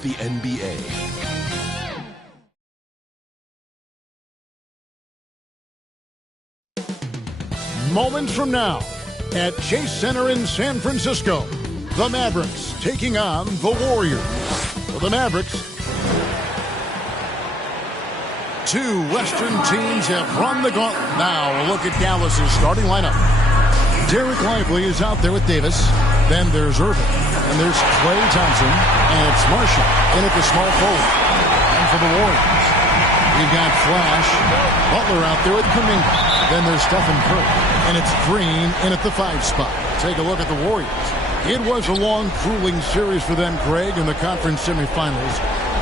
of the NBA. Moments from now, at Chase Center in San Francisco, the Mavericks taking on the Warriors. For the Mavericks, two Western teams have run the gauntlet. Now a look at Dallas's starting lineup. Derek Lively is out there with Davis. Then there's Irving. And there's Klay Thompson. And it's Marshall in at the small forward. And for the Warriors, we've got Flash. Butler out there with Kuminga. Then there's Stephen Curry. And it's Green in at the 5 spot. Take a look at the Warriors. It was a long, grueling series for them, Craig, in the conference semifinals.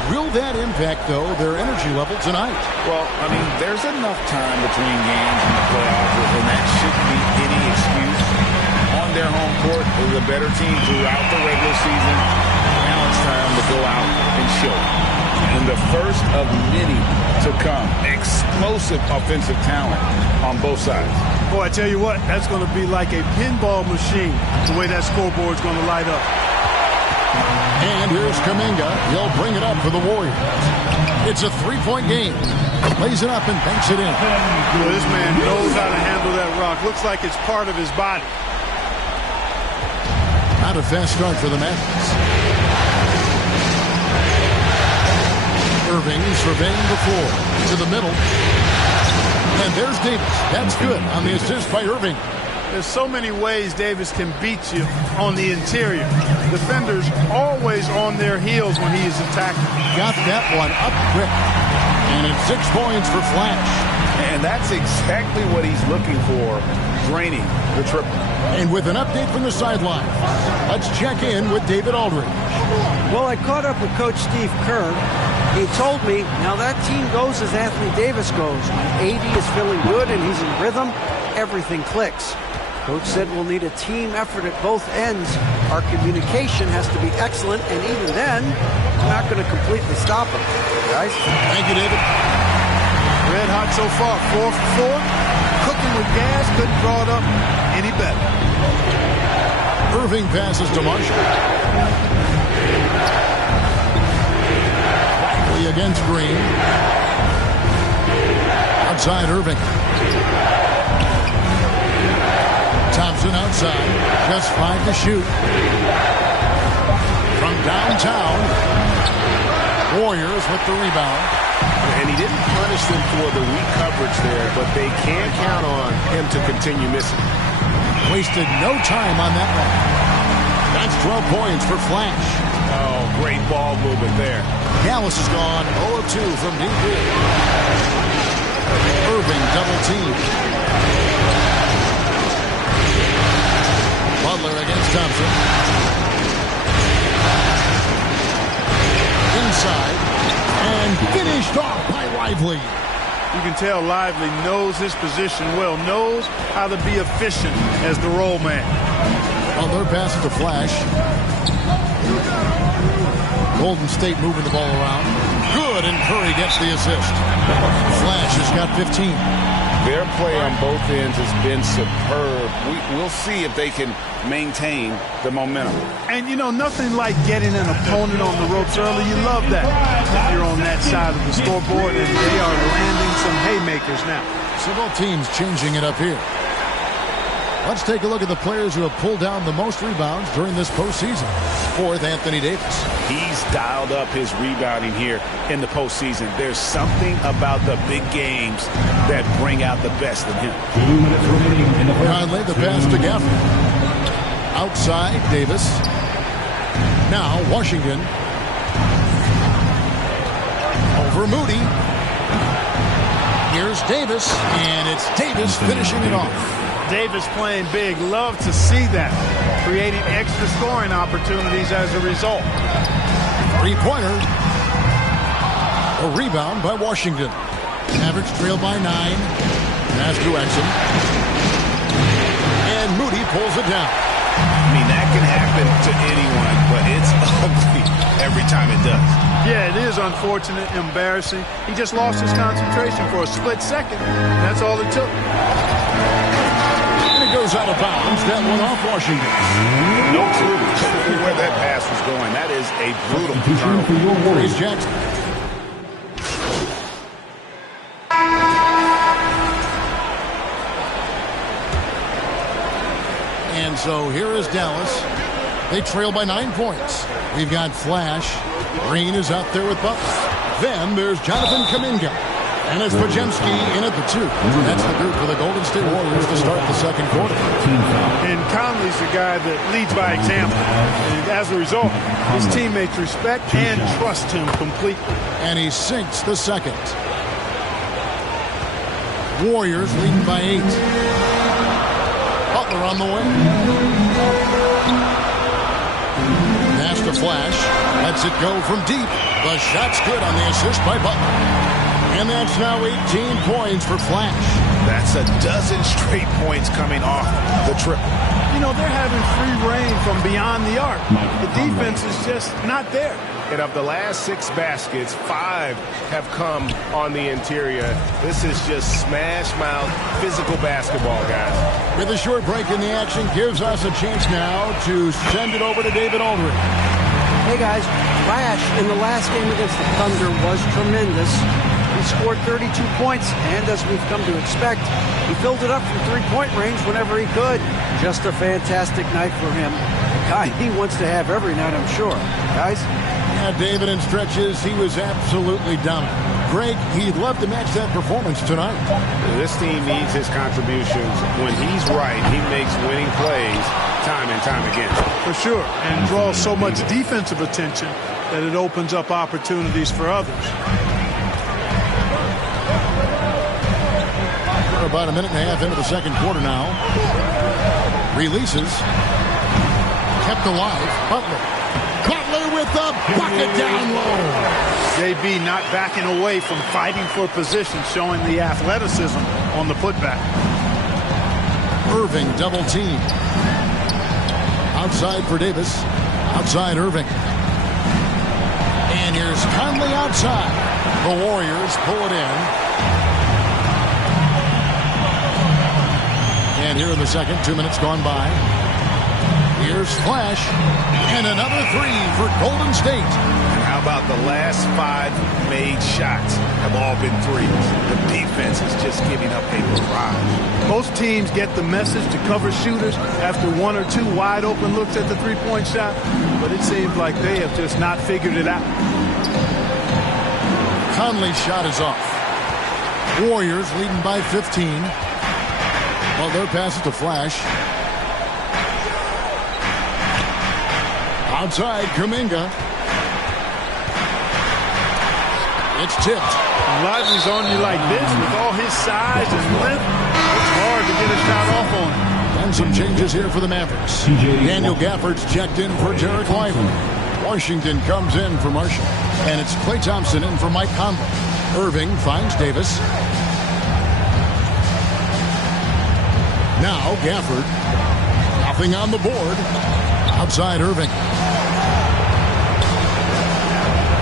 Will that impact, though, their energy level tonight? Well, I mean, there's enough time between games in the playoffs, and that shouldn't be any excuse. On their home court, they're the better team throughout the regular season. Now it's time to go out and show it. And the first of many to come. Explosive offensive talent on both sides. Boy, I tell you what, that's going to be like a pinball machine, the way that scoreboard's going to light up. And here's Kuminga. He'll bring it up for the Warriors. It's a 3-point game. Lays it up and banks it in. Well, this man knows how to handle that rock. Looks like it's part of his body. Not a fast start for the Mavericks. Irving surveying the floor to the middle. And there's Davis. That's good on the assist by Irving. There's so many ways Davis can beat you on the interior. Defenders always on their heels when he is attacking. Got that one up quick. And it's 6 points for Flash. And that's exactly what he's looking for, draining the triple. And with an update from the sideline, let's check in with David Aldridge. Well, I caught up with Coach Steve Kerr. He told me, now that team goes as Anthony Davis goes. When AD is feeling good and he's in rhythm, everything clicks. Coach said we'll need a team effort at both ends. Our communication has to be excellent, and even then, we're not going to completely stop him. Guys? Thank you, David. Red hot so far, 4 for 4. Cooking with gas, couldn't draw it up any better. Irving passes to Marshall. Lively against Green. Outside Irving. Thompson outside, just 5 to shoot. From downtown, Warriors with the rebound. And he didn't punish them for the weak coverage there, but they can count on him to continue missing. Wasted no time on that one. That's 12 points for Flash. Oh, great ball movement there. Dallas is gone 0 of 2 from deep. Irving double team. Butler against Thompson. Inside. And finished off by Lively. You can tell Lively knows his position well, knows how to be efficient as the roll man. Butler passes to Flash. Golden State moving the ball around. Good, and Curry gets the assist. Flash has got 15. Their play on both ends has been superb. We'll see if they can maintain the momentum. And, you know, nothing like getting an opponent on the ropes early. You love that. You're on that side of the scoreboard, and they are landing some haymakers now. So both teams changing it up here. Let's take a look at the players who have pulled down the most rebounds during this postseason. Fourth, Anthony Davis. He's dialed up his rebounding here in the postseason. There's something about the big games that bring out the best in him. Conley, the pass to Gafford. Outside, Davis. Now, Washington. Over Moody. Here's Davis, and it's Davis finishing it off. Davis playing big. Love to see that. Creating extra scoring opportunities as a result. Three-pointer. A rebound by Washington. Mavericks trail by 9. Pass to Exum. And Moody pulls it down. I mean, that can happen to anyone, but it's ugly every time it does. Yeah, it is unfortunate, embarrassing. He just lost his concentration for a split second. That's all it took. And it goes out of bounds. That one off Washington. No clue where that pass was going. That is a brutal turnover. Here's Jackson. And so here is Dallas. They trail by 9 points. We've got Flash. Green is out there with Butler. Then there's Jonathan Kuminga. And it's Pajemski in at the 2. That's the group for the Golden State Warriors to start the second quarter. And Conley's the guy that leads by example. And as a result, his teammates respect and trust him completely. And he sinks the second. Warriors leading by 8. Butler on the wing. Pass to Flash. Lets it go from deep. The shot's good on the assist by Butler. And that's now 18 points for Flash. That's a dozen straight points coming off the triple. You know, they're having free reign from beyond the arc. The defense is just not there. And of the last 6 baskets, 5 have come on the interior. This is just smash mouth physical basketball, guys. With a short break in the action, gives us a chance now to send it over to David Aldridge. Hey guys, Flash in the last game against the Thunder was tremendous. He scored 32 points, and as we've come to expect, he filled it up from three-point range whenever he could. Just a fantastic night for him. The guy he wants to have every night, I'm sure. Guys? Yeah, David, in stretches, he was absolutely dominant. Greg, he'd love to match that performance tonight. This team needs his contributions. When he's right, he makes winning plays time and time again. For sure, and draws so much defensive attention that it opens up opportunities for others. We're about a minute and a half into the second quarter now. Releases. Kept alive. Butler with the bucket down low. JB not backing away from fighting for position, showing the athleticism on the putback. Irving double team. Outside for Davis. Outside Irving. And here's Conley outside. The Warriors pull it in. And here in the second, 2 minutes gone by. Here's Flash. And another 3 for Golden State. And how about the last 5 made shots have all been threes? The defense is just giving up a barrage. Most teams get the message to cover shooters after 1 or 2 wide open looks at the three-point shot, but it seems like they have just not figured it out. Conley's shot is off. Warriors leading by 15. Well, their pass it to Flash. Outside, Kuminga. It's tipped. Lively's on you like this with all his size and length. It's hard to get a shot off on him. And some changes here for the Mavericks. Daniel Gafford's checked in for Jarrett Lively. Washington comes in for Marshall. And it's Klay Thompson in for Mike Conley. Irving finds Davis. Now Gafford. Nothing on the board. Outside Irving.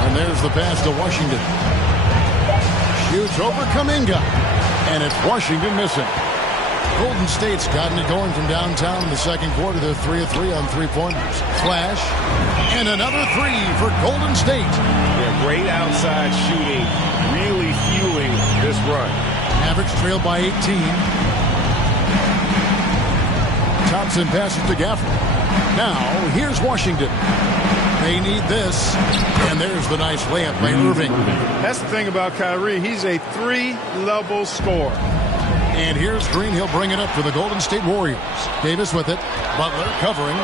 And there's the pass to Washington. Shoots over Kuminga. And it's Washington missing. Golden State's gotten it going from downtown in the second quarter. They're 3 of 3 on three-pointers. Flash. And another 3 for Golden State. Yeah, great outside shooting. Really fueling this run. Mavericks trail by 18. Thompson passes to Gafford. Now, here's Washington. They need this. And there's the nice layup by Irving. That's the thing about Kyrie. He's a 3-level scorer. And here's Green. He'll bring it up for the Golden State Warriors. Davis with it. Butler covering.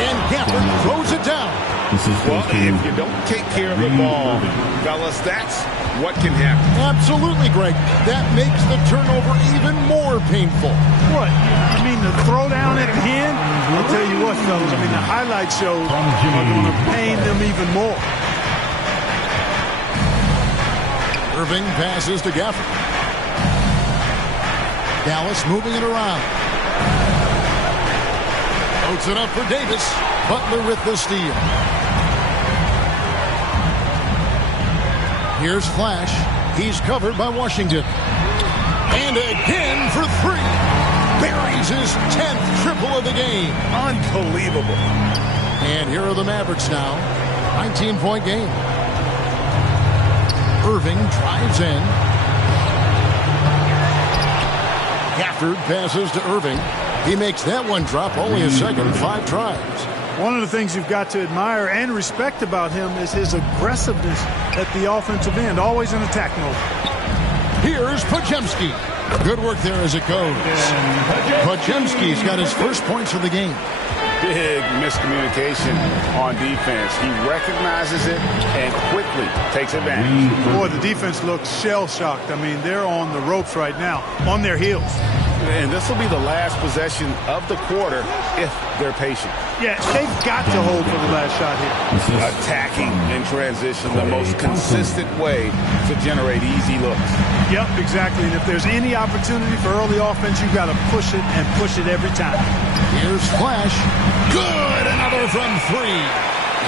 And Gafford throws it down. Well, if you don't take care of the ball, fellas, that's what can happen. Absolutely, Greg. That makes the turnover even more painful. What? You mean the throw down at the end? I'll tell you what, fellas. I mean, the highlight shows are going to pain them even more. Irving passes to Gafford. Dallas moving it around. Puts it up for Davis. Butler with the steal. Here's Flash. He's covered by Washington. And again for three. Buries his 10th triple of the game. Unbelievable. And here are the Mavericks now. 19-point game. Irving drives in. Gafford passes to Irving. He makes that one drop only a second, 5 tries. One of the things you've got to admire and respect about him is his aggressiveness at the offensive end, always in attack mode. Here's Podziemski. Good work there as it goes. Podziemski's got his first points of the game. Big miscommunication on defense. He recognizes it and quickly takes advantage. Boy, the defense looks shell-shocked. I mean, they're on the ropes right now, on their heels. And this will be the last possession of the quarter if they're patient. Yeah, they've got to hold for the last shot here. Attacking in transition, the most consistent way to generate easy looks. Yep, exactly. And if there's any opportunity for early offense, you've got to push it and push it every time. Here's Flash. Good! Another from 3.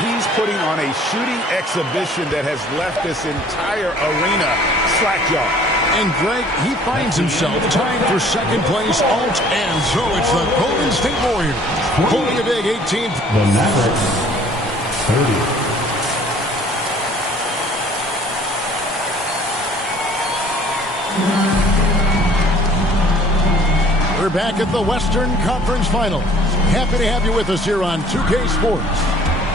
He's putting on a shooting exhibition that has left this entire arena slack-jawed. And Greg, he finds himself tied for second place alt, and so it's the Golden State Warriors pulling a big 18th. The Mavericks, 30. We're back at the Western Conference Finals. Happy to have you with us here on 2K Sports.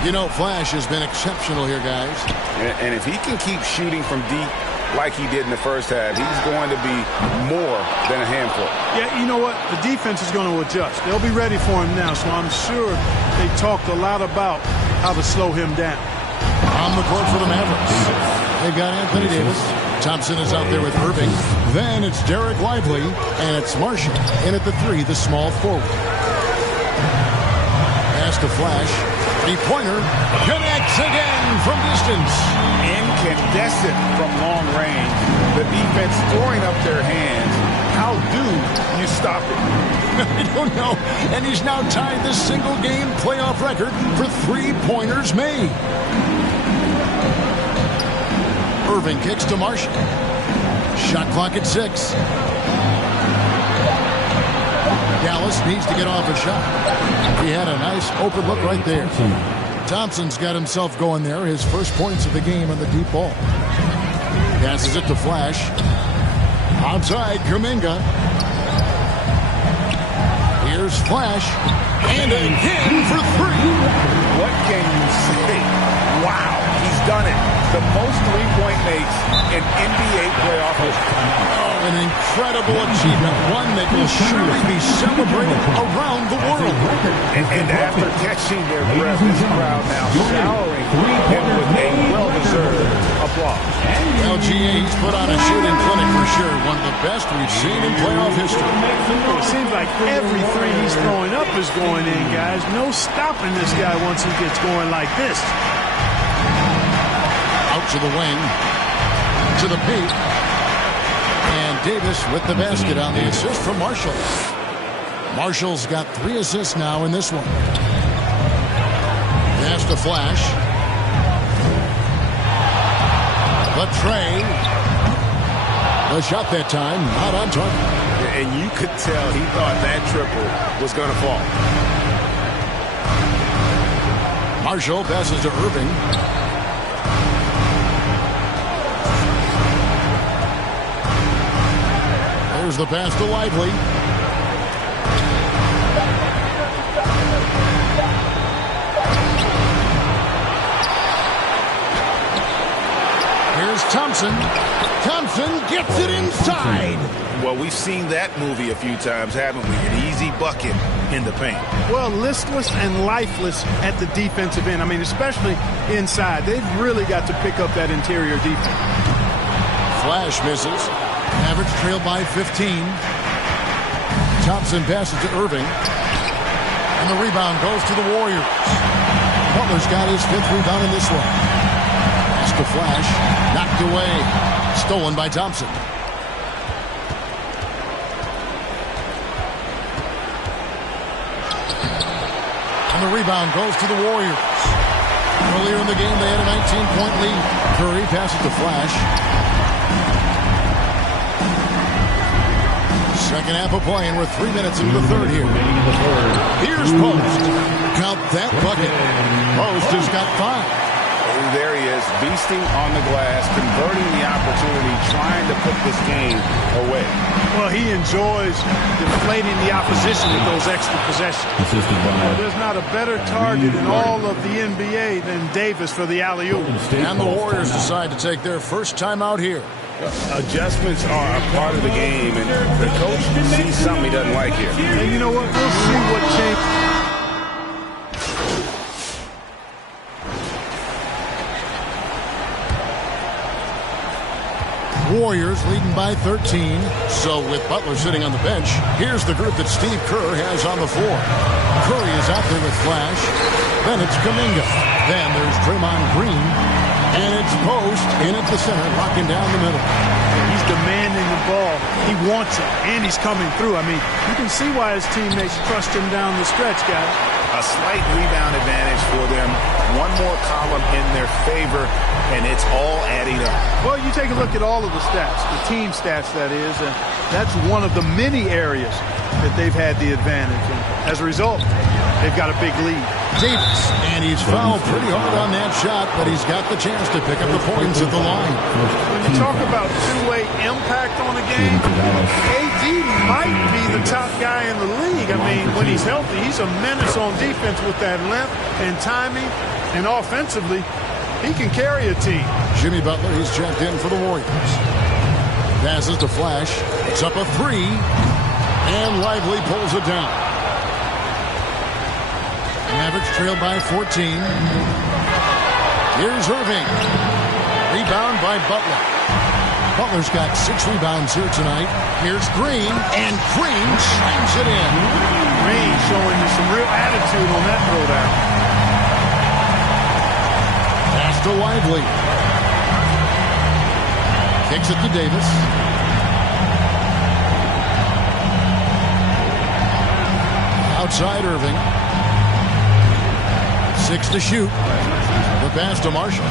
You know, Flash has been exceptional here, guys. And if he can keep shooting from deep like he did in the first half, he's going to be more than a handful. Yeah, you know what? The defense is going to adjust. They'll be ready for him now, so I'm sure they talked a lot about how to slow him down. On the court for the Mavericks, they've got Anthony Davis. Thompson is out there with Irving. Then it's Derek Lively, and it's Marshall. In at the 3, the small forward. Pass to Flash. 3-pointer. Connects again from distance. Incandescent from long range. The defense throwing up their hands. How do you stop it? I don't know. And he's now tied the single-game playoff record for 3-pointers made. Irving kicks to Marshall. Shot clock at 6. Dallas needs to get off a shot. He had a nice open look right there. Thompson's got himself going there. His first points of the game on the deep ball. Passes it to Flash. Outside, Kuminga. Here's Flash. And again for 3. What can you say? Wow, he's done it. The most three-point makes in NBA playoff history. Oh, an incredible achievement. One that will surely be celebrated around the world. And after catching their breath, this crowd now showering him with a well-deserved applause. LGA, he's put on a shooting clinic for sure. One of the best we've seen in playoff history. It seems like every 3 he's throwing up is going in, guys. No stopping this guy once he gets going like this. Out to the wing, to the paint, and Davis with the basket on the assist from Marshall. Marshall's got 3 assists now in this one. Pass to Flash. The tray. The shot that time, not on target. And you could tell he thought that triple was going to fall. Marshall passes to Irving. There's the pass to Lively. Here's Thompson. Thompson gets it inside. Well, we've seen that movie a few times, haven't we? An easy bucket in the paint. Well, listless and lifeless at the defensive end. I mean, especially inside. They've really got to pick up that interior defense. Flash misses. Mavericks trail by 15. Thompson passes to Irving. And the rebound goes to the Warriors. Butler's got his 5th rebound in this one. Pass to Flash. Knocked away. Stolen by Thompson. And the rebound goes to the Warriors. Earlier in the game, they had a 19-point lead. Curry passes to Flash. Second half of play, and we're 3 minutes into the third here. Here's Post. Count that bucket. Post has got 5. There he is, beasting on the glass, converting the opportunity, trying to put this game away. Well, he enjoys deflating the opposition with those extra possessions. There's not a better target in all of the NBA than Davis for the alley-oop. And the Warriors decide to take their first time out here. Adjustments are a part of the game, and the coach sees something he doesn't like here. And you know what? We'll see what changes. Warriors leading by 13. So with Butler sitting on the bench, here's the group that Steve Kerr has on the floor. Curry is out there with Flash. Then it's Kuminga. Then there's Draymond Green. And it's Post in at the center, locking down the middle. He's demanding the ball. He wants it, and he's coming through. I mean, you can see why his teammates trust him down the stretch, guys. A slight rebound advantage for them. One more column in their favor, and it's all adding up. Well, you take a look at all of the stats, the team stats, that is, and that's one of the many areas that they've had the advantage. And as a result, they've got a big lead. Davis, and he's fouled pretty hard on that shot, but he's got the chance to pick up the points at the line. When you talk about two-way impact on a game, AD might be the top guy in the league. I mean, when he's healthy, he's a menace on defense with that length and timing, and offensively, he can carry a team. Jimmy Butler, he's checked in for the Warriors. Passes to Flash. It's up a 3, and Lively pulls it down. Mavericks trail by 14. Here's Irving. Rebound by Butler. Butler's got 6 rebounds here tonight. Here's Green, and Green slams it in. Green showing you some real attitude on that throwdown. Pass to Lively. Kicks it to Davis. Outside Irving. 6 to shoot. The pass to Marshall.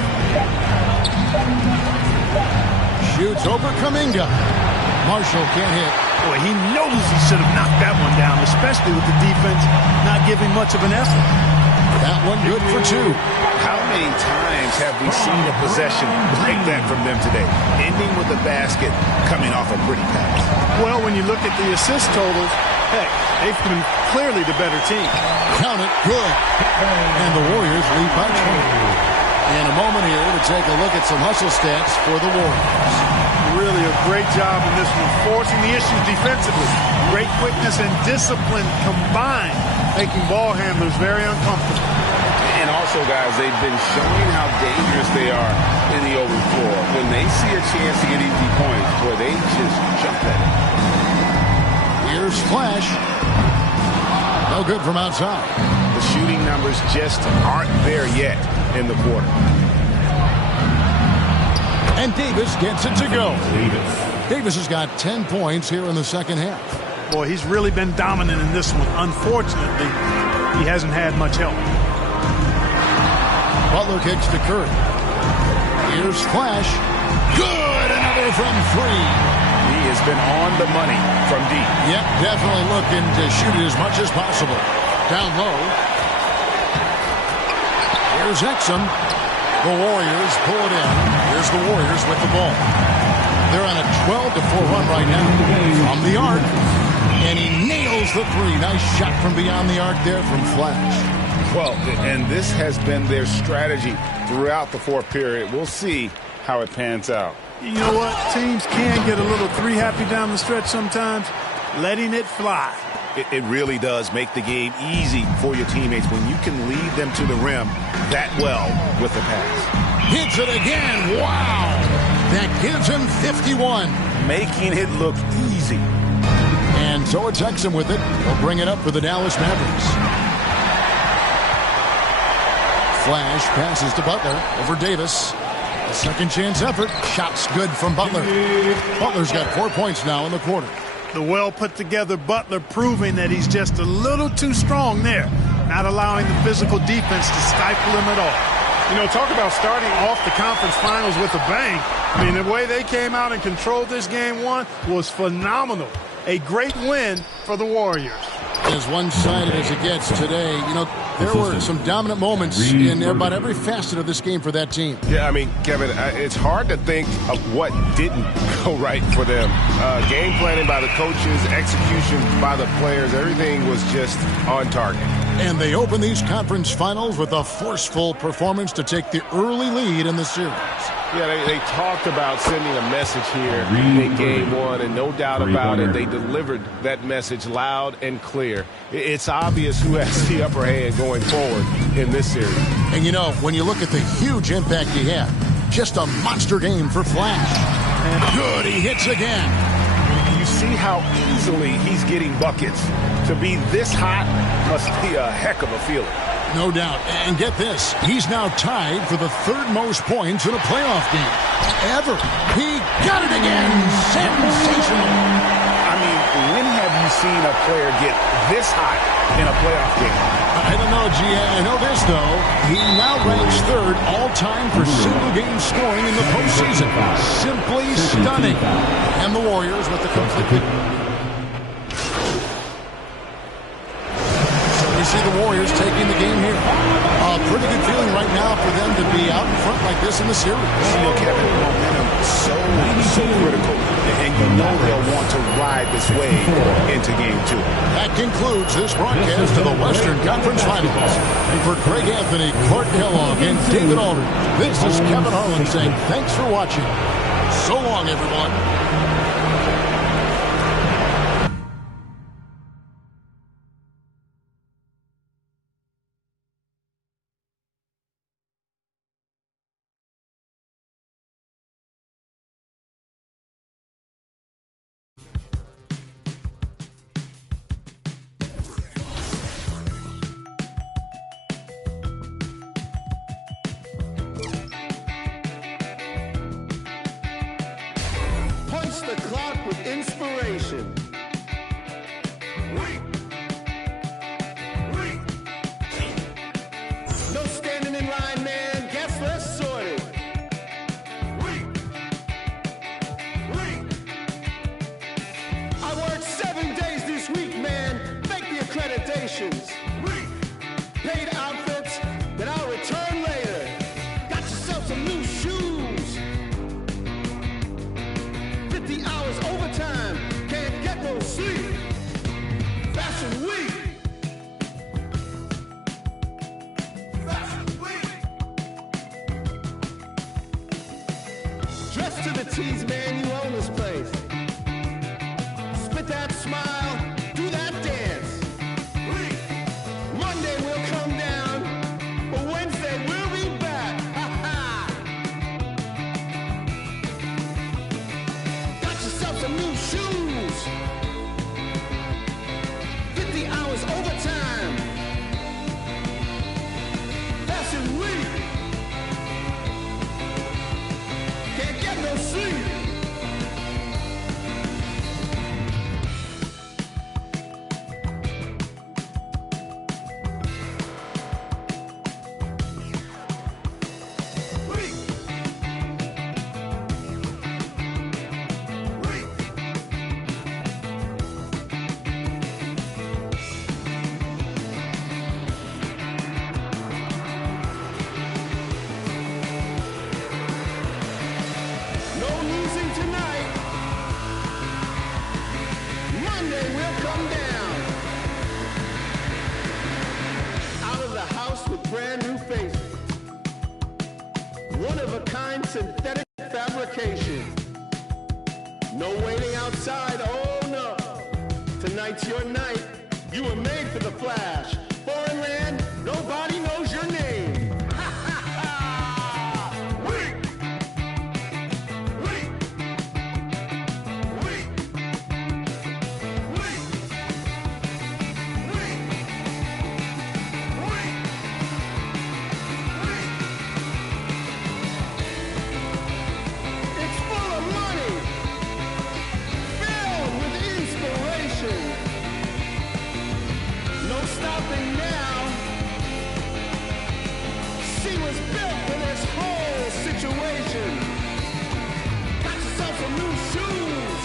Shoots over Kuminga. Marshall can't hit. Boy, he knows he should have knocked that one down, especially with the defense not giving much of an effort. That one good for 2. How many times have we seen a possession break that from them today, ending with a basket coming off a pretty pass? Well, when you look at the assist totals, heck, they've been clearly the better team. Count it, good. And the Warriors lead by 20. In a moment here to take a look at some hustle stats for the Warriors. Really a great job in this one, forcing the issues defensively. Great quickness and discipline combined, making ball handlers very uncomfortable. And also, guys, they've been showing how dangerous they are in the open floor. When they see a chance to get easy points, boy, they just jump at it. Here's Flash. No good from outside. The shooting numbers just aren't there yet in the quarter. And Davis gets it to go. Davis has got 10 points here in the second half. Boy, he's really been dominant in this one. Unfortunately, he hasn't had much help. Butler kicks to Curry. Here's Flash. Good! Another from 3. He has been on the money from deep. Yep, definitely looking to shoot it as much as possible. Down low. Here's Exum. The Warriors pull it in. Here's the Warriors with the ball. They're on a 12-4 run right now. From the arc. And he nails the 3. Nice shot from beyond the arc there from Flash. Well, and this has been their strategy throughout the fourth period. We'll see how it pans out. You know what? Teams can get a little 3-happy down the stretch sometimes. Letting it fly. It really does make the game easy for your teammates when you can lead them to the rim that well with the pass. Hits it again. Wow. That gives him 51. Making it look easy. And so it's Exum with it. He'll bring it up for the Dallas Mavericks. Flash passes to Butler over Davis. A second chance effort. Shots good from Butler. Butler's got 4 points now in the quarter. The well put together Butler proving that he's just a little too strong there, not allowing the physical defense to stifle him at all. You know, talk about starting off the conference finals with a bang. I mean, the way they came out and controlled this game 1 was phenomenal. A great win for the Warriors. As one-sided as it gets today, you know, there were some dominant moments in about every facet of this game for that team. Yeah, I mean, Kevin, it's hard to think of what didn't go right for them. Game planning by the coaches, execution by the players, everything was just on target. And they open these conference finals with a forceful performance to take the early lead in the series. Yeah, they talked about sending a message here in Game 1, and no doubt about it, they delivered that message loud and clear. It's obvious who has the upper hand going forward in this series. And, you know, when you look at the huge impact he had, just a monster game for Flash. And good, he hits again. You see how easily he's getting buckets. To be this hot must be a heck of a feeling. No doubt. And get this, he's now tied for the third most points in a playoff game ever. He got it again. Sensational. I mean, when have you seen a player get this hot in a playoff game? I don't know, G. I know this, though. He now ranks third all-time for single-game scoring in the postseason. Simply stunning. And the Warriors with the complete. We see the Warriors taking the game here. A pretty good feeling right now for them to be out in front like this in the series. You know, Kevin, momentum so critical, and you know they'll want to ride this wave into Game 2. That concludes this broadcast of the Western Conference Finals. And for Craig Anthony, Clark Kellogg, and David Aldridge, this is Kevin Harlan saying thanks for watching. So long, everyone. The clock with inspiration. No standing in line, man. Guess less sorted. I worked 7 days this week, man. Fake the accreditations. Paid outfits that I'll return later. Got yourself some new shoes. 50 hours overtime, can't get no sleep. Fashion week. Fashion week. Dress to the T's, man, you own this place. Spit that smile, do that dance. Monday we'll come down, but Wednesday we'll be back. Ha ha. Some new shoes. 50 hours overtime. Fashion week. Can't get no sleep. Brand new faces. One-of-a-kind synthetic fabrication. No waiting outside, oh no. Tonight's your night. You were made for the flash. Foreign land, nobody knows your name. Ha ha ha! Weak! Weak! Weak! Weak! Weak! Weak! It's full of money, filled with inspiration. No stopping now. She was built for this whole situation. Got yourself some new shoes.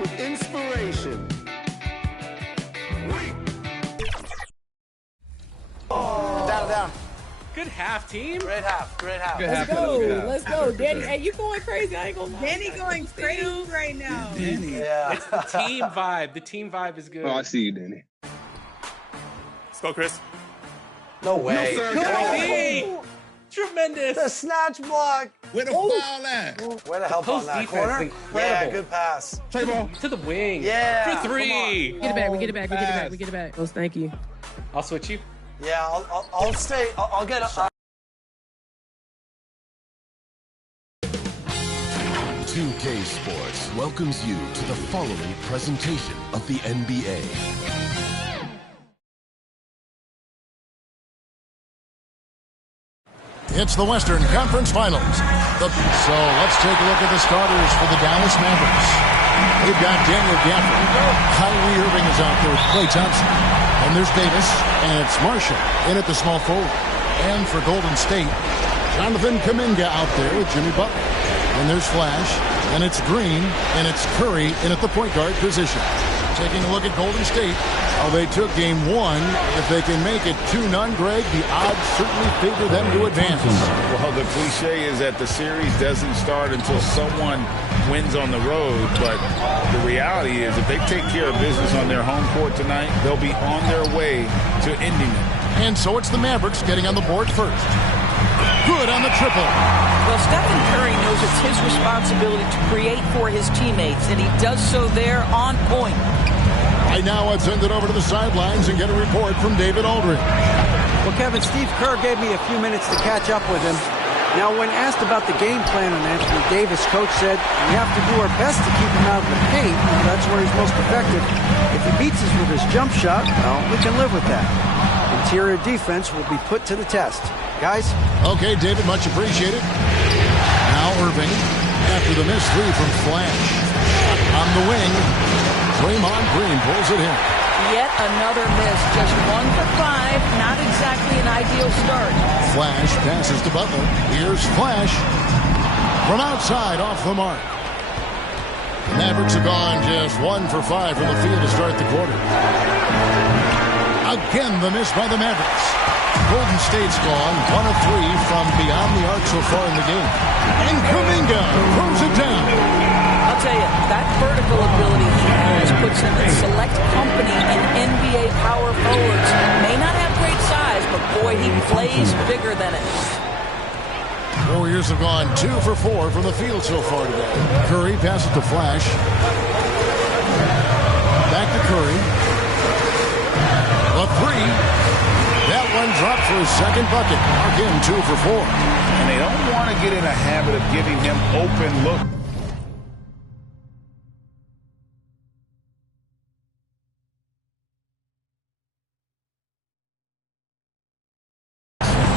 with inspiration. Down. Good half, team. Great half. Let's go. Danny, hey, you going crazy. I ain't gonna lie. Danny going crazy right now. Danny. Yeah. It's the team vibe. The team vibe is good. Oh, I see you, Danny. Let's go, Chris. No way. No, sir. Crazy. Tremendous. The snatch block. Where the foul at? Way to help on Post that defense corner. is incredible. Yeah, good pass. Play ball. To the wing. Yeah. For three. We get it back. We get it back. Oh, thank you. I'll switch you. Yeah, I'll stay. I'll get a. 2K Sports welcomes you to the following presentation of the NBA. It's the Western Conference Finals. So let's take a look at the starters for the Dallas Mavericks. We've got Daniel Gafford. Kyrie Irving is out there with Klay Thompson. And there's Davis, and it's Marshall in at the small forward. And for Golden State, Jonathan Kuminga out there with Jimmy Butler. And there's Flash, and it's Green, and it's Curry in at the point guard position. Taking a look at Golden State, they took game one. If they can make it 2-0, Greg, the odds certainly favor them to advance. Well, the cliche is that the series doesn't start until someone wins on the road, but the reality is if they take care of business on their home court tonight, they'll be on their way to ending it. And so it's the Mavericks getting on the board first. Good on the triple. Well, Stephen Curry knows it's his responsibility to create for his teammates, and he does so there on point. Right now, let's send it over to the sidelines and get a report from David Aldridge. Well, Kevin, Steve Kerr gave me a few minutes to catch up with him. Now, when asked about the game plan on Anthony Davis, Coach said, we have to do our best to keep him out of the paint. That's where he's most effective. If he beats us with his jump shot, well, we can live with that. Interior defense will be put to the test. Guys? Okay, David, much appreciated. Now Irving, after the missed three from Flash. On the wing, Draymond Green pulls it in. Yet another miss, just 1 for 5, not exactly an ideal start. Flash passes to Butler. Here's Flash from outside off the mark. The Mavericks have gone just 1 for 5 from the field to start the quarter. Again, the miss by the Mavericks. Golden State's gone 1 of 3 from beyond the arc so far in the game. And Kuminga throws it down. I'll tell you, that vertical ability he has puts him in select company in NBA power forwards. May not have great size, but boy, he plays bigger than it. Warriors have gone 2 for 4 from the field so far today. Curry passes to Flash. Back to Curry. A three. That one dropped for his second bucket. Mark him 2 for 4. And they don't want to get in a habit of giving him open look.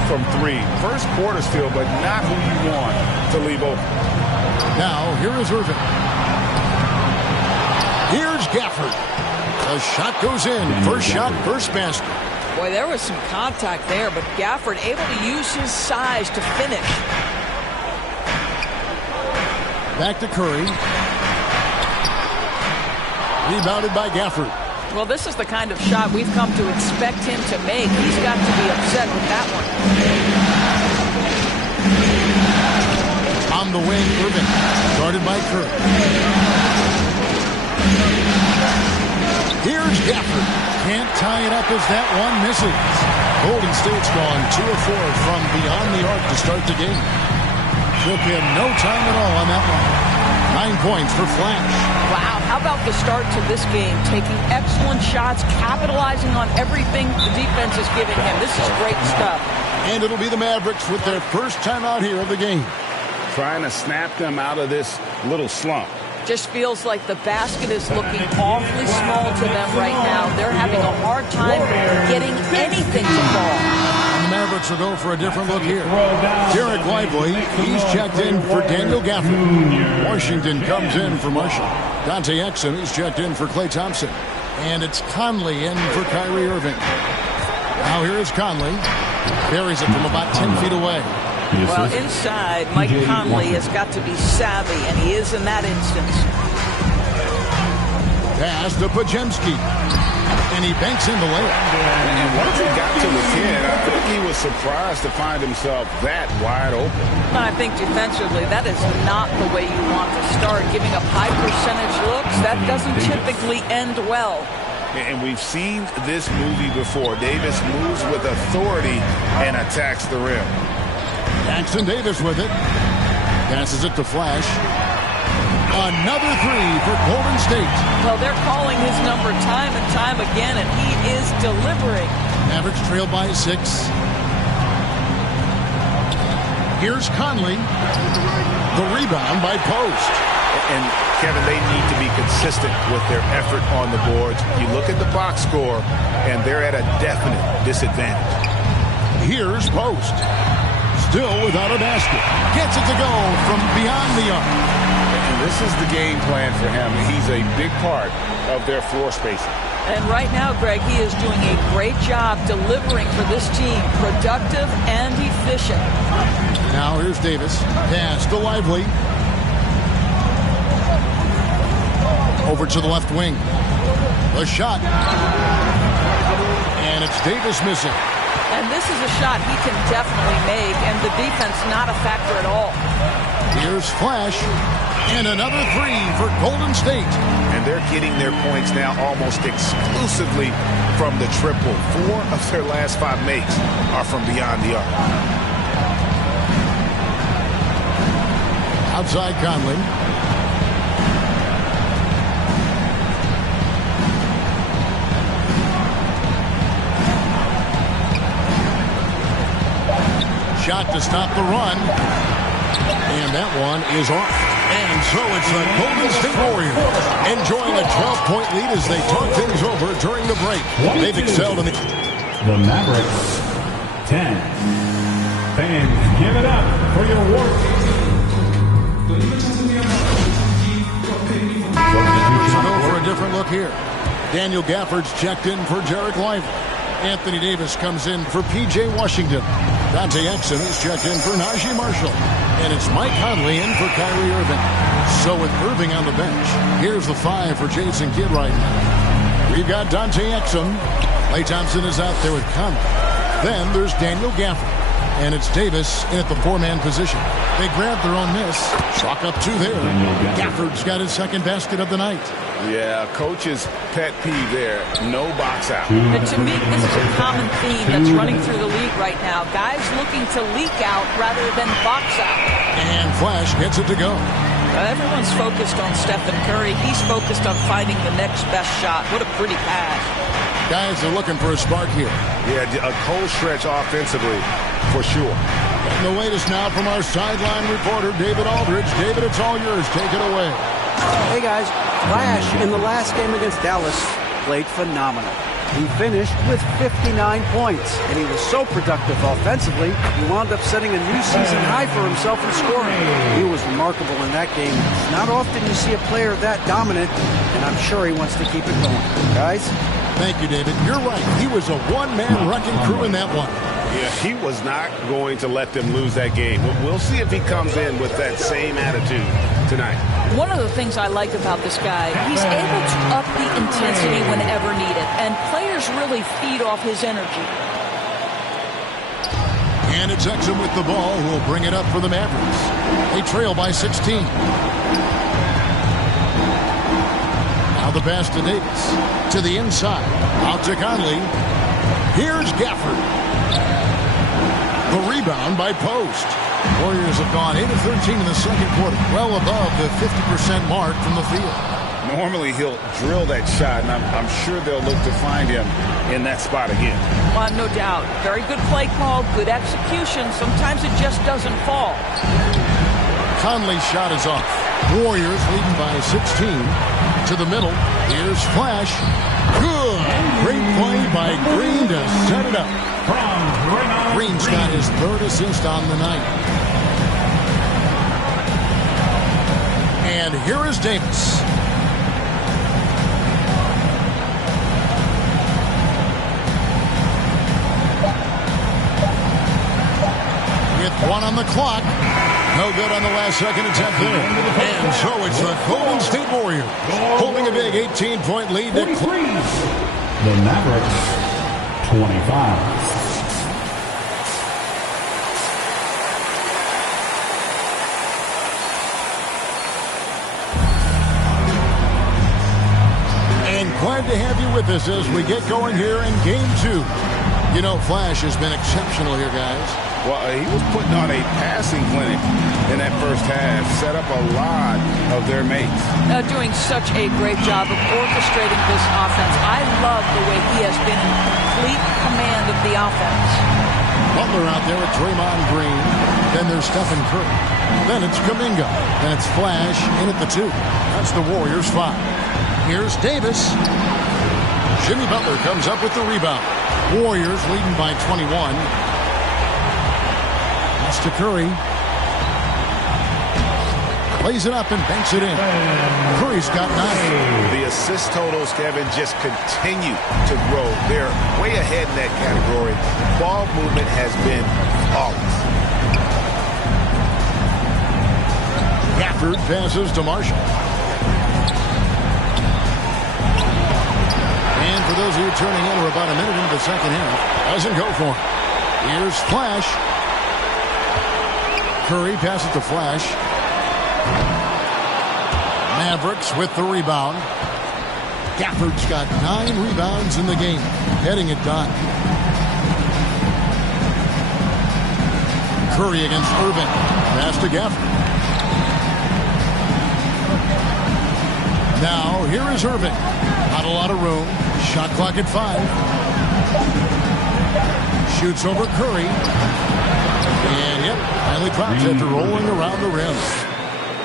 From 3. First quarter still, but not who you want to leave open. Now, here is Irving. Here's Gafford. The shot goes in. First shot, first basket. Boy, there was some contact there, but Gafford able to use his size to finish. Back to Curry. Rebounded by Gafford. Well, this is the kind of shot we've come to expect him to make. He's got to be upset with that one. On the wing, Irving. Guarded by Curry. Here's Gafford. Can't tie it up as that one misses. Golden State's gone 2 of 4 from beyond the arc to start the game. Took him no time at all on that one. 9 points for Flash. Wow, how about the start to this game? Taking excellent shots, capitalizing on everything the defense is giving him. This is great stuff. And it'll be the Mavericks with their first time out here of the game. Trying to snap them out of this little slump. Just feels like the basket is looking awfully small to them right now. They're having a hard time getting anything to fall. And the Mavericks will go for a different look here. Derek Lively, he's checked in for Daniel Gafford. Washington comes in for Marshall. Dante Exum, he's checked in for Klay Thompson. And it's Conley in for Kyrie Irving. Now here is Conley. Buries it from about 10 feet away. Well, inside, Mike Conley has got to be savvy, and he is in that instance. Pass to Pajemski. And he banks in the layup. And once he got to the 10, I think he was surprised to find himself that wide open. I think defensively, that is not the way you want to start. Giving up high percentage looks, that doesn't typically end well. And we've seen this movie before. Davis moves with authority and attacks the rim. Jackson Davis with it. Passes it to Flash. Another three for Golden State. Well, they're calling his number time and time again, and he is delivering. Mavericks trail by 6. Here's Conley. The rebound by Post. And, Kevin, they need to be consistent with their effort on the boards. You look at the box score, and they're at a definite disadvantage. Here's Post. Still without a basket. Gets it to go from beyond the arc. This is the game plan for him. He's a big part of their floor spacing. And right now, Greg, he is doing a great job delivering for this team. Productive and efficient. Now here's Davis. Pass to Lively. Over to the left wing. The shot. And it's Davis missing. And this is a shot he can definitely make, and the defense not a factor at all. Here's Flash. And another three for Golden State. And they're getting their points now almost exclusively from the triple. 4 of their last 5 makes are from beyond the arc. Outside Conley. Shot to stop the run. And that one is off. And so it's the Golden State Warriors enjoying a 12-point lead as they talk things over during the break. They've excelled in the Mavericks 10. Fans, give it up for your Warriors. So go for a different look here. Daniel Gafford's checked in for Jarek Lively. Anthony Davis comes in for P.J. Washington. Dante Exum is checked in for Najee Marshall. And it's Mike Conley in for Kyrie Irving. So with Irving on the bench, here's the 5 for Jason Kidd right now. We've got Dante Exum. Klay Thompson is out there with Conley. Then there's Daniel Gafford. And it's Davis in at the 4-man position. They grab their own miss. Chalk up 2 there. Gafford's got his second basket of the night. Yeah, coach's pet peeve there. No box out. And to me, this is a common theme that's running through the league right now. Guys looking to leak out rather than box out. And Flash gets it to go. Everyone's focused on Stephen Curry. He's focused on finding the next best shot. What a pretty pass. Guys are looking for a spark here. Yeah, a cold stretch offensively, for sure. And the latest now from our sideline reporter, David Aldridge. David, it's all yours. Take it away. Hey, guys. Flash, in the last game against Dallas, played phenomenal. He finished with 59 points, and he was so productive offensively, he wound up setting a new season high for himself in scoring. He was remarkable in that game. Not often you see a player that dominant, and I'm sure he wants to keep it going. Guys? Thank you, David. You're right. He was a one-man wrecking crew in that one. Yeah, he was not going to let them lose that game. We'll see if he comes in with that same attitude tonight. One of the things I like about this guy, he's able to up the intensity whenever needed, and players really feed off his energy. And it's Exum with the ball who will bring it up for the Mavericks. They trail by 16. Now the pass to Davis. To the inside. Out to Conley. Here's Gafford. The rebound by Post. Warriors have gone 8 of 13 in the second quarter, well above the 50% mark from the field. Normally he'll drill that shot, and I'm sure they'll look to find him in that spot again. Well, no doubt. Very good play call, good execution. Sometimes it just doesn't fall. Conley's shot is off. Warriors leading by 16. To the middle. Here's Flash. Good. Great play by Green to set it up. Green's got his 3rd assist on the night. And here is Davis. With 1 on the clock. No good on the last second attempt there. And so it's the Golden State Warriors holding a big 18-point lead. The Mavericks, 25. Glad to have you with us as we get going here in Game 2. You know, Flash has been exceptional here, guys. Well, he was putting on a passing clinic in that first half, set up a lot of their mates. Doing such a great job of orchestrating this offense. I love the way he has been in complete command of the offense. Butler out there with Draymond Green. Then there's Stephen Curry. Then it's Kuminga. Then it's Flash in at the 2. That's the Warriors' 5. Here's Davis. Jimmy Butler comes up with the rebound. Warriors leading by 21. That's to Curry. Plays it up and banks it in. Curry's got 9. The assist totals, Kevin, just continue to grow. They're way ahead in that category. Ball movement has been flawless. Gafford passes to Marshall. And for those of you turning in, we're about a minute into the second half. Doesn't go for him. Here's Flash. Curry passes to Flash. Mavericks with the rebound. Gafford's got 9 rebounds in the game. Heading it done. Curry against Irving. Pass to Gafford. Now, here is Irving. Not a lot of room. Shot clock at 5. Shoots over Curry. And, yep, finally drops after rolling around the rim.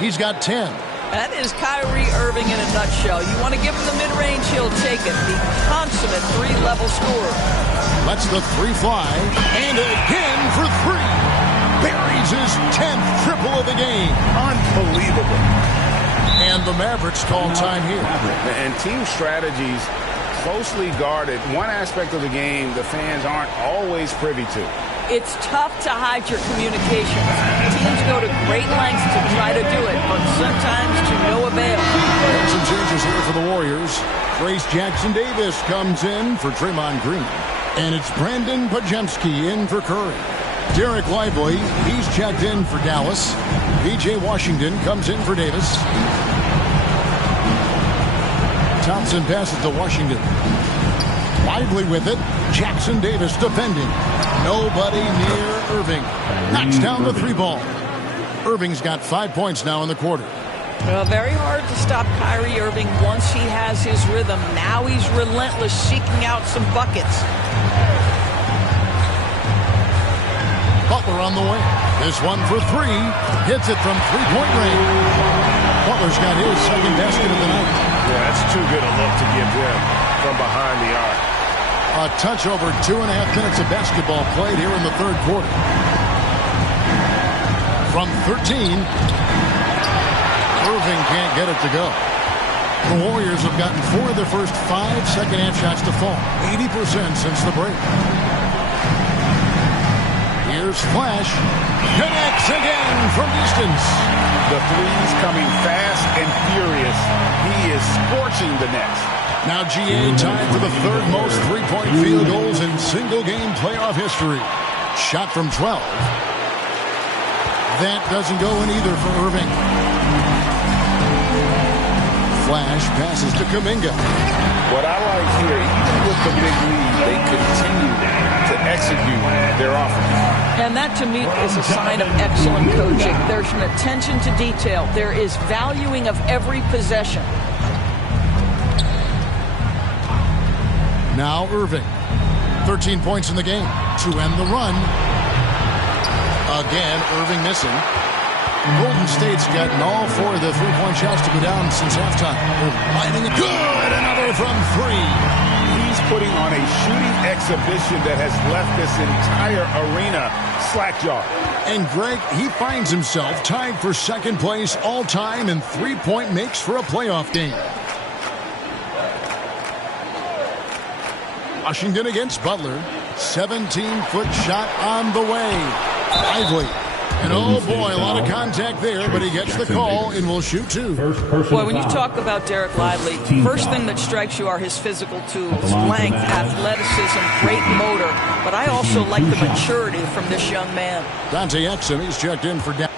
He's got 10. That is Kyrie Irving in a nutshell. You want to give him the mid-range, he'll take it. The consummate 3-level scorer. Lets the 3 fly. And again for 3. Buries his 10th triple of the game. Unbelievable. And the Mavericks call time here. And team strategies closely guarded. One aspect of the game the fans aren't always privy to. It's tough to hide your communications. Teams go to great lengths to try to do it, but sometimes to no avail. Some changes here for the Warriors. Trace Jackson-Davis comes in for Draymond Green. And it's Brandon Pajemski in for Curry. Derek Lively, he's checked in for Dallas. P.J. Washington comes in for Davis. Thompson passes to Washington. Lively with it. Jackson-Davis defending. Nobody near Irving. Knocks down the 3 ball. Irving's got 5 points now in the quarter. Well, very hard to stop Kyrie Irving once he has his rhythm. Now he's relentless, seeking out some buckets. Butler on the way. This one for 3. Hits it from 3-point range. Butler's got his second basket of the night. Yeah, that's too good a look to give him from behind the arc. A touch over 2.5 minutes of basketball played here in the third quarter. From 13, Irving can't get it to go. The Warriors have gotten 4 of their first 5 second-half shots to fall. 80% since the break. Here's Flash. Connects again from distance. The threes coming fast and furious. He is scorching the nets. Now GA tied for the 3rd most 3-point field goals in single-game playoff history. Shot from 12. That doesn't go in either for Irving. Flash passes to Kuminga. What I like here, even with the big lead, they continue to execute their offense. And that, to me, is a sign of excellent coaching. There's an attention to detail. There is valuing of every possession. Now Irving. 13 points in the game to end the run. Again, Irving missing. Golden State's gotten all 4 of the 3-point shots to go down since halftime. Finding it good. Another from 3. He's putting on a shooting exhibition that has left this entire arena slack-jawed. And Greg, he finds himself tied for 2nd place all-time in 3-point makes for a playoff game. Washington against Butler. 17-foot shot on the way. Lively And oh boy, a lot of contact there, but he gets the call and will shoot two. Boy, when you talk about Derek Lively, first thing that strikes you are his physical tools, length, athleticism, great motor. But I also like the maturity from this young man. Dante Exum, he's checked in for down.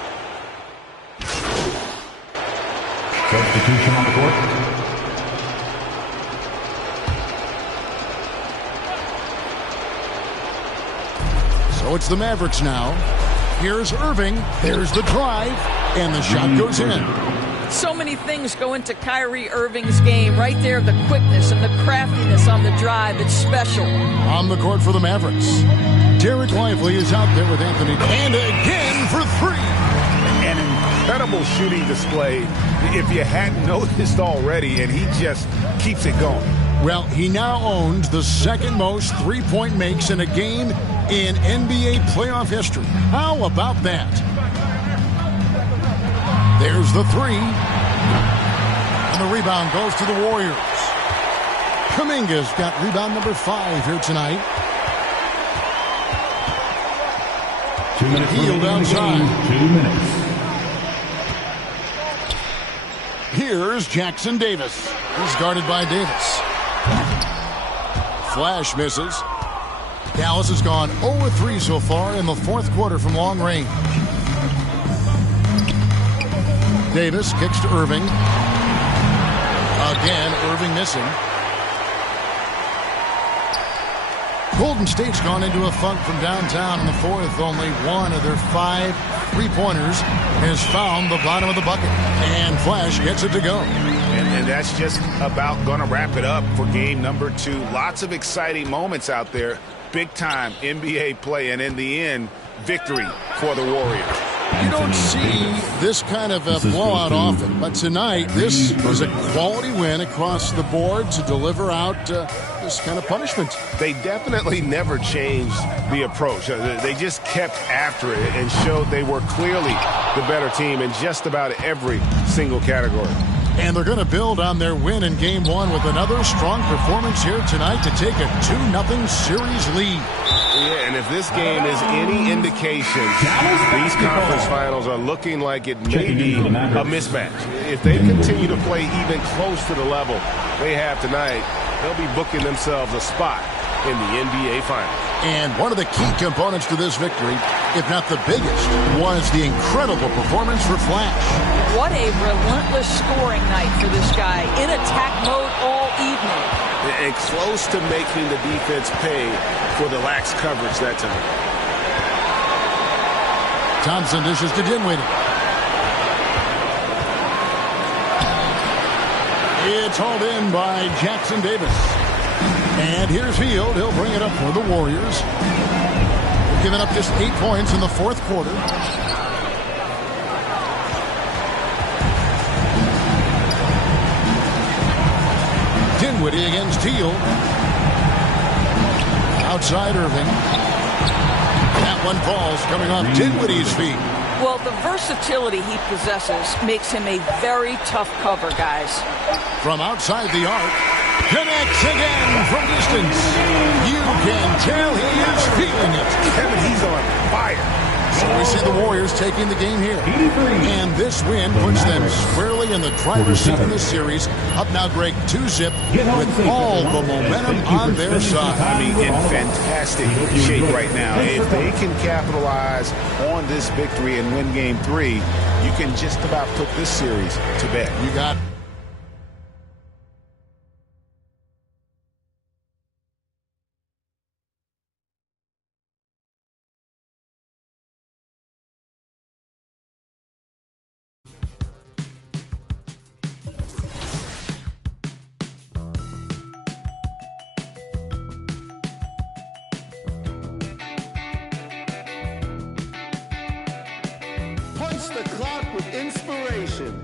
Substitution on the court. So it's the Mavericks now. Here's Irving. There's the drive. And the shot goes in. So many things go into Kyrie Irving's game. Right there, the quickness and the craftiness on the drive. It's special. On the court for the Mavericks. Derek Lively is out there with Anthony. And again for three. An incredible shooting display if you hadn't noticed already, and he just keeps it going. Well, he now owns the second most three-point makes in a game in NBA playoff history. How about that? There's the three. And the rebound goes to the Warriors. Kuminga's got rebound number 5 here tonight. 2 minutes. Healed outside. 2 minutes. Here's Jackson Davis. He's guarded by Davis. Flash misses. Dallas has gone 0-3 so far in the fourth quarter from long range. Davis kicks to Irving. Again, Irving missing. Golden State's gone into a funk from downtown in the fourth. Only one of their 5 3-pointers has found the bottom of the bucket. And Flash gets it to go. And that's just about going to wrap it up for game number 2. Lots of exciting moments out there. Big-time NBA play, and in the end, victory for the Warriors. You don't see this kind of a blowout often, but tonight this was a quality win across the board to deliver out this kind of punishment. They definitely never changed the approach. They just kept after it and showed they were clearly the better team in just about every single category. And they're going to build on their win in Game 1 with another strong performance here tonight to take a 2-0 series lead. Yeah, and if this game is any indication, these conference finals are looking like it may be a mismatch. If they continue to play even close to the level they have tonight, they'll be booking themselves a spot in the NBA Finals. And one of the key components to this victory, if not the biggest, was the incredible performance for Flash. What a relentless scoring night for this guy. In attack mode all evening. And close to making the defense pay for the lax coverage that time. Thompson dishes to Dinwiddie. It's hauled in by Jackson Davis. And here's Hield. He'll bring it up for the Warriors. They've given up just 8 points in the fourth quarter. Dinwiddie against Hield. Outside Irving. That one falls coming off Dinwiddie's feet. Well, the versatility he possesses makes him a very tough cover, guys. From outside the arc. Connects again from distance. You can tell he is feeling it. Kevin, he's on fire. So we see the Warriors taking the game here. And this win puts them squarely in the driver's seat in this series. Up now, Greg, 2-zip with all the momentum on their side. I mean, in fantastic shape right now. If they can capitalize on this victory and win game 3, you can just about put this series to bed. You got the clock with inspiration.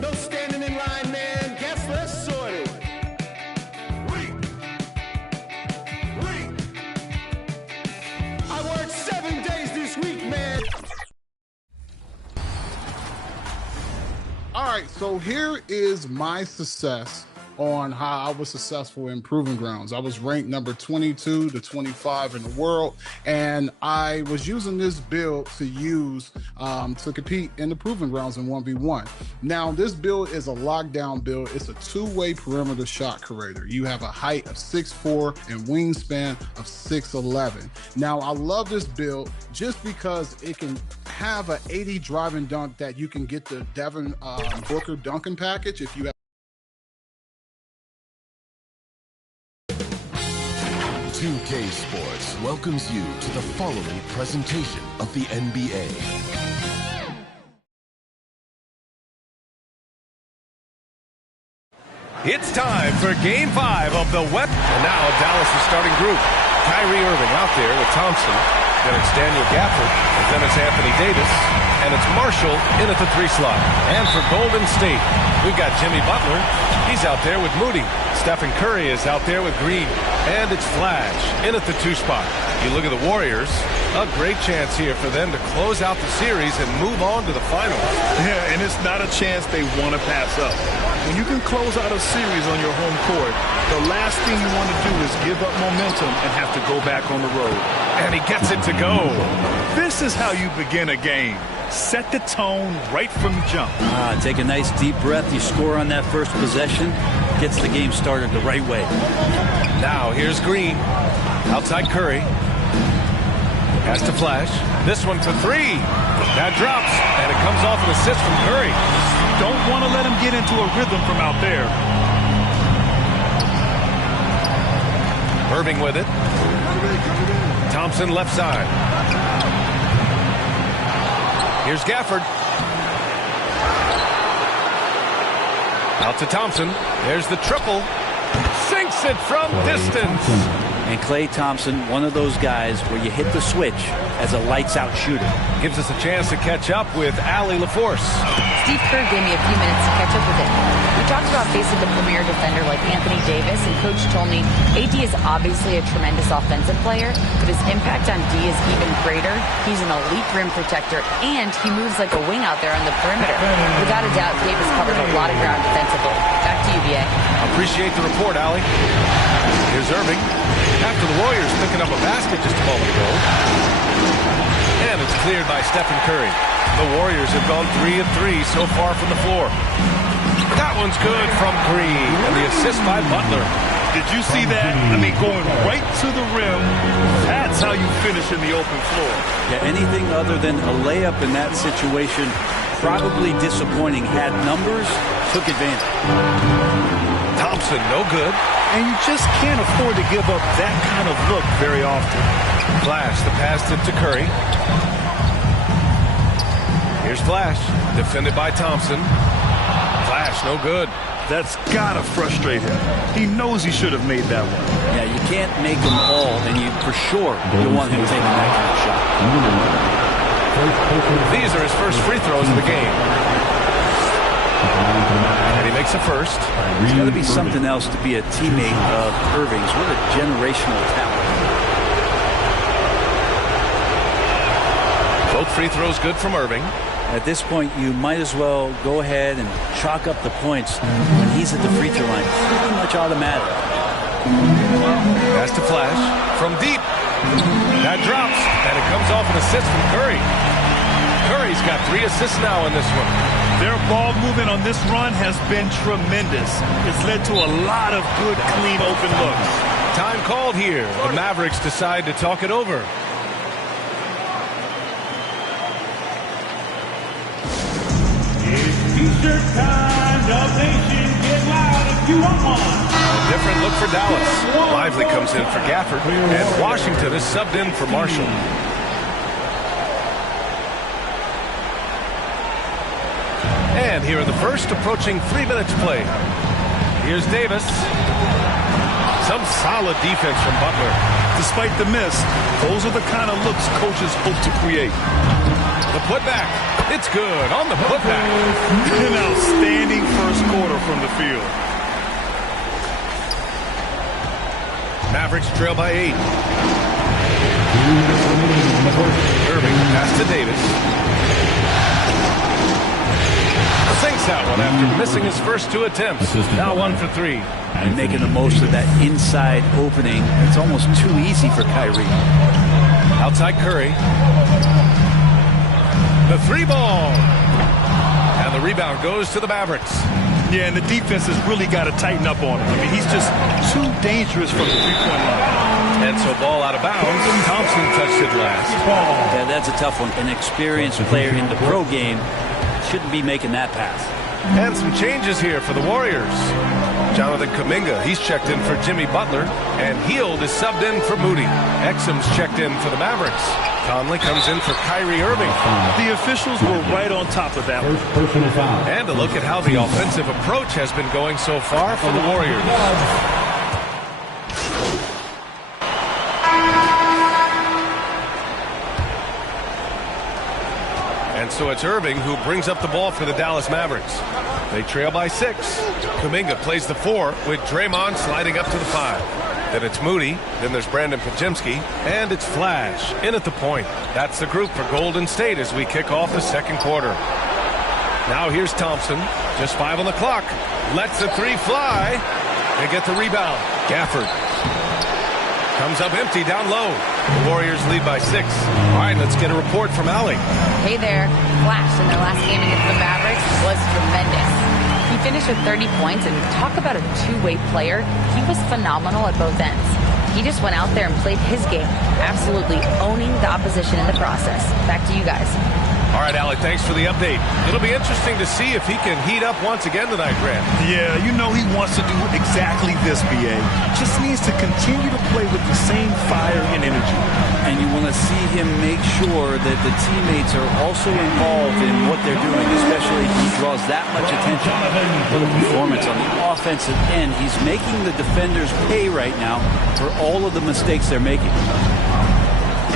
No standing in line, man. Guess less sorted. I worked 7 days this week, man. All right, so here is my success on how I was successful in proving grounds. I was ranked number 22 to 25 in the world, and I was using this build to use to compete in the proving grounds in 1v1. Now, this build is a lockdown build. It's a two-way perimeter shot creator. You have a height of 6'4" and wingspan of 6'11". Now, I love this build just because it can have an 80 drive and dunk that you can get the Devin Booker dunking package if you have. 2K Sports welcomes you to the following presentation of the NBA. It's time for Game 5 of the West. And now Dallas' starting group. Kyrie Irving out there with Thompson. Then it's Daniel Gafford. And then it's Anthony Davis. And it's Marshall in at the 3 slot. And for Golden State, we've got Jimmy Butler. He's out there with Moody. Stephen Curry is out there with Green. And it's Flash in at the 2 spot. You look at the Warriors, a great chance here for them to close out the series and move on to the finals. Yeah, and it's not a chance they want to pass up. When you can close out a series on your home court, the last thing you want to do is give up momentum and have to go back on the road. And he gets it to go. This is how you begin a game. Set the tone right from the jump. Take a nice deep breath. You score on that first possession. Gets the game started the right way. Now here's Green. Outside Curry. Pass to Flash. This one for 3. That drops. And it comes off an assist from Curry. Don't want to let him get into a rhythm from out there. Irving with it. Thompson left side. Here's Gafford. Out to Thompson. There's the triple. Sinks it from distance. And Klay Thompson, one of those guys where you hit the switch as a lights-out shooter. Gives us a chance to catch up with Allie LaForce. Steve Kerr gave me a few minutes to catch up with him. We talked about facing a premier defender like Anthony Davis, and Coach told me AD is obviously a tremendous offensive player, but his impact on D is even greater. He's an elite rim protector, and he moves like a wing out there on the perimeter. Without a doubt, Davis covered a lot of ground defensively. Back to you, BA. Appreciate the report, Allie. Here's Irving. After the Warriors picking up a basket just a moment ago. And it's cleared by Stephen Curry. The Warriors have gone 3 of 3 so far from the floor. That one's good from Green. And the assist by Butler. Did you see that? I mean, going right to the rim. That's how you finish in the open floor. Yeah, anything other than a layup in that situation, probably disappointing. Had numbers, took advantage. Thompson, no good. And you just can't afford to give up that kind of look very often. Flash, the pass tip to Curry. Here's Flash, defended by Thompson. Flash, no good. That's gotta frustrate him. He knows he should have made that one. Yeah, you can't make them all, and you for sure you want him taking that kind of shot. These are his first free throws of the game. And he makes a first. It's got to be something else to be a teammate of Irving's. What a generational talent. Both free throws good from Irving. At this point, you might as well go ahead and chalk up the points when he's at the free throw line. Pretty much automatic. Pass to Flash from deep. That drops, and it comes off an assist from Curry. Curry's got 3 assists now in this one. Their ball movement on this run has been tremendous. It's led to a lot of good, clean, open looks. Time called here. The Mavericks decide to talk it over. T-shirt time, Dub Nation, get loud if you want one. Different look for Dallas. Lively comes in for Gafford, and Washington is subbed in for Marshall. And here are the first, approaching 3 minutes play. Here's Davis. Some solid defense from Butler. Despite the miss, those are the kind of looks coaches hope to create. The putback. It's good on the putback. An outstanding first quarter from the field. Mavericks trail by 8. Irving pass to Davis. sinks that one after missing his first 2 attempts. Now 1 for 3. And making the most of that inside opening. It's almost too easy for Kyrie. Outside Curry. The 3-ball. And the rebound goes to the Mavericks. Yeah, and the defense has really got to tighten up on him. I mean, he's just too dangerous from the three-point line. And so ball out of bounds. Thompson touched it last. Yeah, that's a tough one. An experienced player in the pro game shouldn't be making that pass. And some changes here for the Warriors. Jonathan Kuminga, he's checked in for Jimmy Butler, and Hield is subbed in for Moody. Exum's checked in for the Mavericks. Conley comes in for Kyrie Irving. The officials were right on top of that one. Personal foul. And a look at how the offensive approach has been going so far for the Warriors. And so it's Irving who brings up the ball for the Dallas Mavericks. They trail by 6. Kuminga plays the 4 with Draymond sliding up to the 5. Then it's Moody, then there's Brandon Pajemski, and it's Flash in at the point. That's the group for Golden State as we kick off the second quarter. Now here's Thompson, just 5 on the clock. Lets the 3 fly. They get the rebound. Gafford comes up empty down low. The Warriors lead by 6. All right, let's get a report from Allie. Hey there. Flash in their last game against the Mavericks was tremendous. He finished with 30 points, and talk about a two-way player. He was phenomenal at both ends. He just went out there and played his game, absolutely owning the opposition in the process. Back to you guys. All right, Allie, thanks for the update. It'll be interesting to see if he can heat up once again tonight, Grant. Yeah, you know he wants to do exactly this, B.A. Just needs to continue to play with the same fire and energy. And you want to see him make sure that the teammates are also involved in what they're doing, especially if he draws that much attention for the performance on the offensive end. He's making the defenders pay right now for all of the mistakes they're making.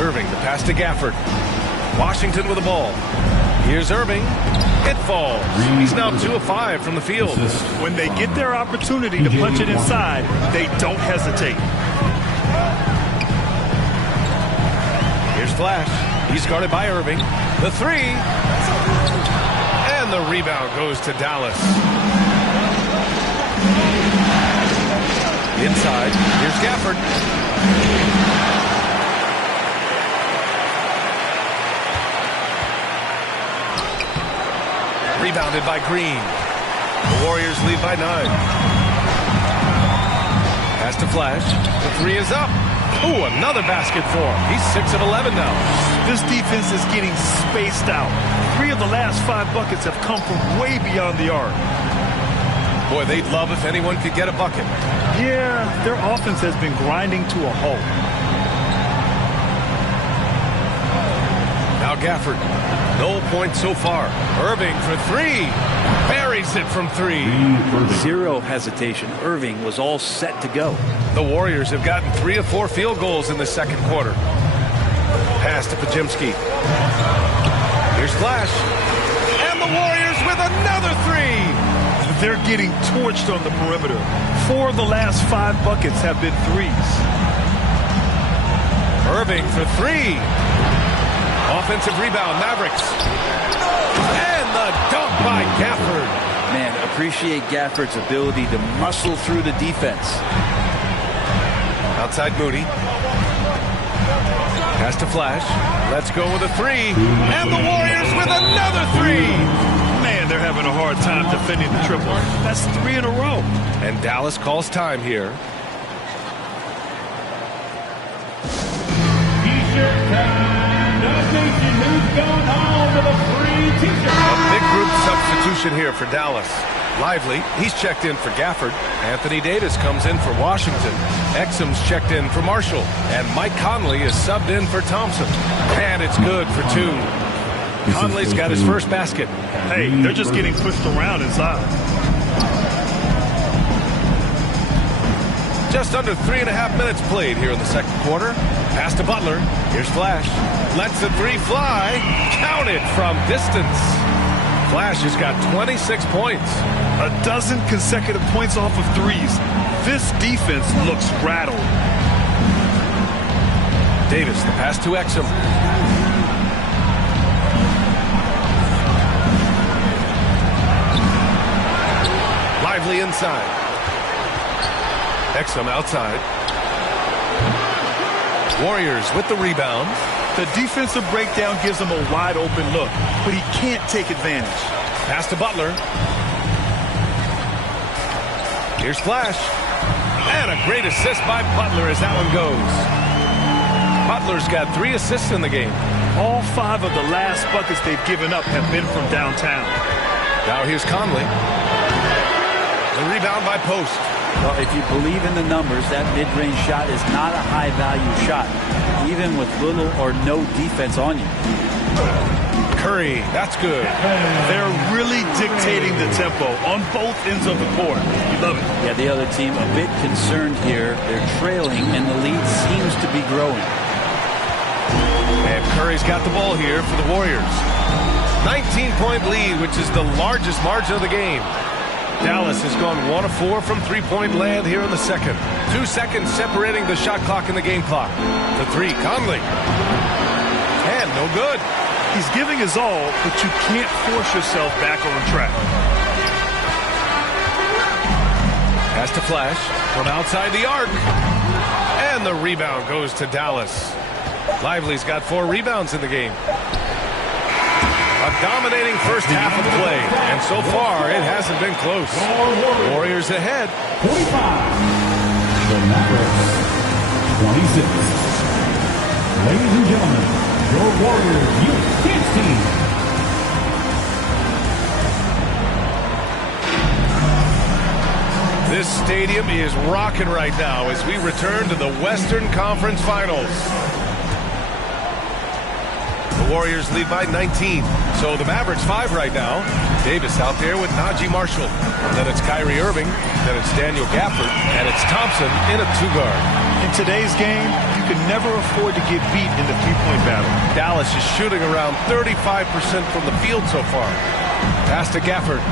Irving, the pass to Gafford. Washington with the ball. Here's Irving. It falls. He's now 2 of 5 from the field. When they get their opportunity to punch it inside, they don't hesitate. Here's Flash. He's guarded by Irving. The 3. And the rebound goes to Dallas. Inside. Here's Gafford. Rebounded by Green. The Warriors lead by 9. Pass to Flash. The 3 is up. Ooh, another basket for him. He's 6 of 11 now. This defense is getting spaced out. 3 of the last 5 buckets have come from way beyond the arc. Boy, they'd love if anyone could get a bucket. Yeah, their offense has been grinding to a halt. Now Gafford. No points so far. Irving for 3. Buries it from 3. Zero hesitation. Irving was all set to go. The Warriors have gotten 3 of 4 field goals in the second quarter. Pass to Pajemski. Here's Flash. And the Warriors with another 3. They're getting torched on the perimeter. 4 of the last 5 buckets have been 3s. Irving for 3. Offensive rebound, Mavericks. And the dunk by Gafford. Man, appreciate Gafford's ability to muscle through the defense. Outside Moody. Pass to Flash. Let's go with a 3. And the Warriors with another 3. Man, they're having a hard time defending the triple. That's 3 in a row. And Dallas calls time here. T-shirt time. Who's going home with a free T-shirt? A big group substitution here for Dallas. Lively, he's checked in for Gafford. Anthony Davis comes in for Washington. Exum's checked in for Marshall. And Mike Conley is subbed in for Thompson. And it's good for 2. Conley's got his first basket. Hey, they're just getting pushed around inside. Just under 3.5 minutes played here in the second quarter. Pass to Butler. Here's Flash. Lets the 3 fly. Counted from distance. Flash has got 26 points. A dozen consecutive points off of 3s. This defense looks rattled. Davis, the pass to Exum. Lively inside. Exum outside. Warriors with the rebound. The defensive breakdown gives him a wide open look, but he can't take advantage. Pass to Butler. Here's Flash. And a great assist by Butler as that one goes. Butler's got 3 assists in the game. All 5 of the last buckets they've given up have been from downtown. Now here's Conley. The rebound by Post. Well, if you believe in the numbers, that mid-range shot is not a high-value shot, even with little or no defense on you. Curry, that's good. They're really dictating the tempo on both ends of the court. You love it. Yeah, the other team a bit concerned here. They're trailing, and the lead seems to be growing. And Curry's got the ball here for the Warriors. 19-point lead, which is the largest margin of the game. Dallas has gone 1 of 4 from three-point land here in the second. 2 seconds separating the shot clock and the game clock. The 3, Conley. And no good. He's giving his all, but you can't force yourself back on track. Pass to Flash from outside the arc. And the rebound goes to Dallas. Lively's got 4 rebounds in the game. A dominating first half of play, and so far it hasn't been close. Warriors ahead. 45. The Mavericks, 26. Ladies and gentlemen, your Warriors Youth Dance Team. This stadium is rocking right now as we return to the Western Conference Finals. The Warriors lead by 19. So the Mavericks 5 right now. Davis out there with Najee Marshall. Then it's Kyrie Irving. Then it's Daniel Gafford. And it's Thompson in a 2-guard. In today's game, you can never afford to get beat in the three-point battle. Dallas is shooting around 35% from the field so far. Pass to Gafford.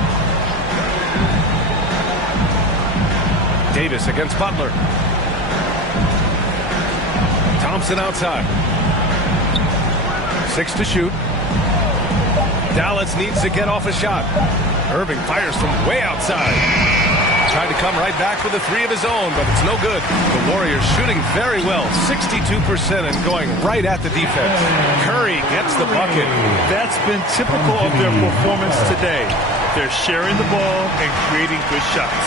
Davis against Butler. Thompson outside. 6 to shoot. Dallas needs to get off a shot. Irving fires from way outside. Tried to come right back with a 3 of his own, but it's no good. The Warriors shooting very well, 62% and going right at the defense. Curry gets the bucket. That's been typical of their performance today. They're sharing the ball and creating good shots.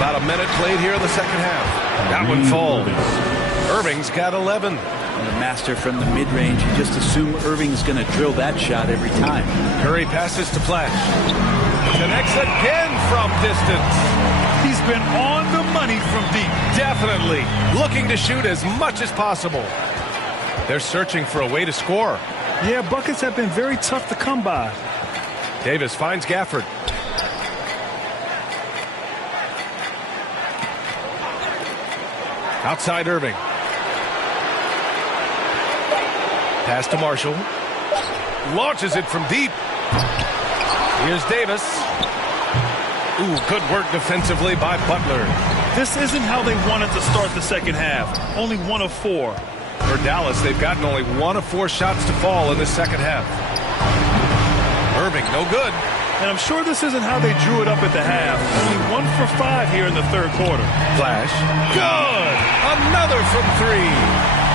About a minute played here in the second half. That one falls. Irving's got 11. And a master from the mid-range. You just assume Irving's going to drill that shot every time. Curry passes to Flash. Connects again from distance. He's been on the money from deep. Definitely. Looking to shoot as much as possible. They're searching for a way to score. Yeah, buckets have been very tough to come by. Davis finds Gafford. Outside Irving. Pass to Marshall. Launches it from deep. Here's Davis. Ooh, good work defensively by Butler. This isn't how they wanted to start the second half. Only 1 of 4. For Dallas, they've gotten only 1 of 4 shots to fall in the second half. Irving, no good. And I'm sure this isn't how they drew it up at the half. Only 1 for 5 here in the third quarter. Flash. Good! Another from 3.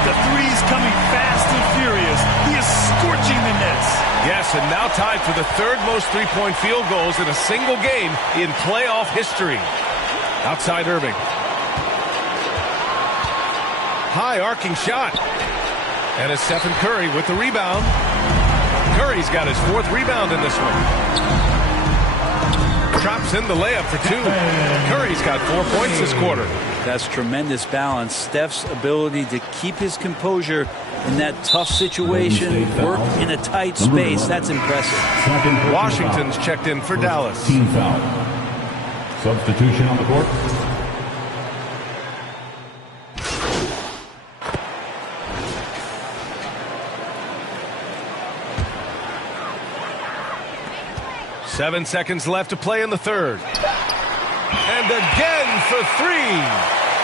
The three's coming fast and furious. He is scorching the nets. Yes, and now tied for the 3rd most three-point field goals in a single game in playoff history. Outside Irving. High arcing shot. And it's Stephen Curry with the rebound. Curry's got his 4th rebound in this one. Drops in the layup for 2. Curry's got 4 points this quarter. That's tremendous balance. Steph's ability to keep his composure in that tough situation, work in a tight space, that's impressive. Washington's checked in for Dallas. Team foul. Substitution on the court. Seven seconds left to play in the third. And again for 3.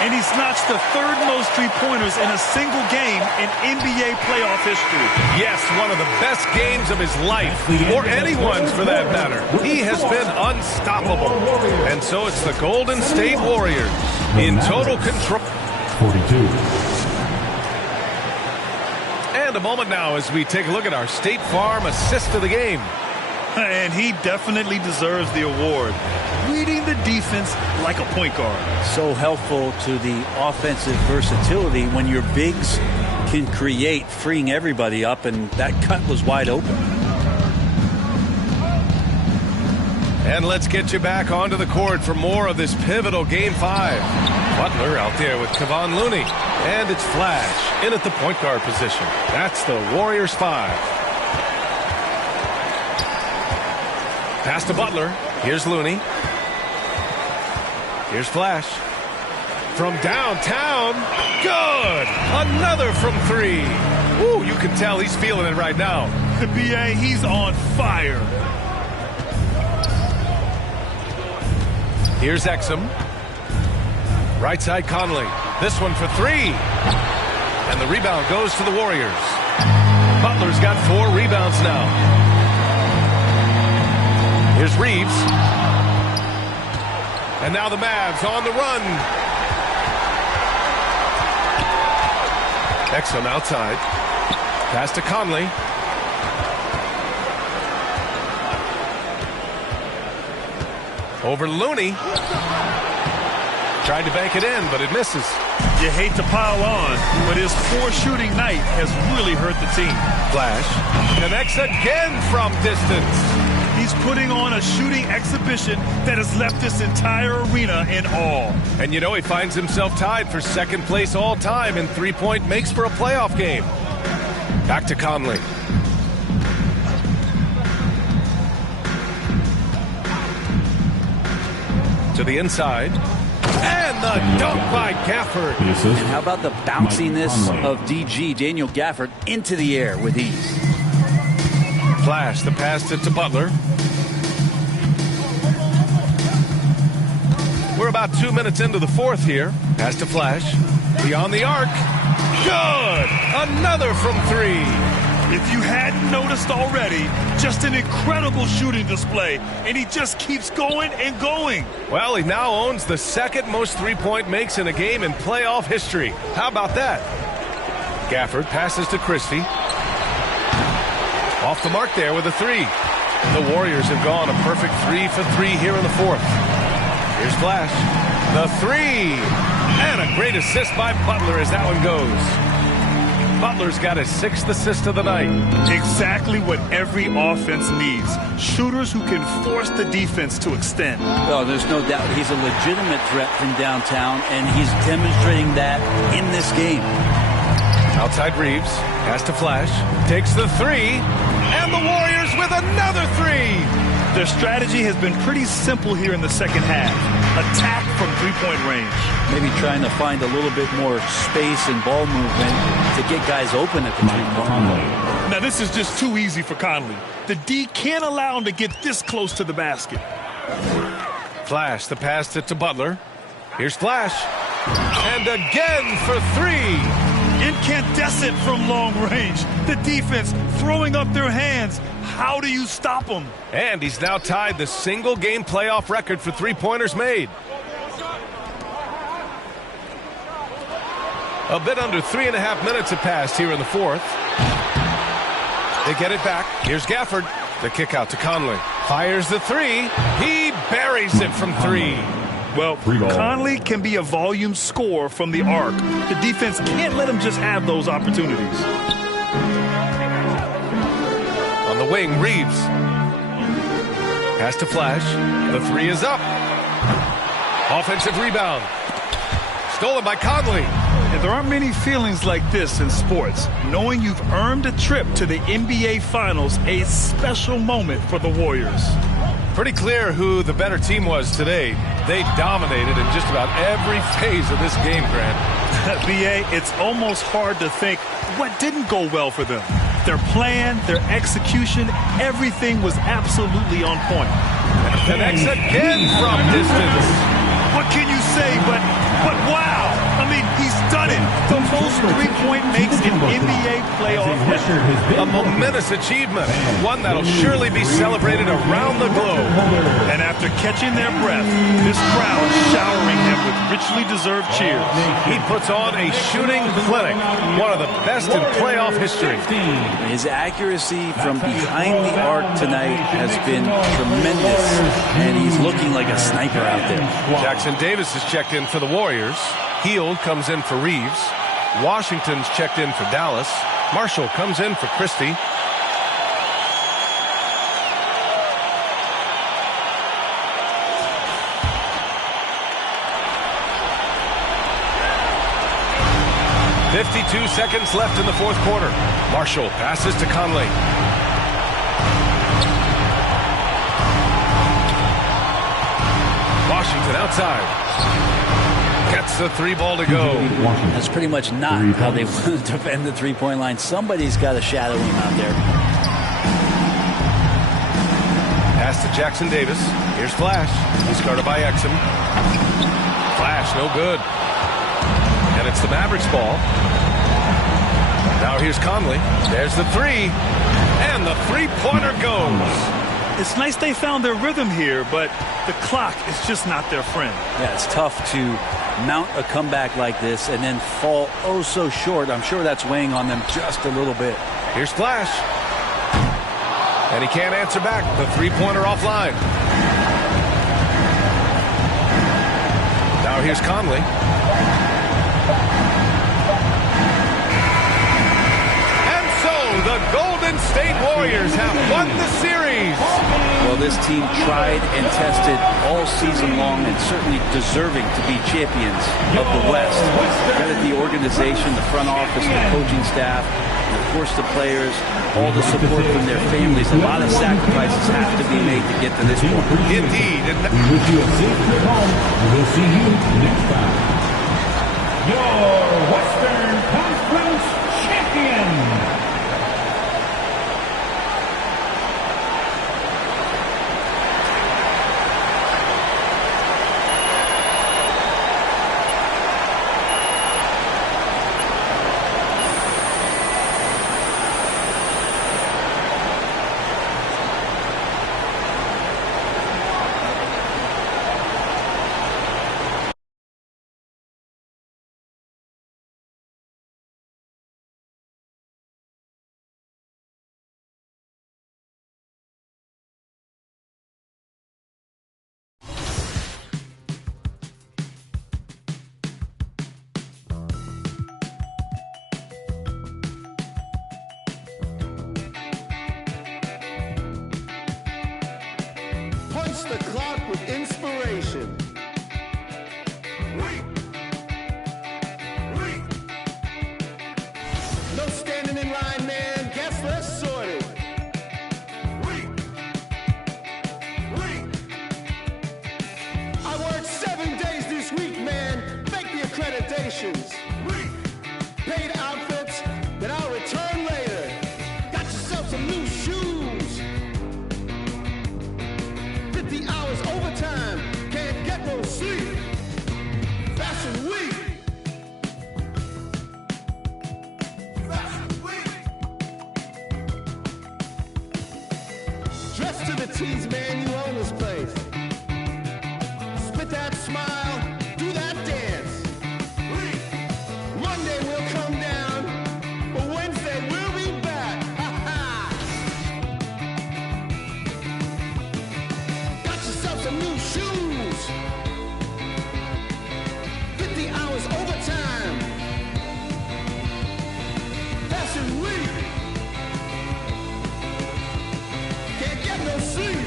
And he's notched the third most three-pointers in a single game in NBA playoff history. Yes, one of the best games of his life, or anyone's for that matter. He has been unstoppable. And so it's the Golden State Warriors in total control. 42. And a moment now as we take a look at our State Farm assist of the game. And he definitely deserves the award. Reading the defense like a point guard. So helpful to the offensive versatility when your bigs can create, freeing everybody up, and that cut was wide open. And let's get you back onto the court for more of this pivotal Game 5. Butler out there with Kevon Looney. And it's Flash in at the point guard position. That's the Warriors 5. Pass to Butler. Here's Looney. Here's Flash. From downtown. Good. Another from three. Ooh, you can tell he's feeling it right now. The BA, he's on fire. Here's Exum. Right side Conley. This one for three. And the rebound goes to the Warriors. Butler's got 4 rebounds now. Here's Reeves. And now the Mavs on the run. Exum outside. Pass to Conley. Over Looney. Tried to bank it in, but it misses. You hate to pile on, but his poor shooting night has really hurt the team. Flash connects again from distance. He's putting on a shooting exhibition that has left this entire arena in awe. And you know, he finds himself tied for second place all time in three-point makes for a playoff game. Back to Conley. To the inside. And the dunk by Gafford. And how about the bounciness of DG, Daniel Gafford, into the air with ease. Flash, the pass to Butler. We're about 2 minutes into the fourth here. Pass to Flash. Beyond the arc. Good! Another from three. If you hadn't noticed already, just an incredible shooting display. And he just keeps going and going. Well, he now owns the second most three-point makes in a game in playoff history. How about that? Gafford passes to Christie. Off the mark there with a three. The Warriors have gone a perfect 3 for 3 here in the fourth. Here's Flash. The three. And a great assist by Butler as that one goes. Butler's got his 6th assist of the night. Exactly what every offense needs. Shooters who can force the defense to extend. Oh, there's no doubt he's a legitimate threat from downtown, and he's demonstrating that in this game. Outside Reeves. Pass to Flash. Takes the three. And the Warriors with another three. Their strategy has been pretty simple here in the second half. Attack from three-point range. Maybe trying to find a little bit more space and ball movement to get guys open at the three-point. Now this is just too easy for Conley. The D can't allow him to get this close to the basket. Flash, the pass to Butler. Here's Flash. And again for three. Incandescent from long range. The defense throwing up their hands. How do you stop him? And he's now tied the single-game playoff record for three-pointers made. A bit under 3.5 minutes have passed here in the fourth. They get it back. Here's Gafford. The kick out to Conley. Fires the three. He buries it from three. Well, Conley can be a volume scorer from the arc. The defense can't let him just have those opportunities. On the wing, Reeves. Pass to Flash. The three is up. Offensive rebound. Stolen by Conley. And there aren't many feelings like this in sports. Knowing you've earned a trip to the NBA Finals, a special moment for the Warriors. Pretty clear who the better team was today. They dominated in just about every phase of this game, Grant. BA, it's almost hard to think what didn't go well for them. Their plan, their execution, everything was absolutely on point. Connects again from distance. What can you say but wow? three-point makes in NBA playoff history. A momentous achievement, one that'll surely be celebrated around the globe. And after catching their breath, this crowd showering him with richly deserved cheers. He puts on a shooting clinic, one of the best in playoff history. His accuracy from behind the arc tonight has been tremendous, and he's looking like a sniper out there. Jackson Davis has checked in for the Warriors. Hield comes in for Reeves. Washington's checked in for Dallas. Marshall comes in for Christie. "52 seconds left in the fourth quarter. Marshall passes to Conley. Washington outside. Gets the three ball to go. That's pretty much not how they want to defend the three-point line. Somebody's got to shadow him out there. Pass to Jackson Davis. Here's Flash. He's guarded by Exum. Flash, no good. And it's the Mavericks ball. Now here's Conley. There's the three. And the three-pointer goes. It's nice they found their rhythm here, but the clock is just not their friend. Yeah, it's tough to mount a comeback like this and then fall oh so short. I'm sure that's weighing on them just a little bit. Here's Flash. And he can't answer back. The three-pointer offline. Now here's Conley. And so the Golden State Warriors have won the series. Well, this team tried and tested all season long and certainly deserving to be champions of the West. Credit the organization, the front office, the coaching staff, and of course the players, all the support from their families. A lot of sacrifices have to be made to get to this point. Indeed. We wish you a safe trip home. We'll see you next time. Your Western Conference champion. The clock with inspiration. No standing in line, man. Guess less sorted. I worked 7 days this week, man. Fake the accreditations. Paid outfits that I'll return later. Got yourself some new shoes. 50 hours overtime, can't get no sleep. Fashion week. Fashion week. Dress to the T's, man, you own this place. Spit that smile, do that dance. Monday we'll come down, but Wednesday we'll be back. Ha ha. Got yourself some new shoes. 50 hours overtime. Fashion week. Can't get no sleep.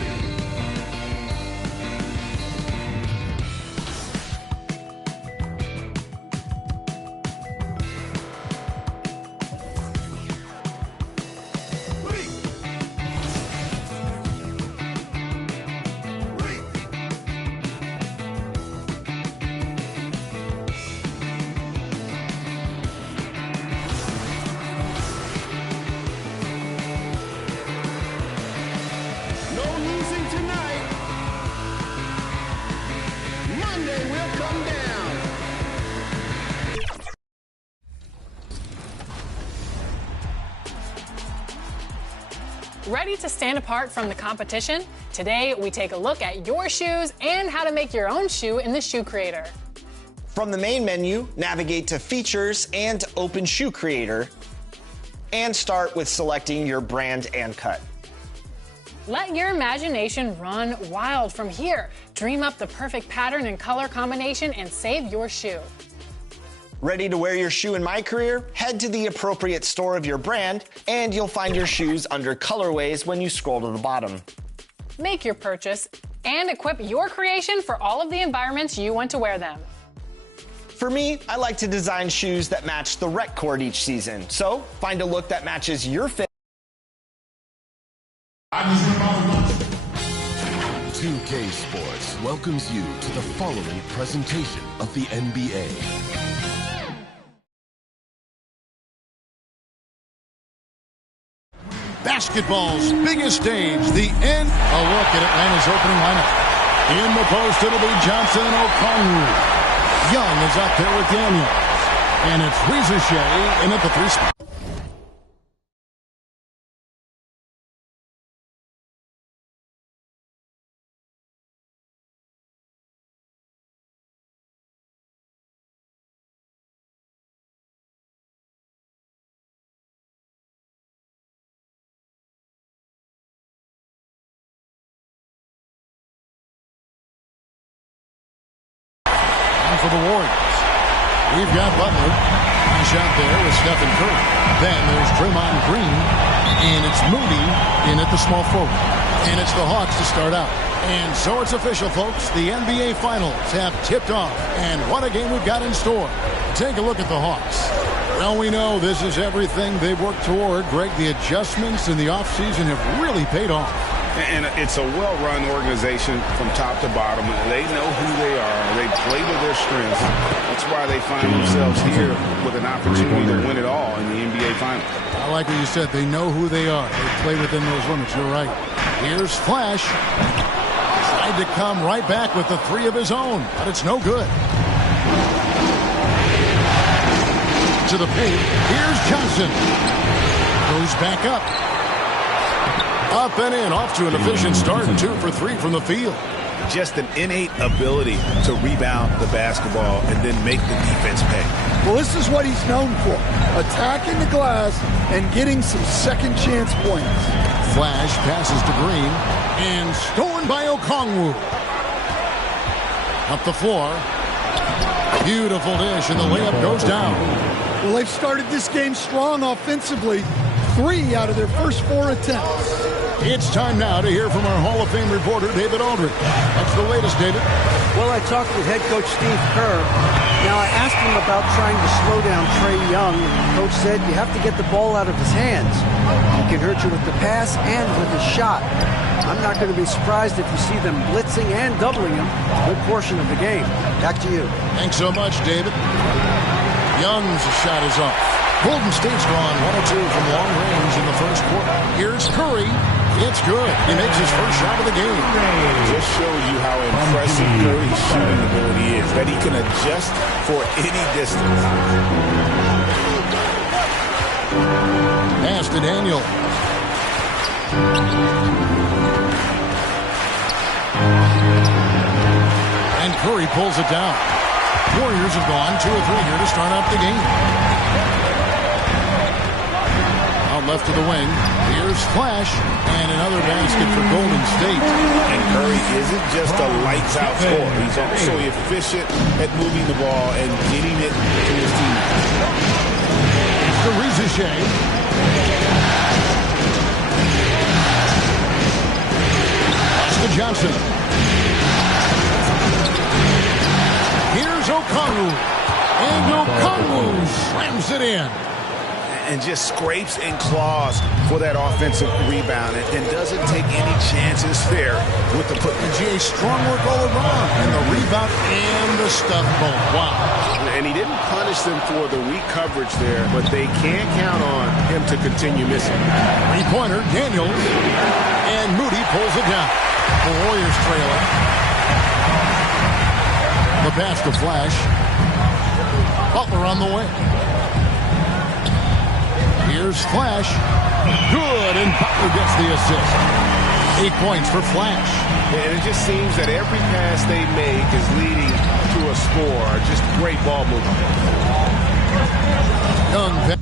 No losing tonight. Monday we'll come down. Ready to stand apart from the competition? Today, we take a look at your shoes and how to make your own shoe in the Shoe Creator. From the main menu, navigate to Features and open Shoe Creator, and start with selecting your brand and cut. Let your imagination run wild from here. Dream up the perfect pattern and color combination and save your shoe. Ready to wear your shoe in my career? Head to the appropriate store of your brand, and you'll find your shoes under colorways when you scroll to the bottom. Make your purchase and equip your creation for all of the environments you want to wear them. For me, I like to design shoes that match the rec court each season. So find a look that matches your fit. 2K Sports welcomes you to the following presentation of the NBA. Basketball's biggest stage, the end. A look at Atlanta's opening lineup. In the post, it'll be Johnson and O'Connor. Young is up there with Daniels. And it's Rizachet in at the 3 spot. For the Warriors, we've got Butler. He's out there with Stephen Curry. Then there's Draymond Green, and it's Moody in at the small forward. And it's the Hawks to start out. And so it's official, folks. The NBA Finals have tipped off. And what a game we've got in store. Take a look at the Hawks. Well, we know this is everything they've worked toward. Greg, the adjustments in the offseason have really paid off. And it's a well-run organization from top to bottom. They know who they are. They play to their strengths. That's why they find themselves here with an opportunity to win it all in the NBA Finals. I like what you said. They know who they are. They play within those limits. You're right. Here's Flash. Tried to come right back with the 3 of his own, but it's no good. To the paint. Here's Johnson. Goes back up. Up and in, off to an efficient start, 2 for 3 from the field. Just an innate ability to rebound the basketball and then make the defense pay. Well, this is what he's known for, attacking the glass and getting some second chance points. Flash passes to Green, and stolen by Okongwu. Up the floor. Beautiful dish, and the layup goes down. Well, they've started this game strong offensively. 3 out of their first 4 attempts. It's time now to hear from our Hall of Fame reporter, David Aldridge. What's the latest, David? Well, I talked with head coach Steve Kerr. Now, I asked him about trying to slow down Trae Young. The coach said you have to get the ball out of his hands. He can hurt you with the pass and with his shot. I'm not going to be surprised if you see them blitzing and doubling him a good portion of the game. Back to you. Thanks so much, David. Young's shot is off. Golden State's gone 1-2 from long range in the first quarter. Here's Curry. It's good. He makes his first shot of the game. Just shows you how impressive Curry's shooting ability is, that he can adjust for any distance. Pass to Daniel. And Curry pulls it down. Warriors have gone 2 or 3 here to start out the game. Out left to the wing. Here's Flash. And another basket for Golden State. And Curry isn't just a lights-out scorer. He's also efficient at moving the ball and getting it to his teammates. It's to Rizachet. Pass to Johnson. Here's O'Connor. And O'Connor slams it in. And just scrapes and claws for that offensive rebound and doesn't take any chances there with the put. GA, strong work all around. And the rebound and the stuff ball. Wow. And he didn't punish them for the weak coverage there, but they can't count on him to continue missing. 3-pointer, Daniels. And Moody pulls it down. The Warriors trailing. The pass to Flash. Butler on the way. Here's Flash. Good, and Butler gets the assist. 8 points for Flash. And it just seems that every pass they make is leading to a score. Just great ball movement. Young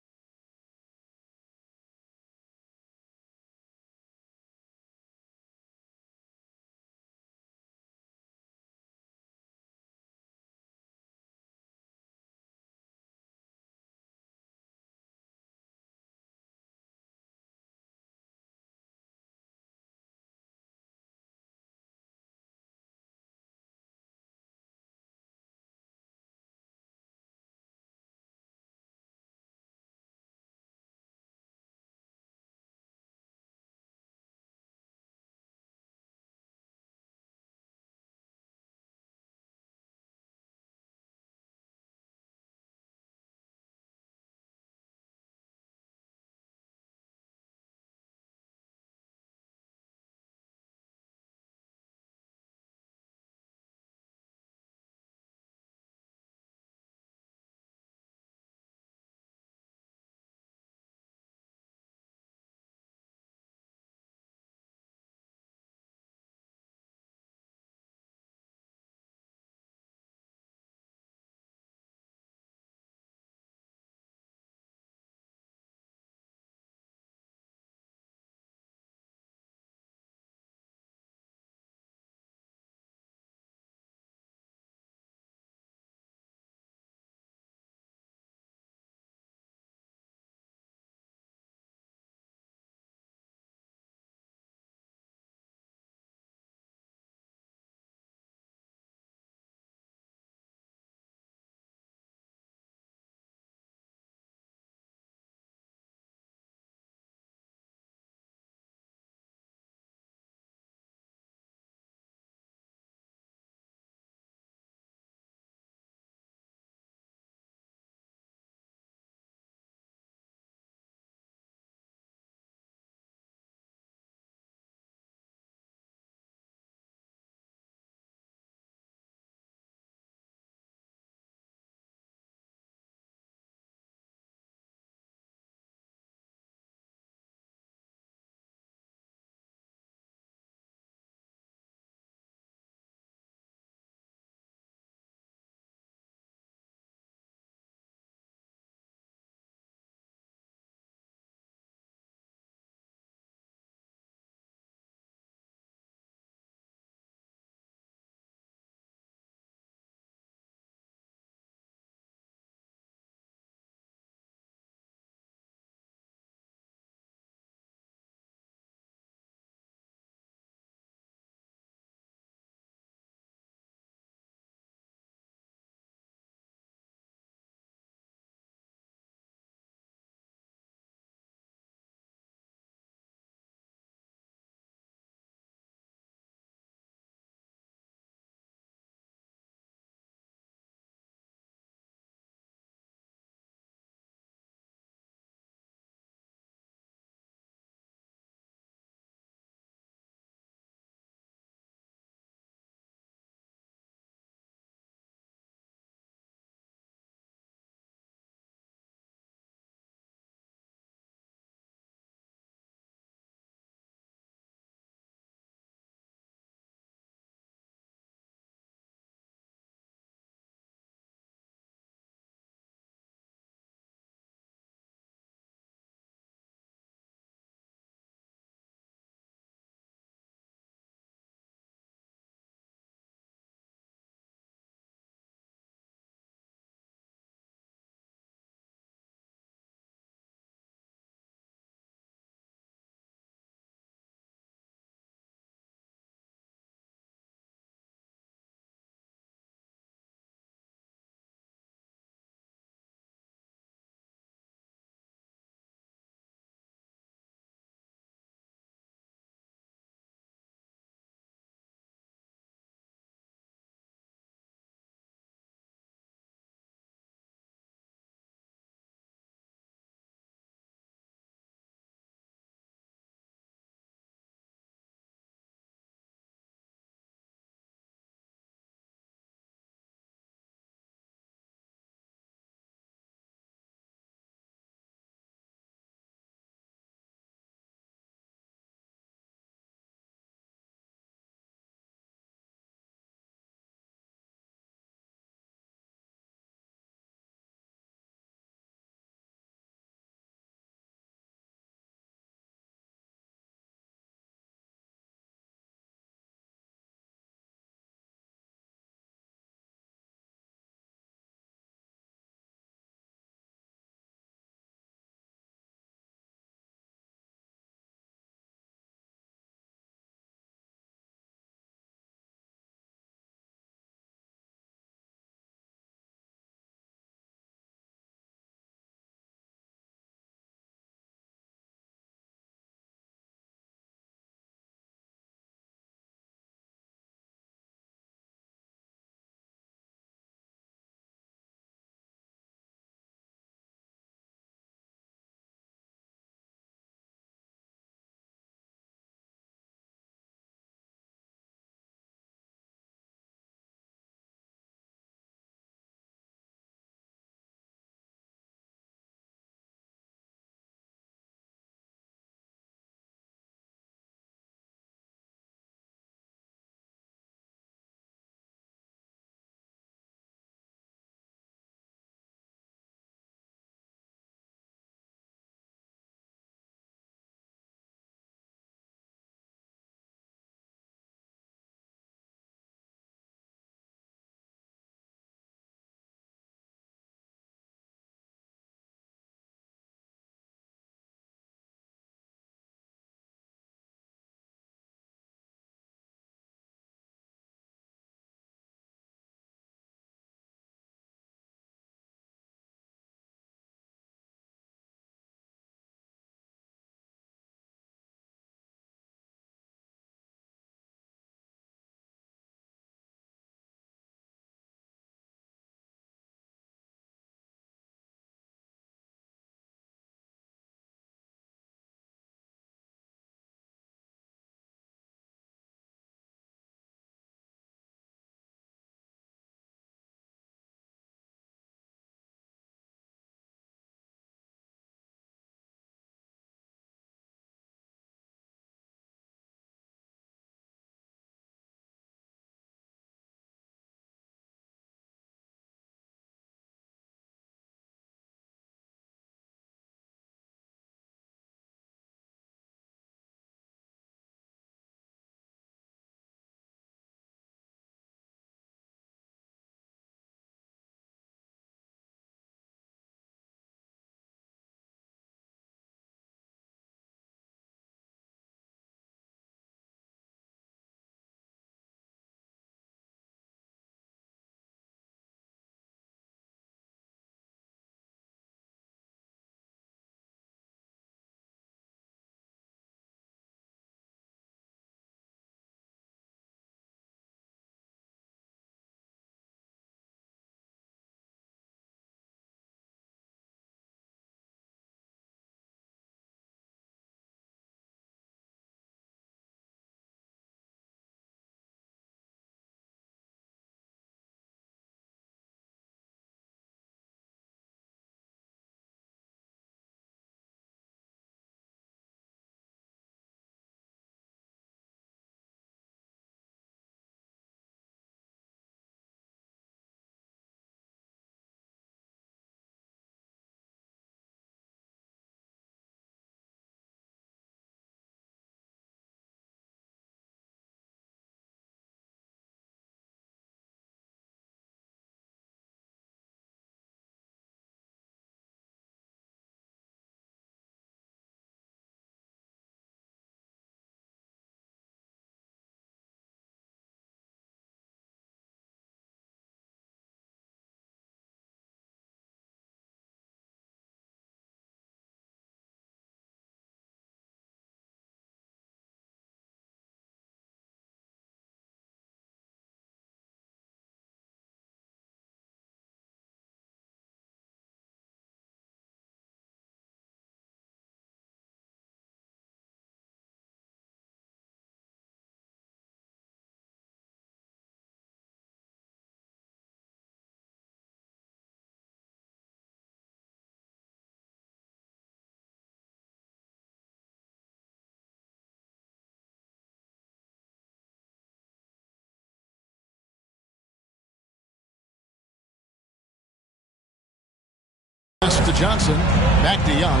to Johnson. Back to Young.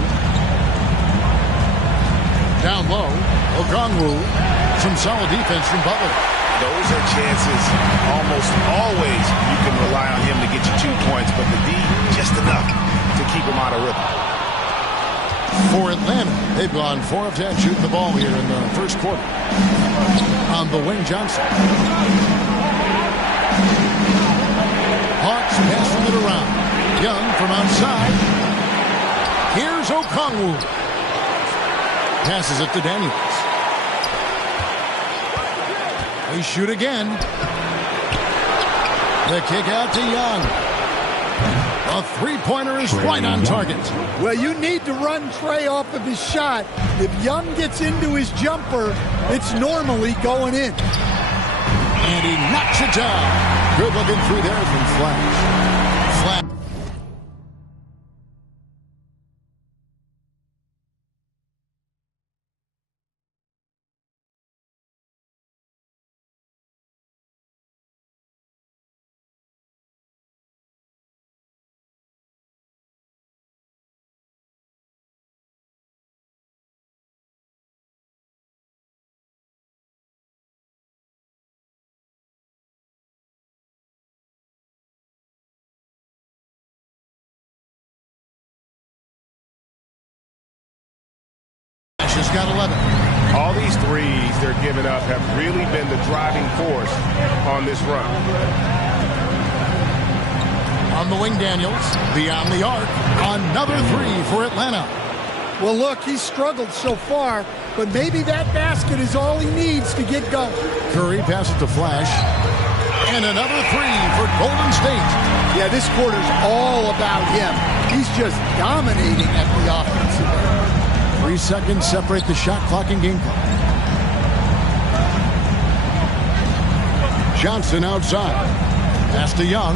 Down low. Okongwu. Some solid defense from Butler. Those are chances almost always you can rely on him to get you 2 points, but the D, just enough to keep him out of rhythm. For Atlanta, they've gone 4 of 10 shooting the ball here in the first quarter. On the wing, Johnson. Hawks passing it around. Young from outside. Here's Okongwu. Passes it to Daniels. They shoot again. The kick out to Young. A three-pointer is right on target. Well, you need to run Trey off of his shot. If Young gets into his jumper, it's normally going in. And he knocks it down. Good looking through there from Flash. Flash. Has got 11. All these threes they're giving up have really been the driving force on this run. On the wing, Daniels. Beyond the arc. Another three for Atlanta. Well, look, he's struggled so far, but maybe that basket is all he needs to get going. Curry passes to Flash. And another three for Golden State. Yeah, this quarter's all about him. He's just dominating at the offensive end. 3 seconds separate the shot clock and game clock. Johnson outside. Pass to Young.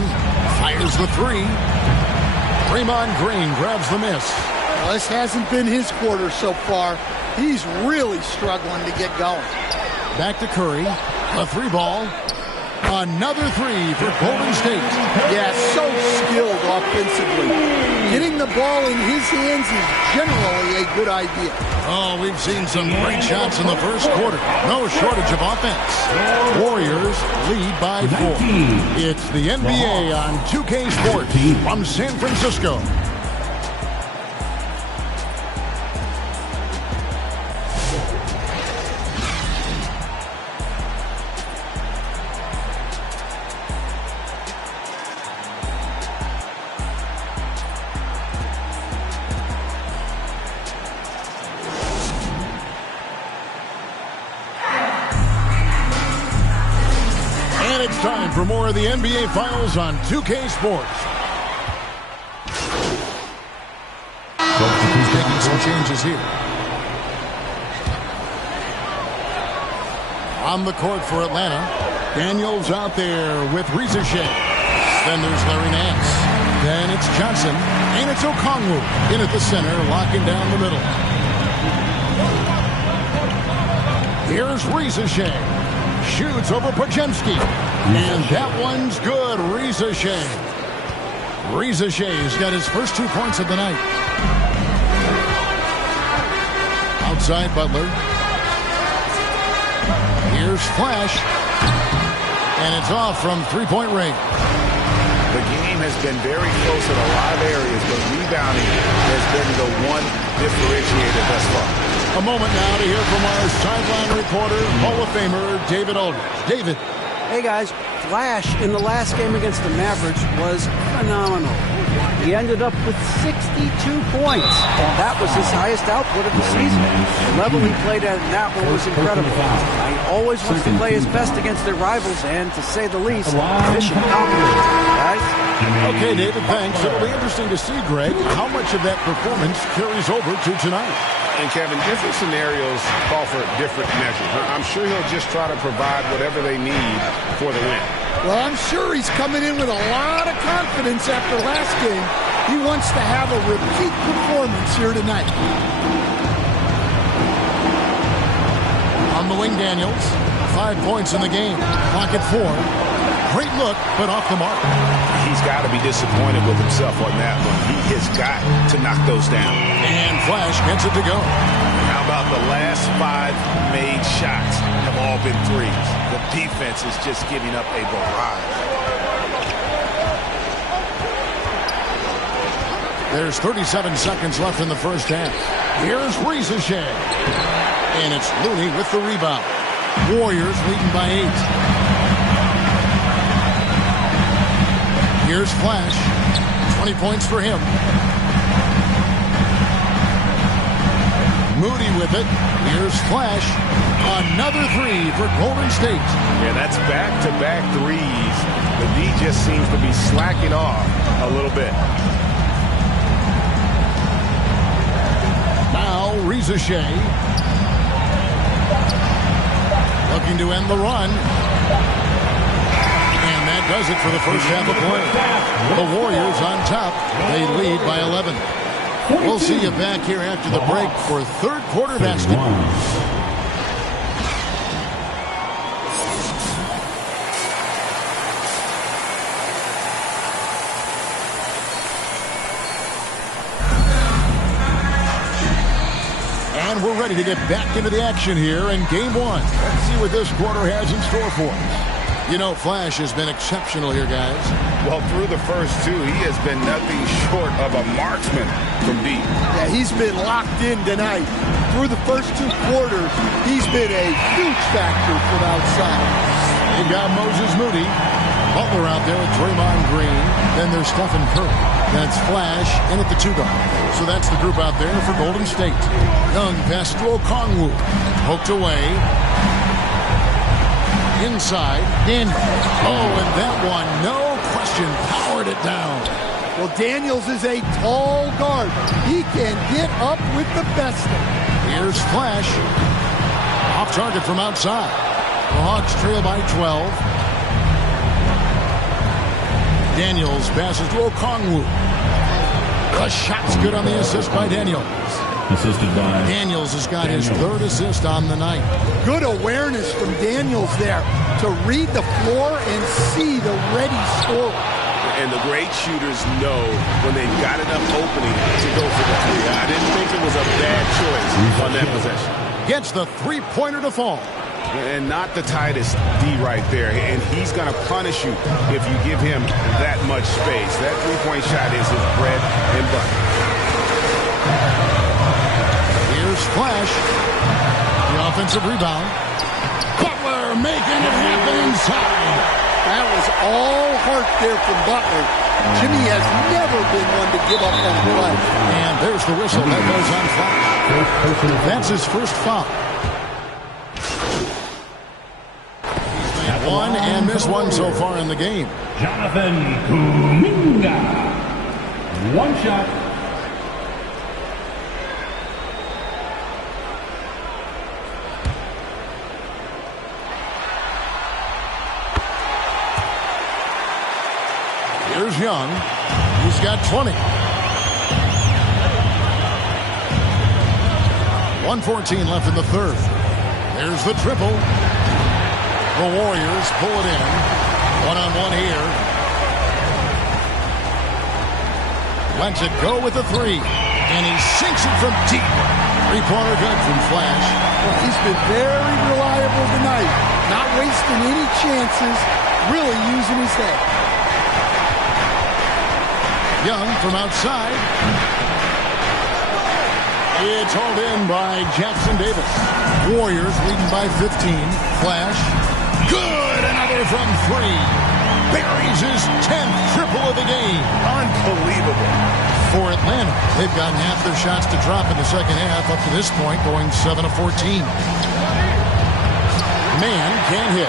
Fires the three. Draymond Green grabs the miss. Well, this hasn't been his quarter so far. He's really struggling to get going. Back to Curry. A three ball. Another three for Golden State. Yeah, so skilled offensively. Getting the ball in his hands is generally a good idea. Oh, we've seen some great shots in the first quarter. No shortage of offense. Warriors lead by 4. It's the NBA on 2K Sports from San Francisco. Time for more of the NBA Finals on 2K Sports. Making some changes here. On the court for Atlanta. Daniels out there with Rizasheh. Then there's Larry Nance. Then it's Johnson. And it's Okongwu in at the center, locking down the middle. Here's Rizasheh. Shoots over Podziemski. And that one's good. Rizasheh. Rizasheh's got his first 2 points of the night. Outside Butler. Here's Flash. And it's off from three-point range. The game has been very close in a lot of areas, but rebounding has been the one differentiator thus far. A moment now to hear from our sideline reporter, Hall of Famer David Aldridge. David. Hey, guys. Flash in the last game against the Mavericks was phenomenal. He ended up with 62 points. That was his highest output of the season. The level he played at in that one was incredible. He always wants to play his best against their rivals, and to say the least, mission accomplished. Guys? Okay, David, thanks. It'll be interesting to see, Greg, how much of that performance carries over to tonight. And Kevin, different scenarios call for different measures. I'm sure he'll just try to provide whatever they need for the win. Well, I'm sure he's coming in with a lot of confidence after last game. He wants to have a repeat performance here tonight. On the wing, Daniels. 5 points in the game. Clock at 4. Great look, but off the mark. He's got to be disappointed with himself on that one. He has got to knock those down. And Flash gets it to go. How about the last 5 made shots have all been threes? The defense is just giving up a barrage. There's 37 seconds left in the first half. Here's Ricochet. And it's Looney with the rebound. Warriors leading by 8. Here's Flash. 20 points for him. Moody with it. Here's Flash. Another 3 for Golden State. Yeah, that's back-to-back threes. The D just seems to be slacking off a little bit. Now Ricochet. Looking to end the run. And that does it for the first half of play. The Warriors on top. They lead by 11. We'll see you back here after the break for third quarter basketball. And we're ready to get back into the action here in game 1. Let's see what this quarter has in store for us. You know, Flash has been exceptional here, guys. Well, through the first 2, he has been nothing short of a marksman from deep. Yeah, he's been locked in tonight. Through the first 2 quarters, he's been a huge factor from outside. They've got Moses Moody. Butler out there with Draymond Green. Then there's Stephen Curry. Then it's Flash in at the 2 guard. So that's the group out there for Golden State. Young pass to Okongwu. Poked away. Inside, Daniels. Oh, and that one, no question, powered it down. Well, Daniels is a tall guard. He can get up with the best of them. Here's Flash. Off target from outside. The Hawks trail by 12. Daniels passes to Okongwu. The shot's good on the assist by Daniels. Assisted by Daniels has got his 3rd assist on the night. Good awareness from Daniels there to read the floor and see the ready scorer. And the great shooters know when they've got enough opening to go for the 3. I didn't think it was a bad choice on that possession. Gets the 3-pointer to fall. And not the tightest D right there. And he's going to punish you if you give him that much space. That 3-point shot is his bread and butter. Here's Flash. The offensive rebound. Butler making it happen inside. That was all heart there from Butler. Jimmy has never been one to give up on a play. And there's the whistle. That goes on Flash. That's his first foul. One and missed one so far in the game. Jonathan Kuminga. 1 shot. Here's Young. He's got 20. 1:14 left in the 3rd. There's the triple. The Warriors pull it in. 1-on-1 here. Lets it go with the 3. And he sinks it from deep. 3-pointer good from Flash. Well, he's been very reliable tonight. Not wasting any chances. Really using his head. Young from outside. It's hauled in by Jackson Davis. Warriors leading by 15. Flash. Good! Another from 3. Buries his 10th triple of the game. Unbelievable. For Atlanta, they've gotten half their shots to drop in the second half up to this point, going 7 of 14. Man can't hit.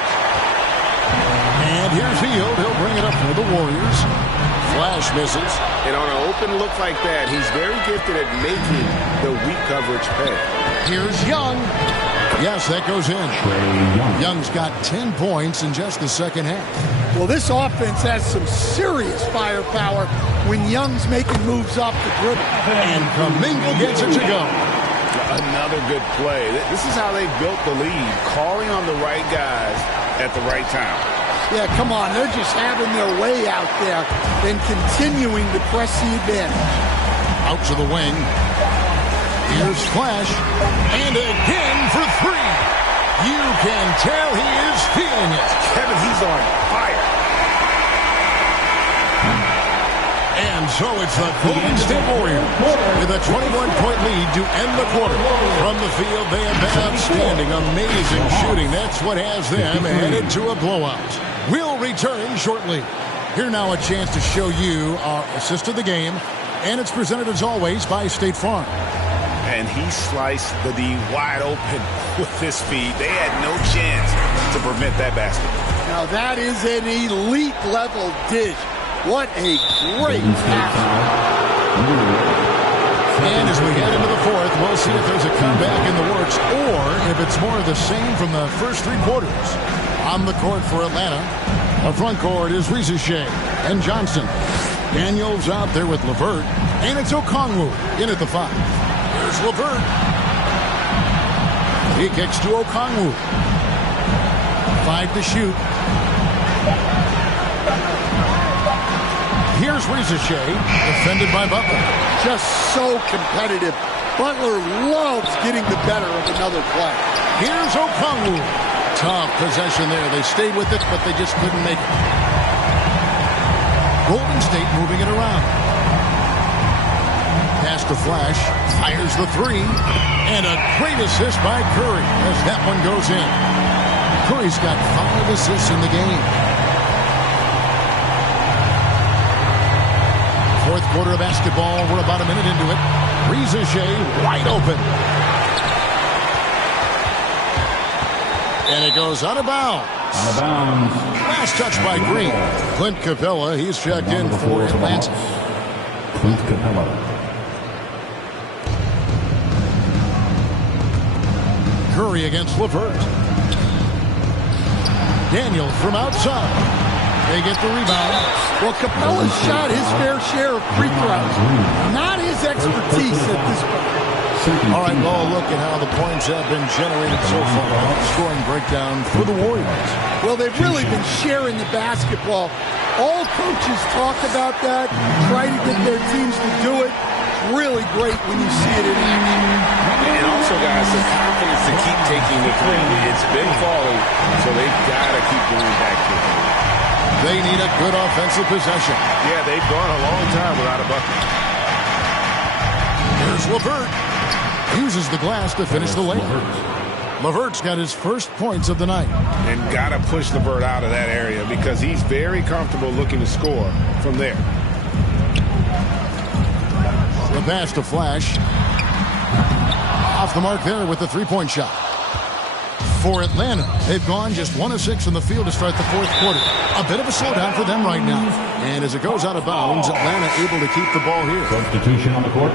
And here's Hield. He'll bring it up for the Warriors. Flash misses. And on an open look like that, he's very gifted at making the weak coverage pay. Here's Young. Yes, that goes in. Young's got 10 points in just the second half. Well, this offense has some serious firepower when Young's making moves off the dribble. And Kuminga gets it to go. Another good play. This is how they built the lead, calling on the right guys at the right time. Yeah, come on. They're just having their way out there and continuing to press the advantage. Out to the wing. Here's Flash. And again for three. You can tell he is feeling it. Kevin, he's on fire. And so it's the Golden State Warriors with a 21-point lead to end the quarter. From the field, they have been outstanding, amazing shooting. That's what has them headed to a blowout. We'll return shortly. Here now a chance to show you our assist of the game. And it's presented as always by State Farm. And he sliced the D wide open with his feet. They had no chance to prevent that basket. Now that is an elite level dish. What a great pass. And as we head into the fourth, we'll see if there's a comeback in the works or if it's more of the same from the first three quarters. On the court for Atlanta, the front court is Rizachet and Johnson. Daniels out there with LeVert, and it's Okongwu in at the 5. Here's LeVert. He kicks to Okongwu. 5 to shoot. Here's Rizachet, defended by Butler. Just so competitive. Butler loves getting the better of another play. Here's Okongwu. Tough possession there. They stayed with it, but they just couldn't make it. Golden State moving it around. Pass to Flash. Fires the three. And a great assist by Curry as that one goes in. Curry's got 5 assists in the game. Fourth quarter of basketball. We're about a minute into it. Rizachet wide open. And it goes out of bounds. Out of bounds. Last touch by Green. Clint Capella, he's checked in for Atlanta. Clint Capella. Curry against LeVert. Daniel from outside. They get the rebound. Well, Capella shot his fair share of free throws. Not his expertise at this point. All right, well, look at how the points have been generated so far. Scoring breakdown for the Warriors. Well, they've really been sharing the basketball. All coaches talk about that, try to get their teams to do it. Really great when you see it in action. And also, guys, the confidence to keep taking the three. It's been falling, so they've got to keep going back to it. They need a good offensive possession. Yeah, they've gone a long time without a bucket. Here's LeVert. Uses the glass to finish the lane. LeVert's got his first points of the night. And got to push LeVert out of that area because he's very comfortable looking to score from there. The pass to Flash. Off the mark there with the three-point shot. For Atlanta, they've gone just 1 of 6 in the field to start the fourth quarter. A bit of a slowdown for them right now. And as it goes out of bounds, Atlanta able to keep the ball here. Substitution on the court.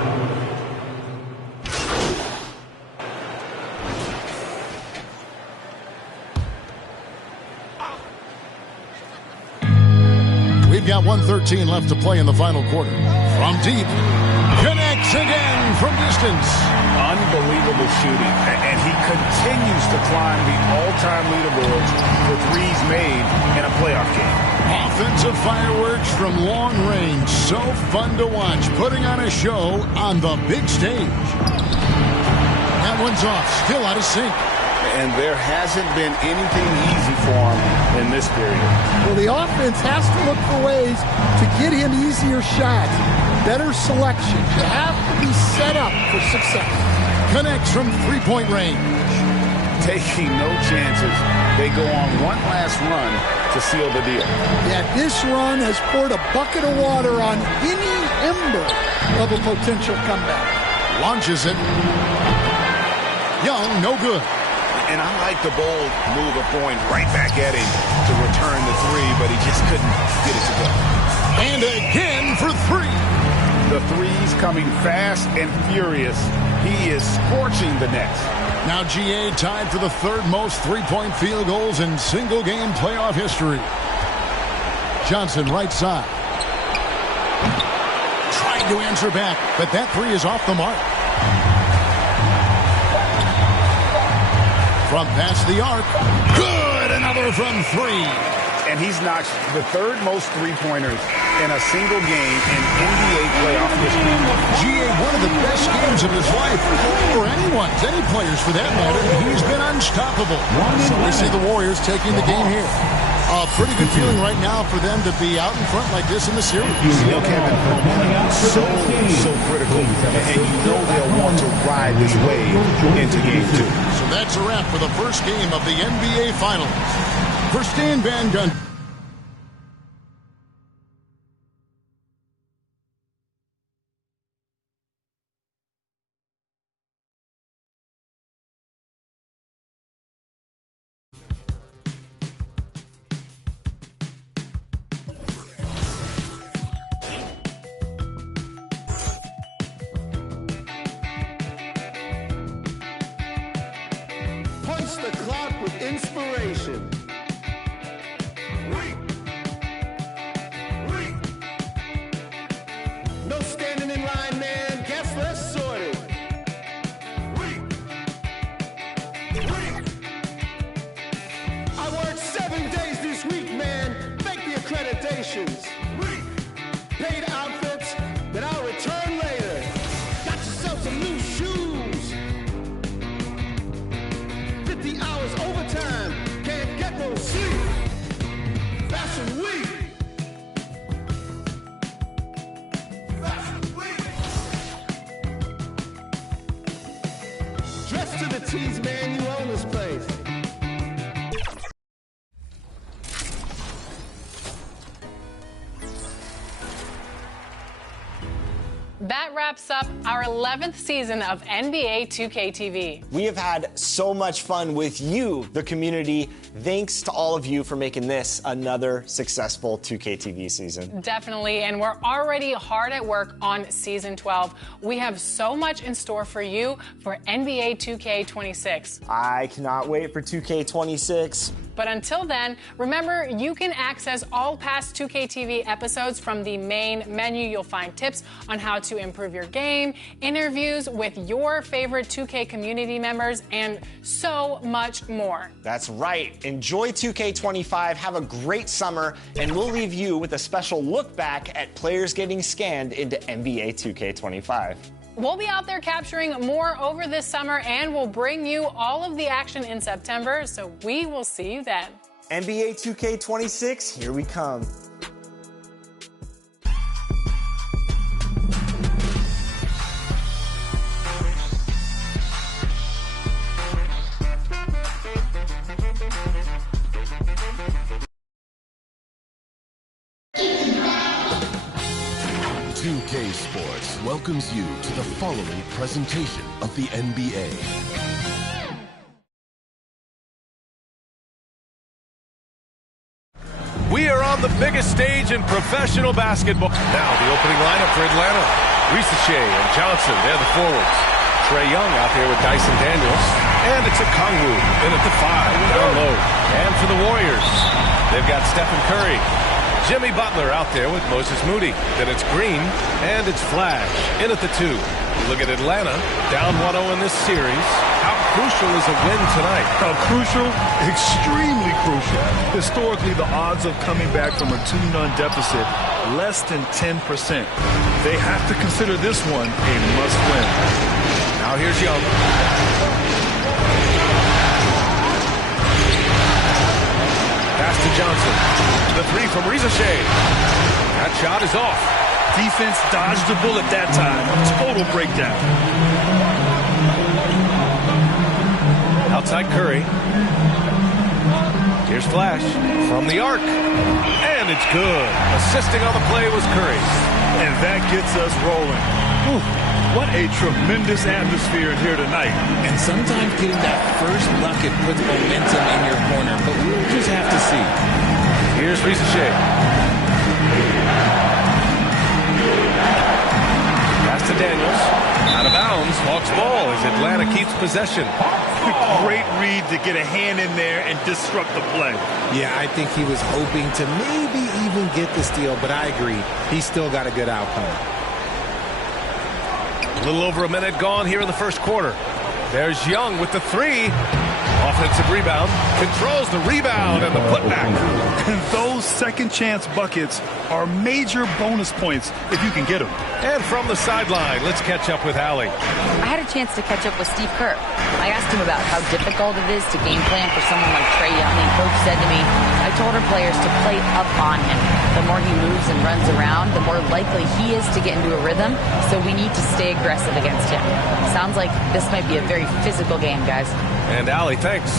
We've got 1:13 left to play in the final quarter. From deep, connects again from distance. Unbelievable shooting, and he continues to climb the all-time leaderboards for threes made in a playoff game. Offensive fireworks from long range. So fun to watch, putting on a show on the big stage. That one's off, still out of sync. And there hasn't been anything easy for him in this period. Well, the offense has to look for ways to get him easier shots, better selection. You have to be set up for success. Connects from three-point range. Taking no chances. They go on one last run to seal the deal. Yeah, this run has poured a bucket of water on any ember of a potential comeback. Launches it. Young, no good. And I like the bold move of going right back at him to return the three, but he just couldn't get it to go. And again for three. The threes coming fast and furious. He is scorching the Nets. Now GA tied for the third most three-point field goals in single-game playoff history. Johnson right side. Trying to answer back, but that three is off the mark. From past the arc. Good! Another from three. And he's knocked the third most three-pointers in a single game in NBA playoff history. GA, one of the best games of his life, or anyone's, any players for that matter. He's been unstoppable. So we see the Warriors taking the game here. A pretty good feeling right now for them to be out in front like this in the series. You know, Kevin, so critical, and you know they'll want to ride this wave into game 2. So that's a wrap for the first game of the NBA Finals. For Stan Van Gundy. Punch the clock with inspiration. No standing in line, man. Guess less sorted. I worked 7 days this week, man. Fake the accreditations. Paid outfits that I'll return later. Got yourself some new shoes. 50 hours overtime. Can't get no sleep. Fashion week. Dress to the T's, man, you own this place. That wraps up our 11th season of NBA 2K TV. We have had so much fun with you, the community. Thanks to all of you for making this another successful 2K TV season. Definitely, and we're already hard at work on Season 12. We have so much in store for you for NBA 2K26. I cannot wait for 2K26. But until then, remember, you can access all past 2K TV episodes from the main menu. You'll find tips on how to improve your game, interviews with your favorite 2K community members, and so much more. That's right. Enjoy 2K25, have a great summer, and we'll leave you with a special look back at players getting scanned into NBA 2K25. We'll be out there capturing more over this summer, and we'll bring you all of the action in September, so we will see you then. NBA 2K26, here we come. Sports welcomes you to the following presentation of the NBA. We are on the biggest stage in professional basketball. Now the opening lineup for Atlanta. Risache and Johnson, they're the forwards. Trae Young out there with Dyson Daniels. And it's a Kongwu in at the 5, down low. And for the Warriors, they've got Stephen Curry. Jimmy Butler out there with Moses Moody. Then it's Green, and it's Flash in at the 2. Look at Atlanta, down 1-0 in this series. How crucial is a win tonight? Crucial? Extremely crucial. Historically, the odds of coming back from a 2-0 deficit, less than 10%. They have to consider this one a must-win. Now here's Young. Pass to Johnson. The 3 from Risache. That shot is off. Defense dodged the bullet that time. Total breakdown. Outside Curry. Here's Flash from the arc. And it's good. Assisting on the play was Curry. And that gets us rolling. Whew. What a tremendous atmosphere in here tonight. And sometimes getting that first bucket puts momentum in your corner, but we'll just have to see. Here's Risache. Pass to Daniels. Out of bounds. Hawks ball as Atlanta keeps possession. Great read to get a hand in there and disrupt the play. Yeah, I think he was hoping to maybe even get the steal, but I agree. He still got a good outcome. A little over a minute gone here in the first quarter. There's Young with the 3. Offensive rebound, controls the rebound and the putback. And those second chance buckets are major bonus points if you can get them. And from the sideline, let's catch up with Allie. I had a chance to catch up with Steve Kerr. I asked him about how difficult it is to game plan for someone like Trae Young, and Coach said to me, I told our players to play up on him. The more he moves and runs around, the more likely he is to get into a rhythm, so we need to stay aggressive against him. Sounds like this might be a very physical game, guys. And Allie, thanks.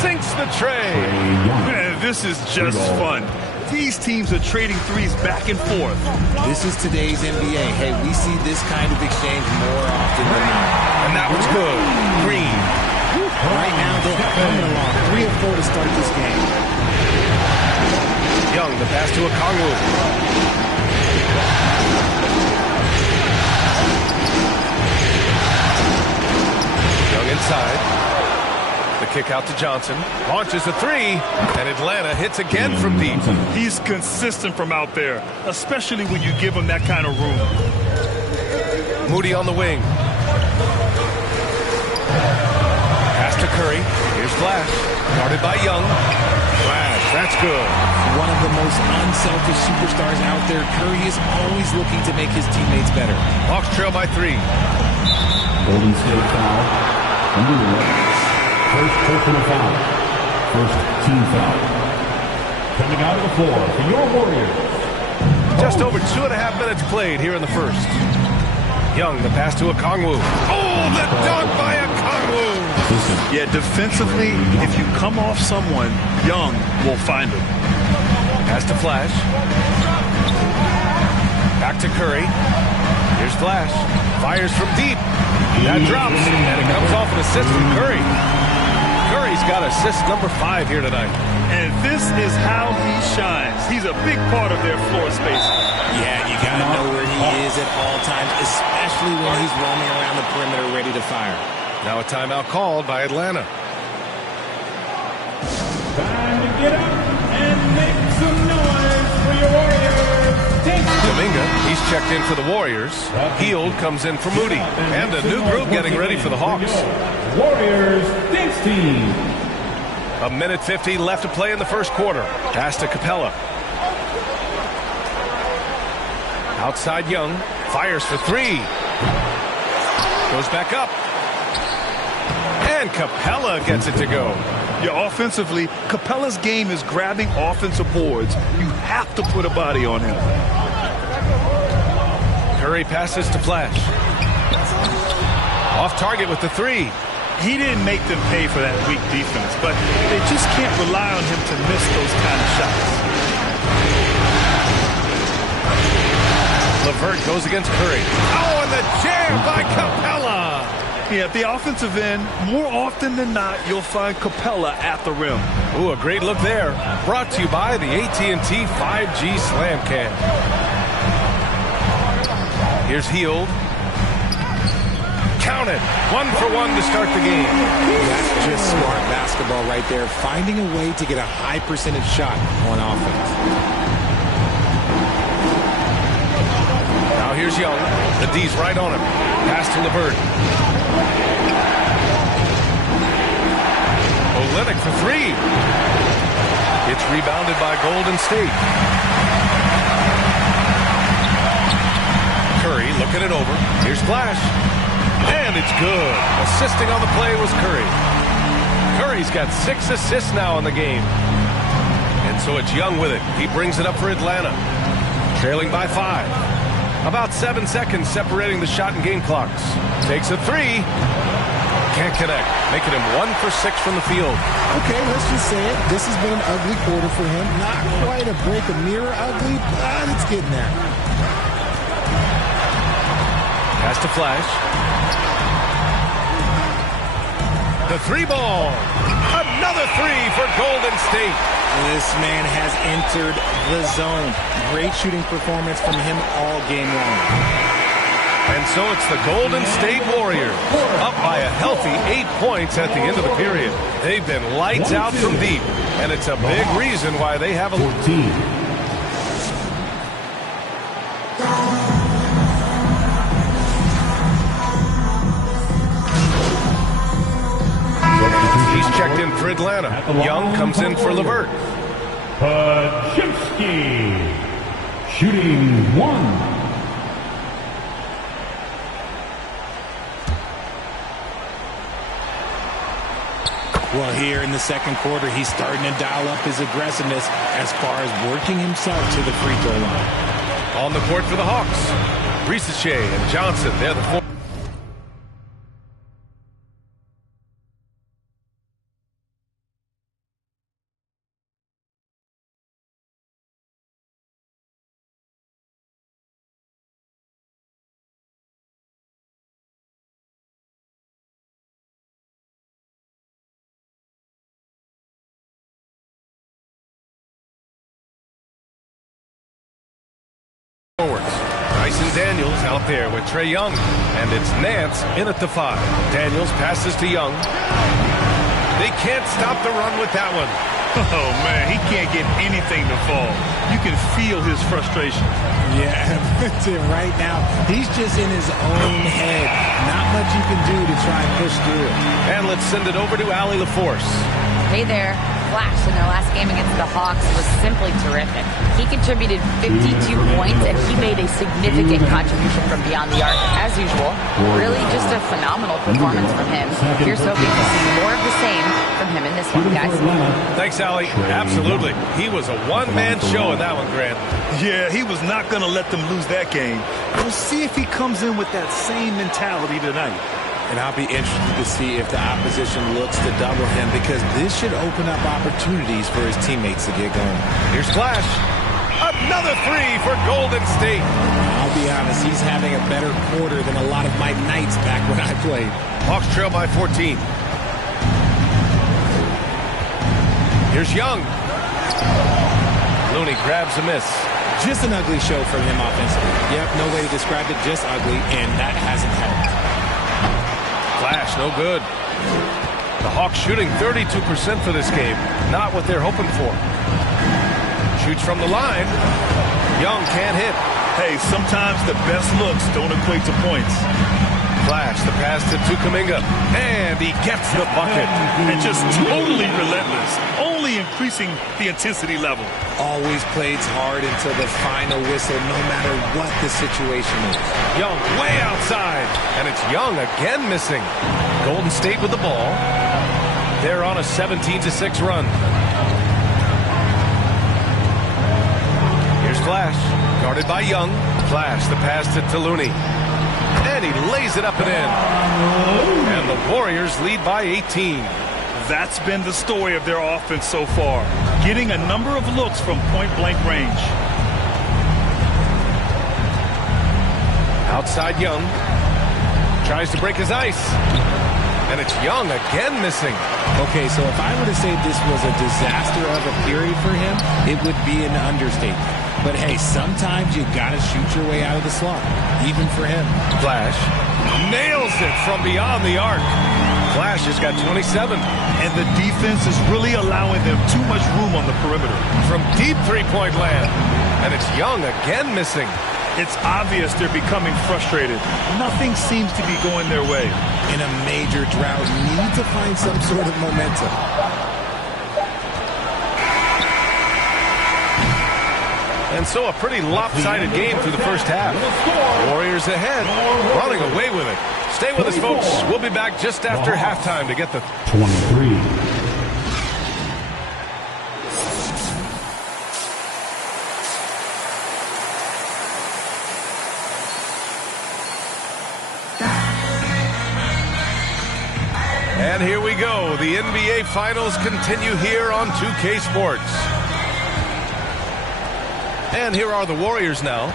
Sinks the tray. Man, this is just fun. These teams are trading threes back and forth. This is today's NBA. Hey, we see this kind of exchange more often than not. And that was good. Green. Right now, they're coming along 3 of 4 to start this game. Young, the pass to Okongwu. Young inside. The kick out to Johnson. Launches a three, and Atlanta hits again from deep. He's consistent from out there, especially when you give him that kind of room. Moody on the wing. Pass to Curry. Here's Flash. Guarded by Young. Flash, that's good. One of the most unselfish superstars out there. Curry is always looking to make his teammates better. Hawks trail by 3. Golden State foul. Number 11. First personal foul. First team foul. Coming out of the floor for your Warriors. Just over 2.5 minutes played here in the first. Young, the pass to Okongwu. Oh, the dunk by Okongwu. Yeah, defensively, if you come off someone, Young will find him. Pass to Flash. Back to Curry. Here's Flash. Fires from deep. That drops, and it comes off an assist from Curry. Curry's got assist number 5 here tonight. And this is how he shines. He's a big part of their floor space. Yeah, you got to know where he is at all times, especially when he's roaming around the perimeter ready to fire. Now a timeout called by Atlanta. Time to get up and make some noise for your Warriors. Kuminga, he's checked in for the Warriors. Hield comes in for Moody. And a new group getting ready for the Hawks. Warriors, thanks team. 1:50 left to play in the first quarter. Pass to Capella. Outside Young. Fires for 3. Goes back up. And Capella gets it to go. Yeah, offensively, Capella's game is grabbing offensive boards. You have to put a body on him. Curry passes to Flash. Off target with the 3. He didn't make them pay for that weak defense, but they just can't rely on him to miss those kind of shots. LeVert goes against Curry. Oh, and the jam by Capella. Yeah, at the offensive end, more often than not, you'll find Capella at the rim. Ooh, a great look there. Brought to you by the AT&T 5G Slam Cam. Here's Hield. Count it. 1 for 1 to start the game. That's just smart basketball right there. Finding a way to get a high percentage shot on offense. Now here's Young. The D's right on him. Pass to LeVert. Olynyk for 3. It's rebounded by Golden State. Curry looking it over. Here's Flash. And it's good. Assisting on the play was Curry. Curry's got 6 assists now in the game. And so it's Young with it. He brings it up for Atlanta. Trailing by 5. About 7 seconds separating the shot and game clocks. Takes a 3. Can't connect. Making him 1 for 6 from the field. Okay, let's just say it. This has been an ugly quarter for him. Not quite a break a mirror ugly, but it's getting there. Pass to Flash. The 3 ball. Another 3 for Golden State. This man has entered the zone. Great shooting performance from him all game long. And so it's the Golden State Warriors up by a healthy 8 points at the end of the period. They've been lights out from deep, and it's a big reason why they have a 14. Atlanta. Young comes in for Levert. Pajimski, shooting 1. Well, here in the second quarter, he's starting to dial up his aggressiveness as far as working himself to the free throw line. On the court for the Hawks, Risache and Johnson, they're the 4. Dyson Daniels out there with Trae Young, and it's Nance in at the 5. Daniels passes to Young. They can't stop the run with that one. Oh, man, he can't get anything to fall. You can feel his frustration. Yeah, that's it right now. He's just in his own head. Not much you can do to try and push through it. And let's send it over to Allie LaForce. Hey there. Flash in their last game against the Hawks was simply terrific. He contributed 52 points, and he made a significant contribution from beyond the arc, as usual. Really just a phenomenal performance from him. Here's hoping to see more of the same from him in this one, guys. Thanks, Allie. Absolutely. He was a one-man show in that one, Grant. Yeah, he was not going to let them lose that game. We'll see if he comes in with that same mentality tonight. And I'll be interested to see if the opposition looks to double him, because this should open up opportunities for his teammates to get going. Here's Flash. Another 3 for Golden State. I'll be honest, he's having a better quarter than a lot of my nights back when I played. Hawks trail by 14. Here's Young. Looney grabs a miss. Just an ugly show from him offensively. Yep, no way to describe it, just ugly, and that hasn't helped. Flash, no good. The Hawks shooting 32% for this game. Not what they're hoping for. Shoots from the line. Young can't hit. Hey, sometimes the best looks don't equate to points. Flash, the pass to Kuminga. And he gets the bucket. And just totally relentless. Only increasing the intensity level. Always plays hard until the final whistle, no matter what the situation is. Young way outside. And it's Young again missing. Golden State with the ball. They're on a 17-6 run. Here's Flash. Guarded by Young. Flash, the pass to Looney. And he lays it up and in. And the Warriors lead by 18. That's been the story of their offense so far. Getting a number of looks from point-blank range. Outside Young. Tries to break his ice. And it's Young again missing. Okay, so if I were to say this was a disaster of a period for him, it would be an understatement. But hey, sometimes you gotta shoot your way out of the slump, even for him. Flash nails it from beyond the arc. Flash has got 27. And the defense is really allowing them too much room on the perimeter. From deep three-point land. And it's Young again missing. It's obvious they're becoming frustrated. Nothing seems to be going their way. In a major drought, need to find some sort of momentum. And so a pretty lopsided game through the first half. Warriors ahead, running away with it. Stay with us, folks. We'll be back just after halftime to get the 23. And here we go. The NBA Finals continue here on 2K Sports. And here are the Warriors now.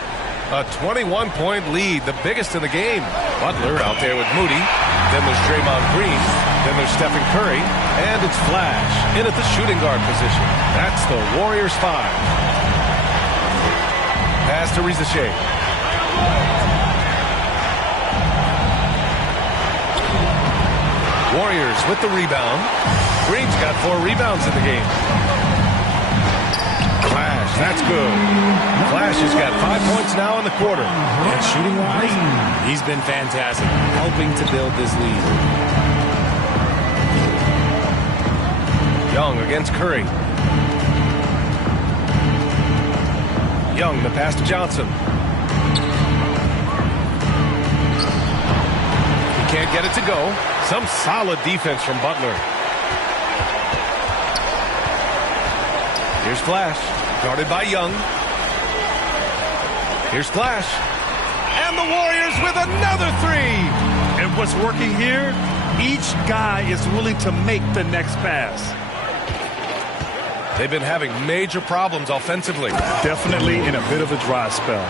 A 21-point lead, the biggest in the game. Butler out there with Moody. Then there's Draymond Green. Then there's Stephen Curry. And it's Flash in at the shooting guard position. That's the Warriors 5. Pass to Risache. Warriors with the rebound. Green's got 4 rebounds in the game. Flash, that's good. Flash has got 5 points now in the quarter. And shooting-wise, he's been fantastic, helping to build this lead. Young against Curry. Young, the pass to Johnson. He can't get it to go. Some solid defense from Butler. Here's Flash, guarded by Young. Here's Flash. And the Warriors with another three. And what's working here? Each guy is willing to make the next pass. They've been having major problems offensively. Definitely in a bit of a dry spell.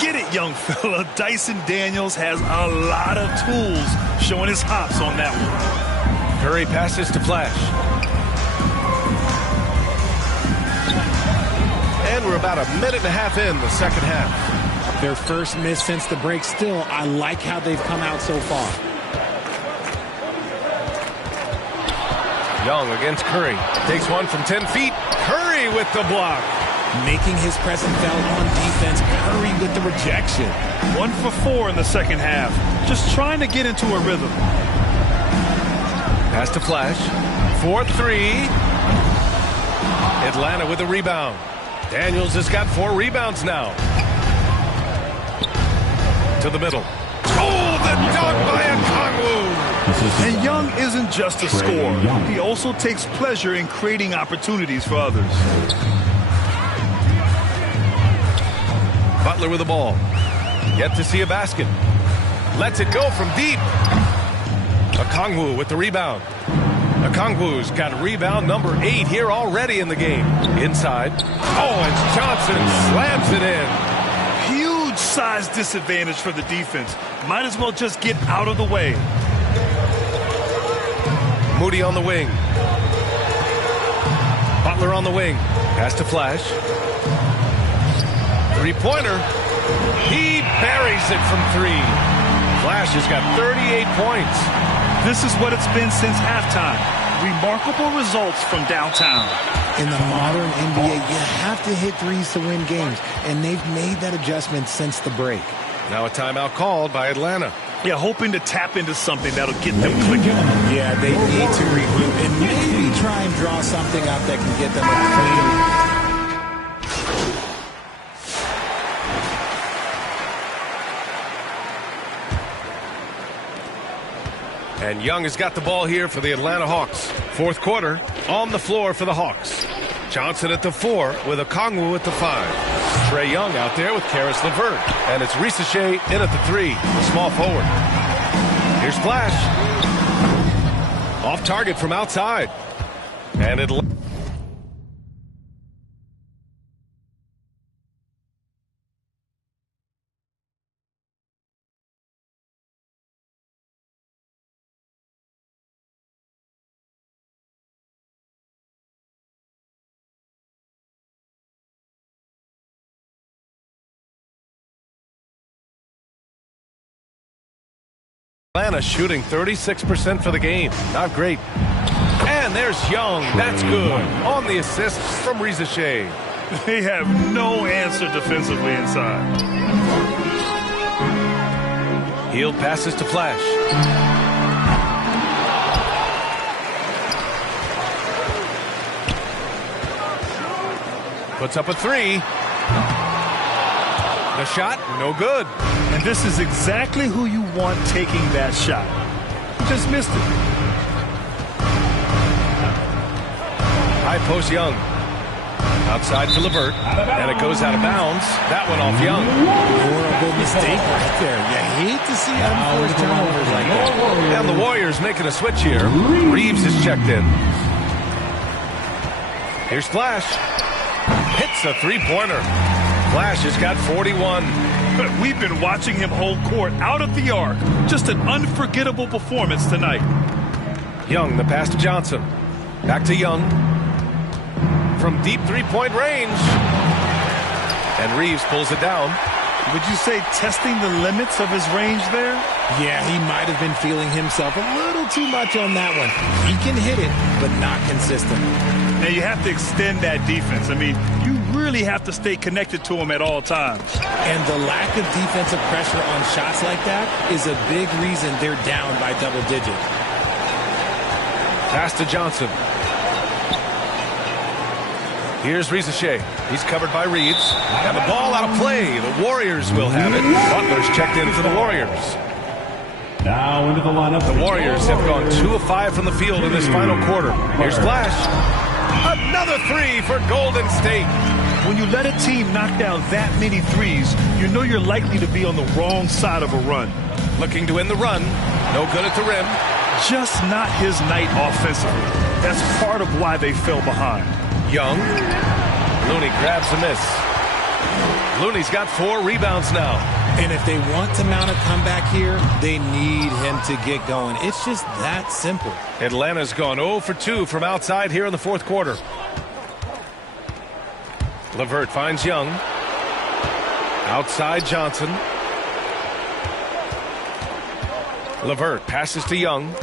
Get it, young fella. Dyson Daniels has a lot of tools, showing his hops on that one. Curry passes to Flash. And we're about a minute and a half in the second half. Their first miss since the break. Still, I like how they've come out so far. Young against Curry. Takes one from 10 feet. Curry with the block. Making his presence felt on defense. Curry with the rejection. 1 for 4 in the second half. Just trying to get into a rhythm. Pass to Flash. 4-3. Atlanta with a rebound. Daniels has got 4 rebounds now. To the middle. Oh, the dunk by Okongwu. And Young isn't just a scorer. He also takes pleasure in creating opportunities for others. Butler with the ball. Yet to see a basket. Lets it go from deep. Okongwu with the rebound. Okongwu's got rebound number 8 here already in the game. Inside. Oh, and Johnson slams it in. Huge size disadvantage for the defense. Might as well just get out of the way. Moody on the wing. Butler on the wing. Pass to Flash. Three-pointer. He buries it from 3. Flash has got 38 points. This is what it's been since halftime. Remarkable results from downtown. In the modern NBA, you have to hit threes to win games, and they've made that adjustment since the break. Now a timeout called by Atlanta. Yeah, hoping to tap into something that'll get them clicking. Yeah, they need to regroup and maybe try and draw something up that can get them a clean. And Young has got the ball here for the Atlanta Hawks. Fourth quarter, on the floor for the Hawks. Johnson at the 4 with Okongwu at the 5. Trae Young out there with Karis LeVert. And it's Risache in at the 3, the small forward. Here's Flash. Off target from outside. And it... Atlanta shooting 36% for the game. Not great. And there's Young. That's good. On the assist from Risache. They have no answer defensively inside. Hield passes to Flash. Puts up a 3. The shot, no good. And this is exactly who you want taking that shot. Just missed it. High post Young. Outside to LeVert. And it goes out of bounds. That one off Young. Horrible mistake right there. You hate to see unforced turnovers like that. And the Warriors making a switch here. Reeves is checked in. Here's Flash. Hits a three-pointer. Flash has got 41. We've been watching him hold court out of the arc. Just an unforgettable performance tonight. Young, the pass to Johnson. Back to Young. From deep three-point range. And Reeves pulls it down. Would you say testing the limits of his range there? Yeah, he might have been feeling himself a little too much on that one. He can hit it, but not consistent. Now you have to extend that defense. I mean, you really have to stay connected to him at all times. And the lack of defensive pressure on shots like that is a big reason they're down by double digits. Pass to Johnson. Here's Rizachet. He's covered by Reeves. And the ball out of play. The Warriors will have it. Butler's checked in for the Warriors. Now into the lineup. The Warriors have gone 2 of 5 from the field in this final quarter. Here's Flash. Another three for Golden State. When you let a team knock down that many threes, you know you're likely to be on the wrong side of a run. Looking to win the run. No good at the rim. Just not his night offensively. That's part of why they fell behind. Young. Looney grabs a miss. Looney's got 4 rebounds now. And if they want to mount a comeback here, they need him to get going. It's just that simple. Atlanta's gone 0 for 2 from outside here in the fourth quarter. LeVert finds Young. Outside Johnson. LeVert passes to Young.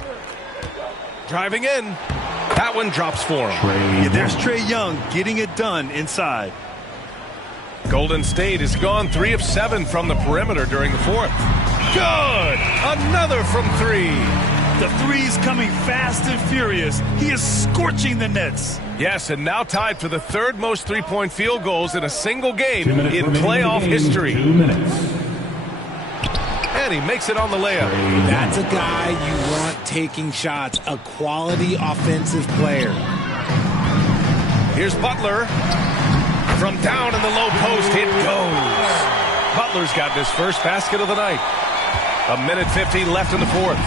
Driving in. That one drops for him. Yeah, there's Trae Young getting it done inside. Golden State has gone 3 of 7 from the perimeter during the fourth. Good! Another from 3. The threes coming fast and furious. He is scorching the Nets. Yes, and now tied for the 3rd most three-point field goals in a single game in playoff history. 2 minutes. And he makes it on the layup. That's a guy you want taking shots, a quality offensive player. Here's Butler. From down in the low post, it goes. Butler's gotten his first basket of the night. 1:50 left in the fourth.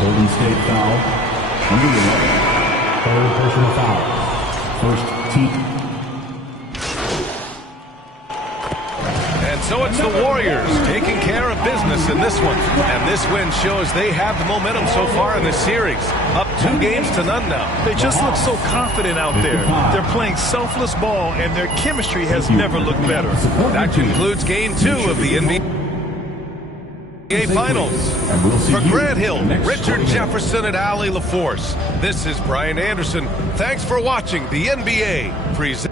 Golden State foul. Number 11. 3rd personal foul. First team. And so it's the Warriors taking care of business in this one. And this win shows they have the momentum so far in this series. Up 2 games to none now. They just look so confident out there. They're playing selfless ball, and their chemistry has never looked better. That concludes Game 2 of the NBA Finals. For Grant Hill, Richard Jefferson, and Allie LaForce, this is Brian Anderson. Thanks for watching the NBA present.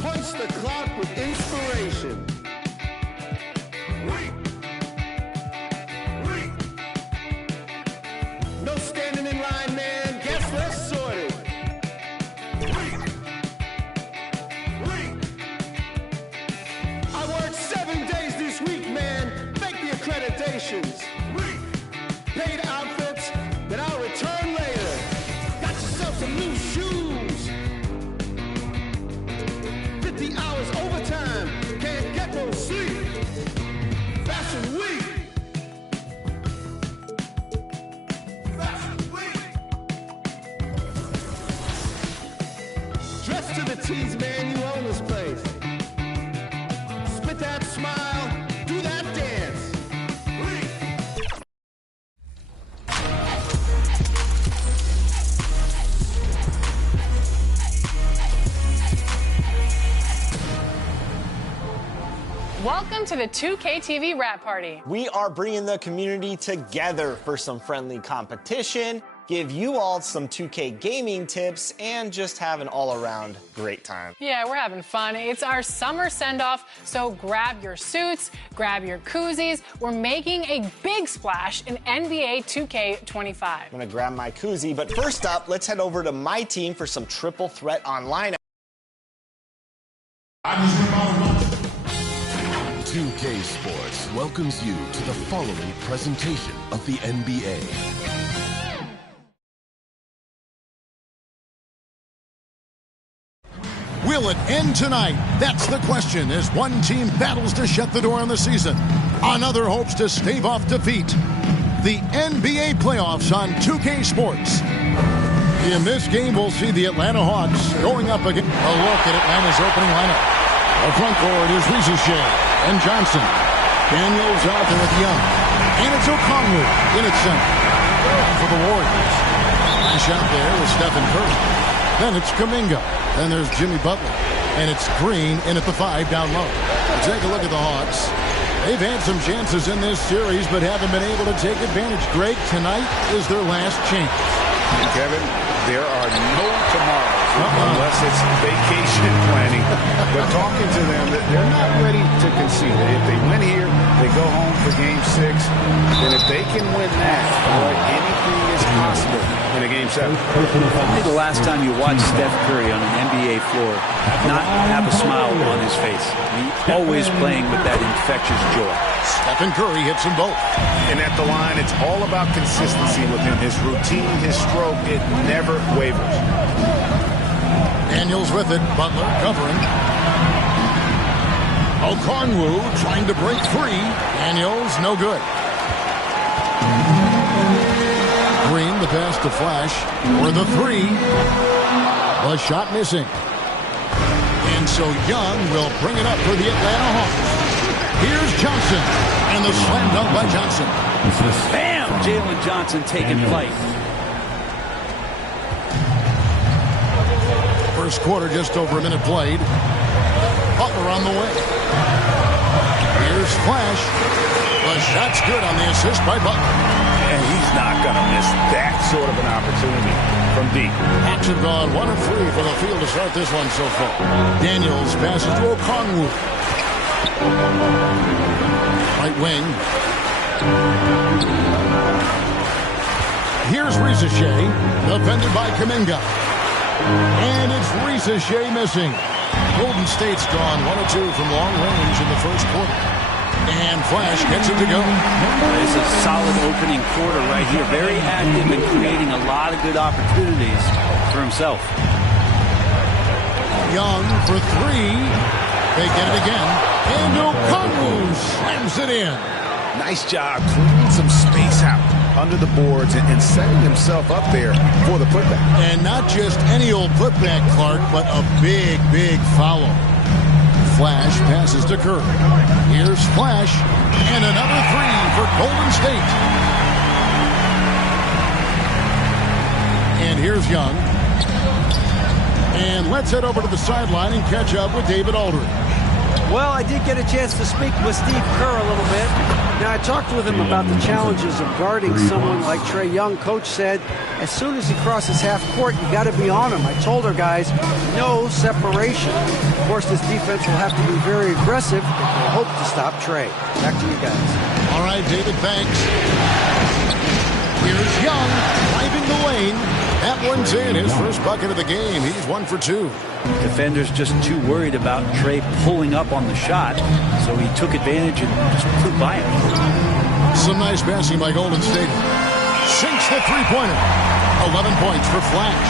Punch the clock with inspiration. No standing in line, man. Guess what's sorted? I worked 7 days this week, man. Fake the accreditations. Paid outfits that I'll return later. Got yourself some new shoes. 50 hours overtime. Can't get no sleep. Fashion week. Dress to the T's, man, you own this place. Spit that smile, do that dance. Welcome to the 2K TV Rap Party. We are bringing the community together for some friendly competition, give you all some 2K gaming tips, and just have an all-around great time. Yeah, we're having fun. It's our summer send-off, so grab your suits, grab your koozies. We're making a big splash in NBA 2K25. I'm gonna grab my koozie, but first up, let's head over to my team for some triple threat online. 2K Sports welcomes you to the following presentation of the NBA. Will it end tonight? That's the question as one team battles to shut the door on the season. Another hopes to stave off defeat. The NBA playoffs on 2K Sports. In this game, we'll see the Atlanta Hawks going up against a look at Atlanta's opening lineup. The front court is Rizachet and Johnson. Daniels out there with Young. And it's Okongwu in its center. For the Warriors. Flash out there with Stephen Curry. Then it's Kuminga. Then there's Jimmy Butler. And it's Green in at the 5 down low. Take a look at the Hawks. They've had some chances in this series, but haven't been able to take advantage. Greg, tonight is their last chance. And Kevin, there are no tomorrows unless it's vacation planning. But talking to them, they're not ready to concede. If they win here, they go home for Game 6. And if they can win that, boy, anything is possible in a Game 7. I think the last time you watched Steph Curry on an NBA floor not have a smile on his face. He's always playing with that infectious joy. Stephen Curry hits them both. And at the line, it's all about consistency with him. His routine, his stroke, it never wavers. Daniels with it. Butler covering. Okongwu trying to break free. Daniels, no good. Green, the pass to Flash for the 3. The shot missing. And so Young will bring it up for the Atlanta Hawks. Here's Johnson, and the slam dunk by Johnson. Bam! Jalen Johnson taking flight. First quarter, just over a minute played. Butler on the way. Here's Flash. The shot's good on the assist by Butler. And he's not going to miss that sort of an opportunity from deep. Hawks have gone 1 of 3 from the field to start this one so far. Daniels passes to Okongwu. Right wing. Here's Ricochet, defended by Kuminga. And it's Ricochet missing. Golden State's gone 1 of 2 from long range in the first quarter. And Flash gets it to go. It's a solid opening quarter right here. Very active and creating a lot of good opportunities for himself. Young for 3. They get it again. And Okongwu slams it in. Nice job cleaning some space out under the boards and setting himself up there for the putback. And not just any old putback, Clark, but a big, big foul. Flash passes to Curry. Here's Flash. And another 3 for Golden State. And here's Young. And let's head over to the sideline and catch up with David Aldridge. Well, I did get a chance to speak with Steve Kerr a little bit. Now, I talked with him about the challenges of guarding someone like Trae Young. Coach said, as soon as he crosses half court, you got to be on him. I told our guys, no separation. Of course, this defense will have to be very aggressive if they hope to stop Trae. Back to you guys. All right, David, thanks. Here's Young driving the lane. That one's in. His first bucket of the game. He's 1 for 2. Defender's just too worried about Trae pulling up on the shot, so he took advantage and just flew by him. Some nice passing by Golden State. Sinks the three-pointer. 11 points for Flash.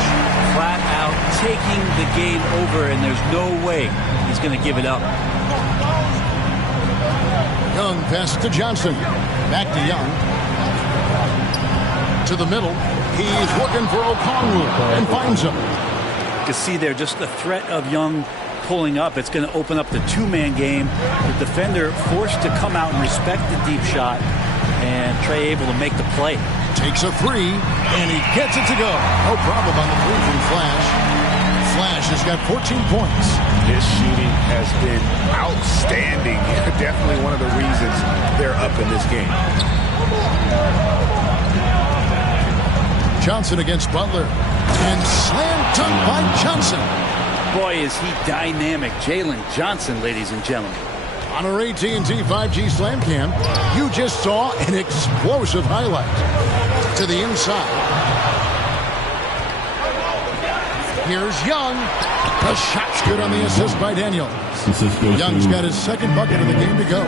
Flat out taking the game over, and there's no way he's going to give it up. Young passes to Johnson. Back to Young. To the middle. He's looking for Okongwu and finds him. You can see there just the threat of Young pulling up. It's going to open up the two-man game. The defender forced to come out and respect the deep shot, and Trae able to make the play. Takes a 3, and he gets it to go. No problem on the 3 from Flash. Flash has got 14 points. His shooting has been outstanding. Definitely one of the reasons they're up in this game. Johnson against Butler. And slam dunk by Johnson. Boy, is he dynamic. Jalen Johnson, ladies and gentlemen. On our AT&T 5G Slam Cam, you just saw an explosive highlight. To the inside. Here's Young. The shot's good on the assist by Daniels. Young's got his second bucket of the game to go.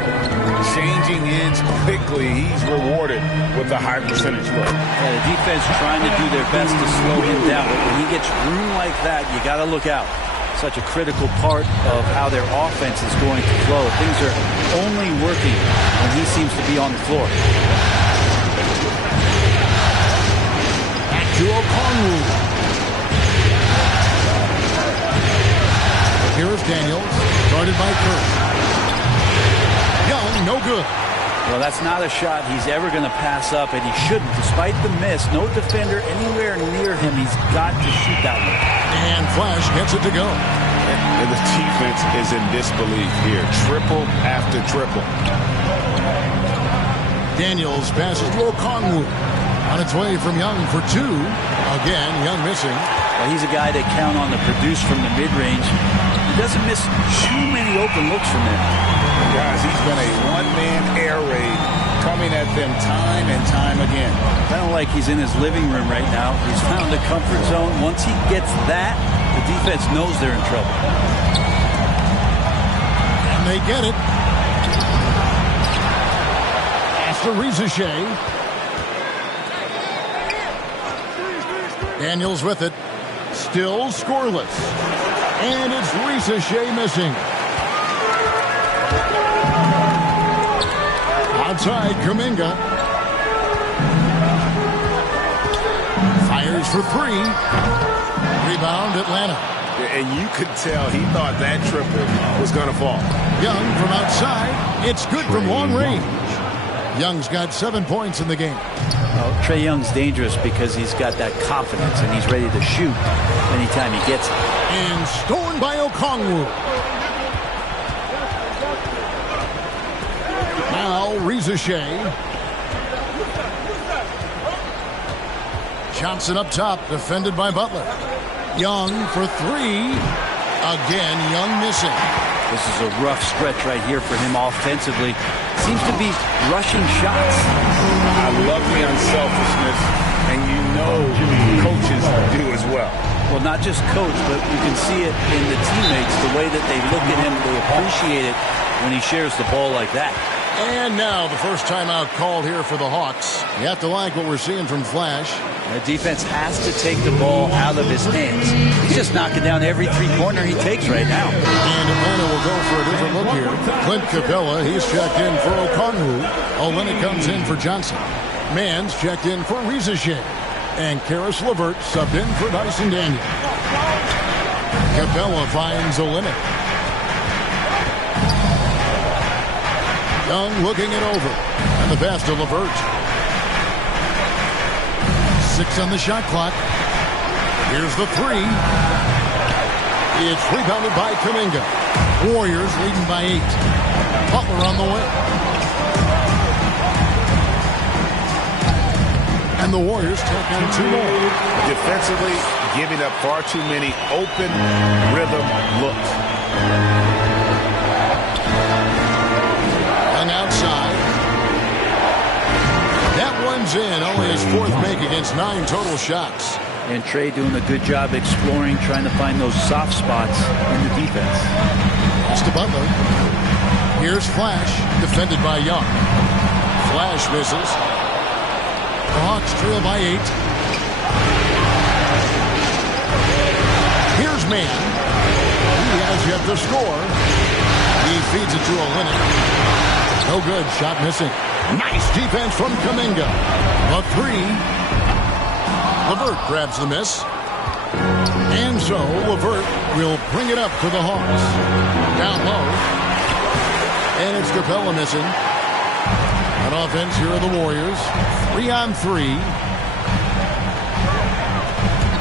Changing ends quickly. He's rewarded with a high percentage look. Yeah, the defense trying to do their best to slow him down. But when he gets room like that, you got to look out. Such a critical part of how their offense is going to flow. Things are only working when he seems to be on the floor. Back to Okongwu. Here's Daniels, guarded by Curry. Young, no good. Well, that's not a shot he's ever going to pass up, and he shouldn't. Despite the miss, no defender anywhere near him. He's got to shoot that one. And Flash gets it to go. And the defense is in disbelief here. Triple after triple. Daniels passes to Okongwu. On its way from Young for 2. Again, Young missing. Well, he's a guy they count on to produce from the mid-range. He doesn't miss too many open looks from there. Guys, he's been a one-man air raid coming at them time and time again. Kind of like he's in his living room right now. He's found the comfort zone. Once he gets that, the defense knows they're in trouble. And they get it. Pass to Rizachet. Daniels with it. Still scoreless. And it's Rizachet missing. Outside, Kuminga. Fires for 3. Rebound, Atlanta. And you could tell he thought that triple was going to fall. Young from outside. It's good from long range. Young's got 7 points in the game. Well, Trae Young's dangerous because he's got that confidence and he's ready to shoot anytime he gets it. And stolen by Okongwu. Now Rizachet. Johnson up top, defended by Butler. Young for 3. Again, Young missing. This is a rough stretch right here for him offensively. Seems to be rushing shots. I love the unselfishness, and you know coaches do as well. Well, not just coach, but you can see it in the teammates, the way that they look at him, they appreciate it when he shares the ball like that. And now the first timeout called here for the Hawks. You have to like what we're seeing from Flash. The defense has to take the ball out of his hands. He's just knocking down every three-pointer he takes right now. And Atlanta will go for a different look here. Clint Capella, he's checked in for Okongwu. Olynyk comes in for Johnson. Mann's checked in for Rizachet. And Karis LeVert subbed in for Dyson Daniels. Capella finds Olynyk. Young looking it over. And the pass to LeVert. 6 on the shot clock. Here's the 3. It's rebounded by Kuminga. Warriors leading by 8. Butler on the way. And the Warriors take on 2 more. Defensively, giving up far too many open rhythm looks. And outside. That one's in. Only his 4th make against 9 total shots. And Trae doing a good job exploring, trying to find those soft spots in the defense. Pass to Butler. Here's Flash, defended by Young. Flash misses. The Hawks trail by 8. Here's Mann. He has yet to score. He feeds it to Olynyk. No good. Shot missing. Nice defense from Kuminga. A 3. LeVert grabs the miss. And so LeVert will bring it up to the Hawks. Down low. And it's Capella missing. On offense, here are the Warriors. 3 on 3.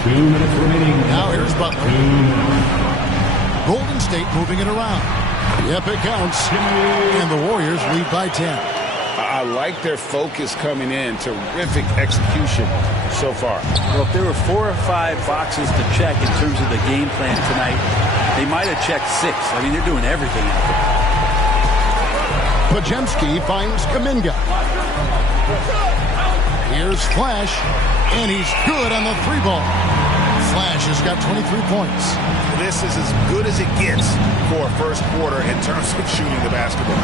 2 minutes remaining. Now here's Butler. Golden State moving it around. Yep, it counts. And the Warriors lead by 10. I like their focus coming in. Terrific execution so far. Well, if there were 4 or 5 boxes to check in terms of the game plan tonight, they might have checked 6. I mean, they're doing everything out there. Podziemski finds Kuminga. Here's Flash, and he's good on the 3-ball. Flash has got 23 points. This is as good as it gets for a first quarter in terms of shooting the basketball.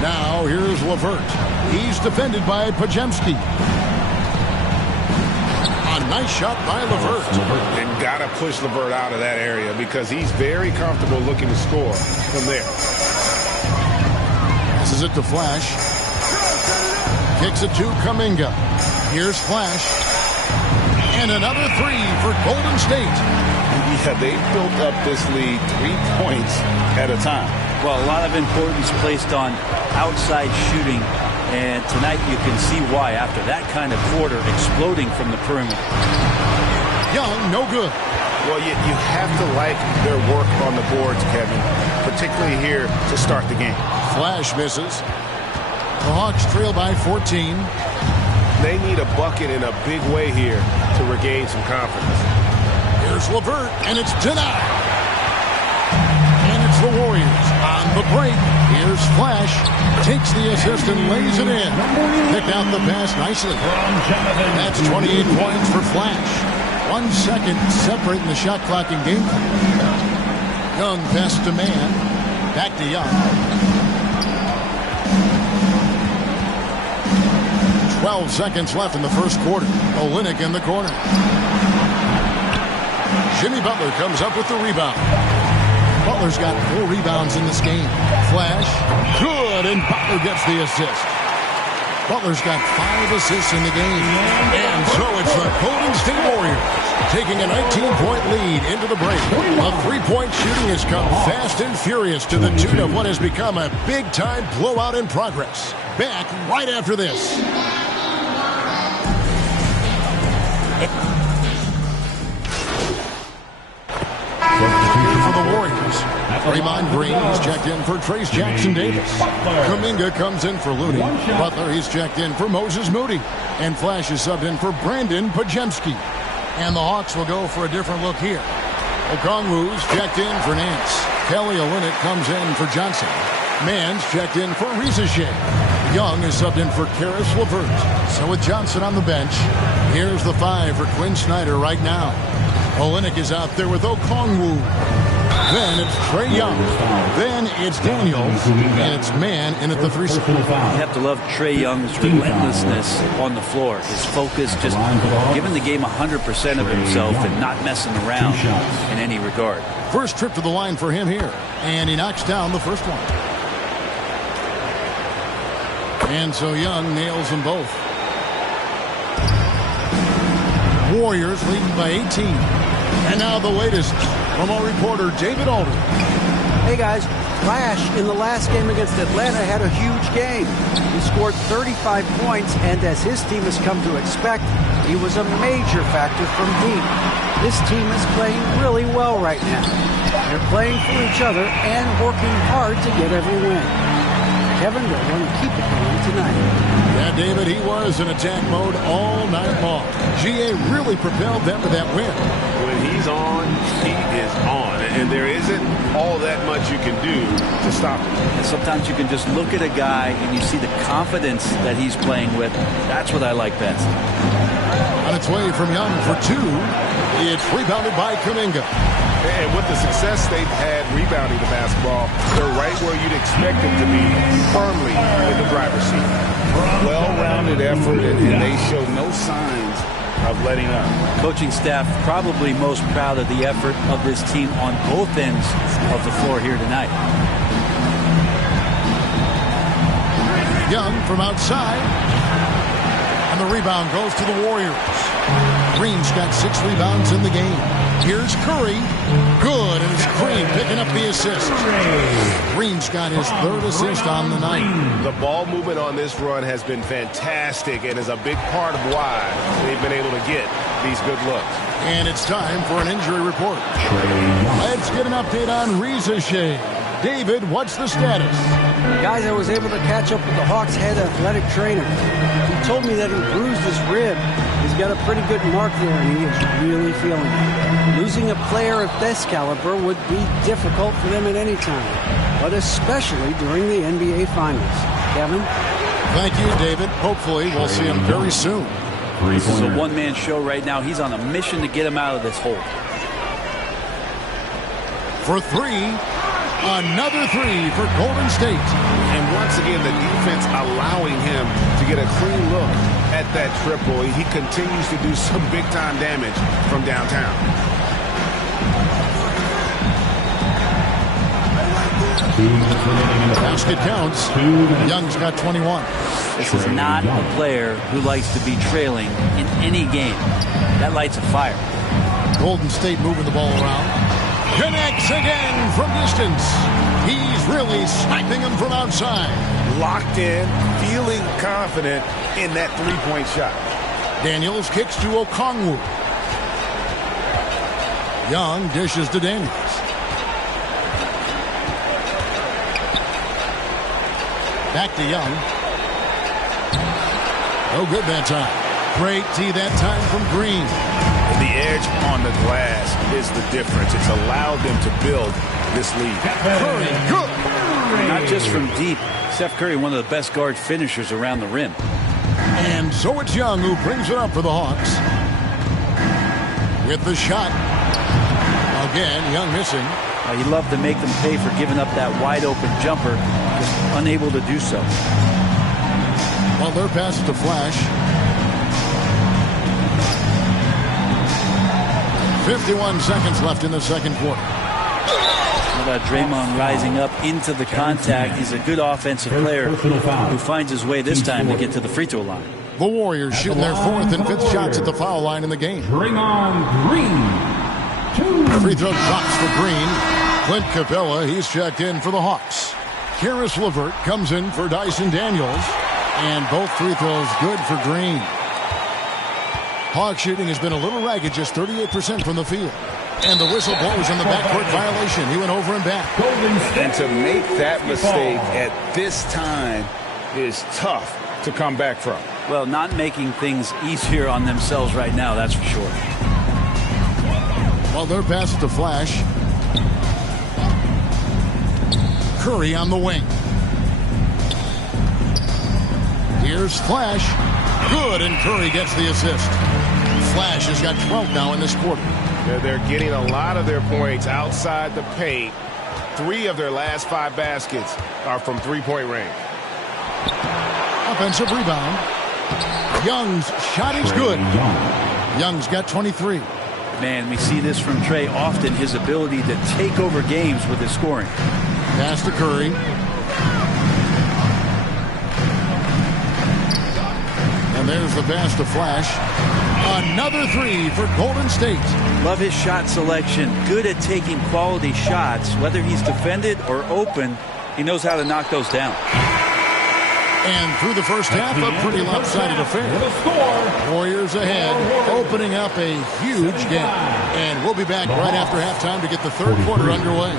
Now here's LeVert. He's defended by Podziemski. A nice shot by LeVert. And got to push LeVert out of that area because he's very comfortable looking to score from there. This is it to Flash. Kicks it to Kuminga. Here's Flash. And another 3 for Golden State. Yeah, they built up this lead 3 points at a time. Well, a lot of importance placed on outside shooting. And tonight you can see why after that kind of quarter exploding from the perimeter. Young, no good. Well, you have to like their work on the boards, Kevin, particularly here to start the game. Flash misses. The Hawks trail by 14. They need a bucket in a big way here to regain some confidence. Here's LeVert, and it's denied. And it's the Warriors on the break. Here's Flash. Takes the assist and lays it in. Picked out the pass nicely. That's 28 points for Flash. 1 second separating the shot clock and game clock. Young pass to man. Back to Young. 12 seconds left in the first quarter. Olynyk in the corner. Jimmy Butler comes up with the rebound. Butler's got 4 rebounds in this game. Flash. Good, and Butler gets the assist. Butler's got 5 assists in the game. And so it's the Golden State Warriors taking a 19-point lead into the break. The three-point shooting has come fast and furious to the tune of what has become a big-time blowout in progress. Back right after this. For the Warriors, Draymond Green is checked in for Trace Jackson Davis. Kuminga comes in for Looney. Butler, he's checked in for Moses Moody. And Flash is subbed in for Brandon Pajemski. And the Hawks will go for a different look here. Okongwu's checked in for Nance. Kelly Olynyk comes in for Johnson. Mann's checked in for Rizachet. Young is subbed in for Karis LeVert. So with Johnson on the bench, here's the 5 for Quinn Snyder right now. Olynyk is out there with Okongwu. Then it's Trae Young. Then it's Daniels. And it's Mann in at the 3 spot. You have to love Trae Young's relentlessness on the floor. His focus, just giving the game 100% of himself and not messing around in any regard. First trip to the line for him here. And he knocks down the first one. And so Young nails them both. Warriors leading by 18. And now the latest from our reporter, David Alder. Hey, guys. Flash, in the last game against Atlanta, had a huge game. He scored 35 points, and as his team has come to expect, he was a major factor from deep. This team is playing really well right now. They're playing for each other and working hard to get every win. Kevin, they're going to keep it going tonight. Yeah, David, he was in attack mode all night long. GA really propelled them to that win. When he's on, he is on. And there isn't all that much you can do to stop him. And sometimes you can just look at a guy and you see the confidence that he's playing with. That's what I like best. On its way from Young for 2. It's rebounded by Kuminga. And with the success they've had rebounding the basketball, they're right where you'd expect them to be, firmly in the driver's seat. Well-rounded effort, and they show no signs of letting up. Coaching staff probably most proud of the effort of this team on both ends of the floor here tonight. Young from outside. And the rebound goes to the Warriors. Green's got 6 rebounds in the game. Here's Curry. Good, and it's Green picking up the assist. Green's got his 3rd assist on the night. The ball movement on this run has been fantastic and is a big part of why they've been able to get these good looks. And it's time for an injury report. Let's get an update on Rizachet. David, what's the status? Guys, I was able to catch up with the Hawks' head athletic trainer. He told me that he bruised his rib. He's got a pretty good mark there, and he is really feeling it. Losing a player of this caliber would be difficult for them at any time, but especially during the NBA Finals. Kevin? Thank you, David. Hopefully, we'll see him very soon. This is a one-man show right now. He's on a mission to get him out of this hole. For 3. Another 3 for Golden State. And once again, the defense allowing him to get a clean look at that triple. He continues to do some big-time damage from downtown. Basket counts. Young's got 21. This is not a player who likes to be trailing in any game. That lights a fire. Golden State moving the ball around. Connects again from distance. He's really sniping him from outside. Locked in, feeling confident in that 3-point shot. Daniels kicks to Okongwu. Young dishes to Daniels. Back to Young. No good that time. Great D that time from Green. The edge on the glass is the difference. It's allowed them to build this lead. Curry, good. Not just from deep. Steph Curry, one of the best guard finishers around the rim. And so it's Young who brings it up for the Hawks. With the shot. Again, Young missing. He loved to make them pay for giving up that wide open jumper. Just unable to do so. Butler passes to Flash. 51 seconds left in the second quarter. How about Draymond rising up into the contact? He's a good offensive player who finds his way this time to get to the free throw line. The Warriors shooting their fourth and fifth shots at the foul line in the game. Bring on Green. Free throw drops for Green. Clint Capella, he's checked in for the Hawks. Karis LeVert comes in for Dyson Daniels. And both free throws good for Green. Hawks shooting has been a little ragged, just 38% from the field. And the whistle blows in the backcourt violation. He went over and back. And to make that mistake at this time is tough to come back from. Well, not making things easier on themselves right now, that's for sure. Well, their pass to Flash. Curry on the wing. Here's Flash. Good, and Curry gets the assist. Flash has got 12 now in this quarter. They're getting a lot of their points outside the paint. 3 of their last 5 baskets are from three-point range. Offensive rebound. Young's shot is good. Young's got 23. Man, we see this from Trey often, his ability to take over games with his scoring. Pass to Curry. And there's the pass to Flash. Another 3 for Golden State. Love his shot selection. Good at taking quality shots. Whether he's defended or open, he knows how to knock those down. And through the first half, a pretty lopsided affair. Warriors ahead, opening up a huge game. And we'll be back right after halftime to get the third quarter underway.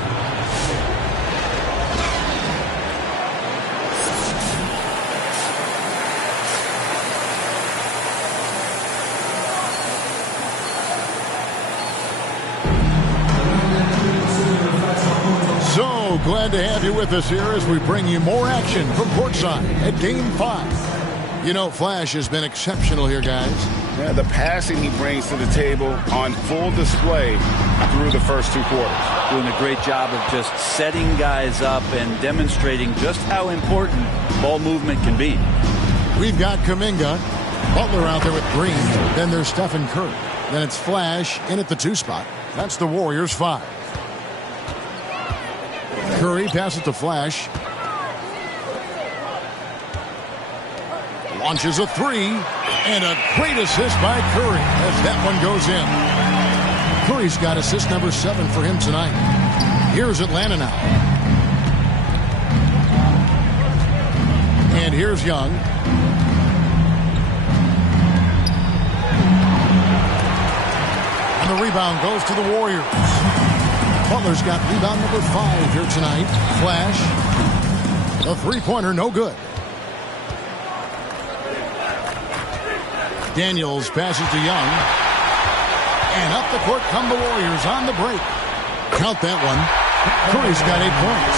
Glad to have you with us here as we bring you more action from courtside at Game 5. You know, Flash has been exceptional here, guys. Yeah, the passing he brings to the table on full display through the first 2 quarters. Doing a great job of just setting guys up and demonstrating just how important ball movement can be. We've got Kuminga, Butler out there with Green. Then there's Stephen Curry. Then it's Flash in at the 2 spot. That's the Warriors 5. Curry passes to Flash. Launches a 3. And a great assist by Curry as that one goes in. Curry's got assist number 7 for him tonight. Here's Atlanta now. And here's Young. And the rebound goes to the Warriors. Butler's got rebound number 5 here tonight. Flash. The three-pointer, no good. Daniels passes to Young. And up the court come the Warriors on the break. Count that one. Curry's got 8 points.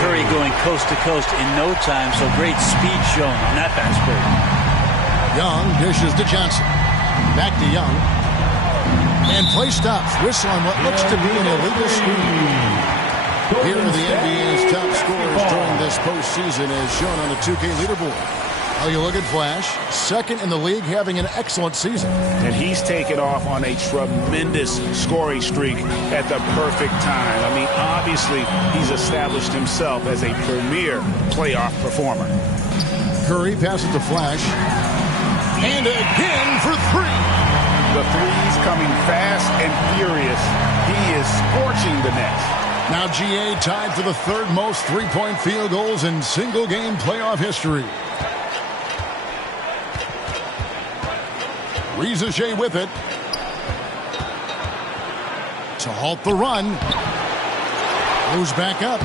Curry going coast to coast in no time, so great speed shown on that fast break. Young dishes to Johnson. Back to Young. And play stops. Whistle on what looks to be an illegal screen. Here are the NBA's top scorers during this postseason as shown on the 2K leaderboard. Oh, you look at Flash, second in the league, having an excellent season. And he's taken off on a tremendous scoring streak at the perfect time. I mean, obviously, he's established himself as a premier playoff performer. Curry passes to Flash. And again for 3. The threes coming fast and furious. He is scorching the nets. Now GA tied for the 3rd most three-point field goals in single-game playoff history. Riza with it. to halt the run. Goes back up.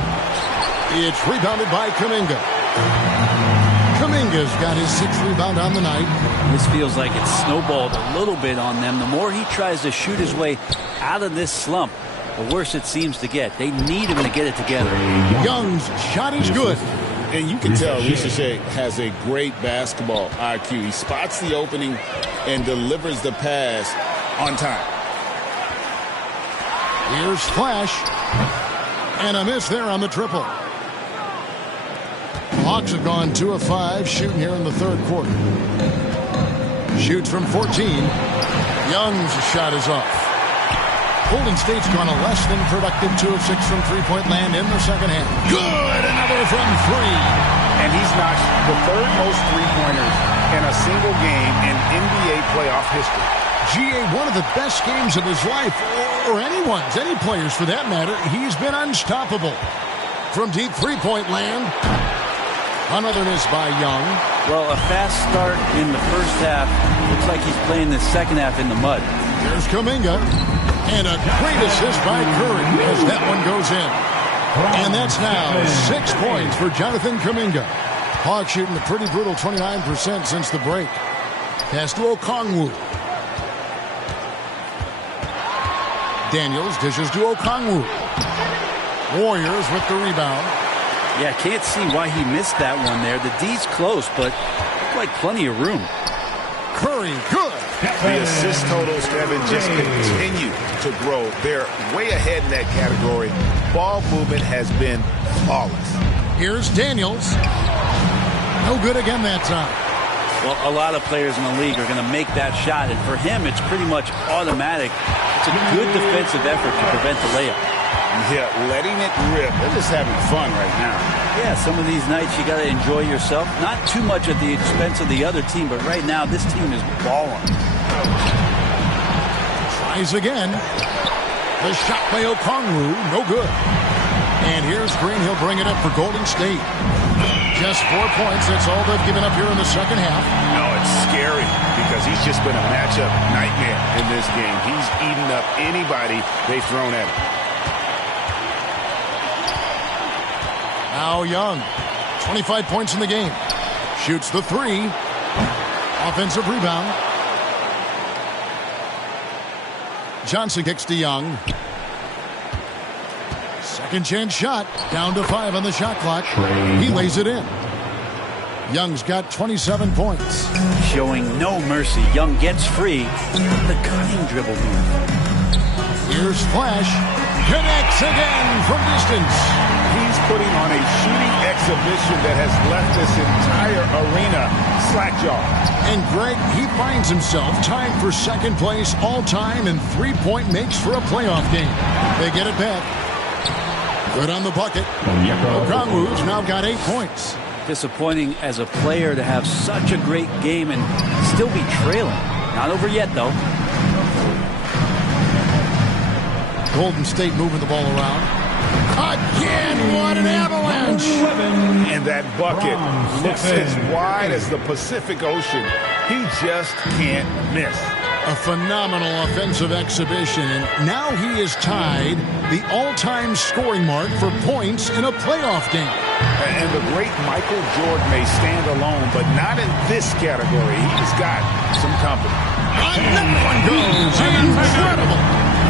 It's rebounded by Kuminga. Kuminga's got his 6th rebound on the night. This feels like it's snowballed a little bit on them. The more he tries to shoot his way out of this slump, the worse it seems to get. They need him to get it together. Young's shot is good. And you can tell Ricochet has a great basketball IQ. He spots the opening and delivers the pass on time. Here's Flash. And a miss there on the triple. Hawks have gone 2 of 5 shooting here in the 3rd quarter. Shoots from 14. Young's shot is off. Golden State's gone a less than productive 2 of 6 from three-point land in the 2nd half. Good! Another from 3. And he's notched the 3rd most three-pointers in a single game in NBA playoff history. GA, one of the best games of his life, or anyone's, any players for that matter. He's been unstoppable. From deep three-point land. Another miss by Young. Well, a fast start in the first half. Looks like he's playing the second half in the mud. Here's Kuminga. And a great assist by Curry as that one goes in. And that's now 6 points for Jonathan Kuminga. Hawks shooting a pretty brutal 29% since the break. Pass to Okongwu. Daniels dishes to Okongwu. Warriors with the rebound. Yeah, can't see why he missed that one there. The D's close, but looked like plenty of room. Curry, good. The assist totals, Kevin, just continue to grow. They're way ahead in that category. Ball movement has been flawless. Here's Daniels. No good again that time. Well, a lot of players in the league are going to make that shot, and for him, it's pretty much automatic. It's a good defensive effort to prevent the layup. Yeah, letting it rip. They're just having fun right now. Yeah, some of these nights you got to enjoy yourself. Not too much at the expense of the other team, but right now this team is balling. Tries again. The shot by Okongwu, no good. And here's Green. He'll bring it up for Golden State. Just 4 points. That's all they've given up here in the 2nd half. No, it's scary because he's just been a matchup nightmare in this game. He's eaten up anybody they've thrown at him. Now Young, 25 points in the game. Shoots the 3. Offensive rebound. Johnson kicks to Young. Second chance shot. Down to 5 on the shot clock. He lays it in. Young's got 27 points. Showing no mercy. Young gets free. The cutting dribble move. Here's Flash. Connects again from distance. He's putting on a shooting exhibition that has left this entire arena slack-jawed. And Greg, he finds himself tied for 2nd place all-time in three-point makes for a playoff game. They get it back. Good on the bucket. Okongwu's now got 8 points. Disappointing as a player to have such a great game and still be trailing. Not over yet, though. Golden State moving the ball around. Again, what an avalanche! And that bucket looks as wide as the Pacific Ocean. He just can't miss. A phenomenal offensive exhibition, and now he is tied the all-time scoring mark for points in a playoff game. And the great Michael Jordan may stand alone, but not in this category. He's got some company. Another one goes. Incredible.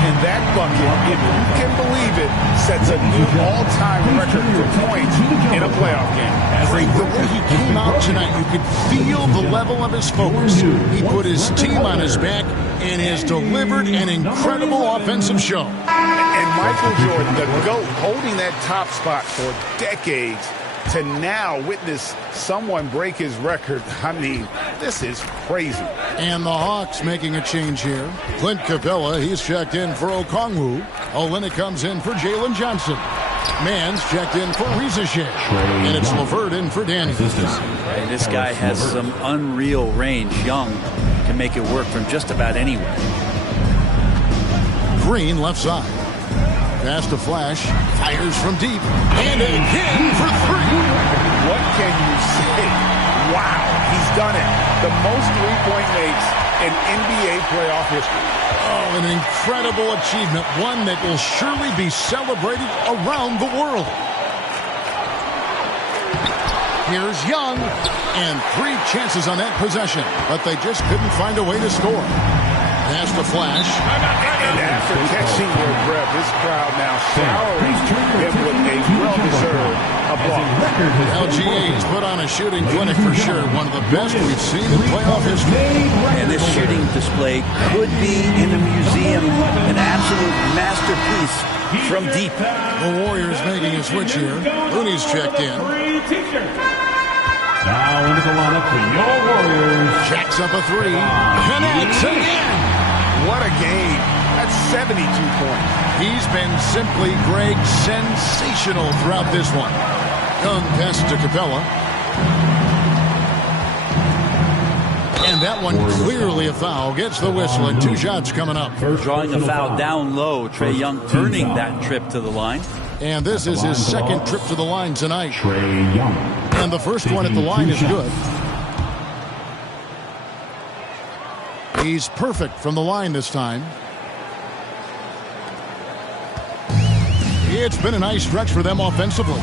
And that bucket, if you can believe it, sets a new all-time record for points in a playoff game. Greg, the way he came out tonight, you could feel the level of his focus. He put his team on his back and has delivered an incredible offensive show. And Michael Jordan, the GOAT, holding that top spot for decades, to now witness someone break his record. I mean, this is crazy. And the Hawks making a change here. Clint Capella, he's checked in for Okongwu. Olynyk comes in for Jalen Johnson. Mann's checked in for Ricochet. And it's LeVert in for Daniels. Hey, this guy has some unreal range. Young can make it work from just about anywhere. Green left side. Pass to Flash. Fires from deep. And again for 3. What can you say? Wow, he's done it. The most three-point makes in NBA playoff history. Oh, an incredible achievement, one that will surely be celebrated around the world. Here's Young, and 3 chances on that possession, but they just couldn't find a way to score. Pass to Flash. And after catching their breath, this crowd now showering him with a well-deserved applause. LGA's put on a shooting clinic for sure. One of the best we've seen in playoff history. And this shooting display could be in a museum, an absolute masterpiece from deep. The Warriors making a switch here. Looney's checked in. Now into the lineup for your Warriors. Jacks up a 3. Connects again. What a game. That's 72 points. He's been simply, Greg, sensational throughout this one. Young passes to Capella. And that one clearly a foul. Gets the whistle, and 2 shots coming up. Drawing a foul down low. Trae Young earning that trip to the line. And this is his second trip to the line tonight. Trae Young. And the first one at the line is good. He's perfect from the line this time. It's been a nice stretch for them offensively.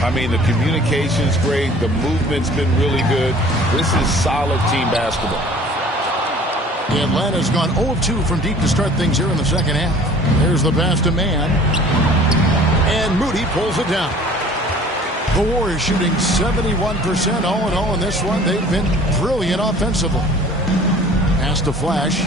I mean, the communication's great. The movement's been really good. This is solid team basketball. Atlanta's gone 0 of 2 from deep to start things here in the second half. There's the pass to Mann. And Moody pulls it down. The Warriors shooting 71% all in all in this one. They've been brilliant offensively. Pass to Flash.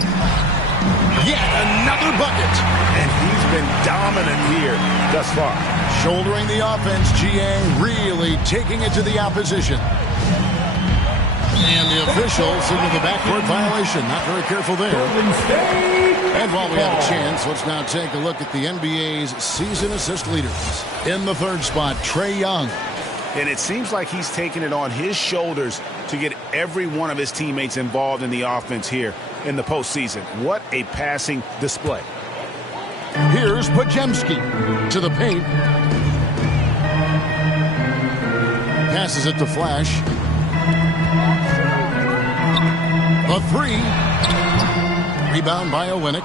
Yet another bucket. And he's been dominant here thus far. Shouldering the offense, GA really taking it to the opposition. And the official signaled the backcourt violation. Not very careful there. And while we have a chance, let's now take a look at the NBA's season assist leaders. In the third spot, Trae Young. And it seems like he's taking it on his shoulders to get every one of his teammates involved in the offense here in the postseason. What a passing display. Here's Podziemski to the paint. Passes it to Flash. A 3. Rebound by Olynyk.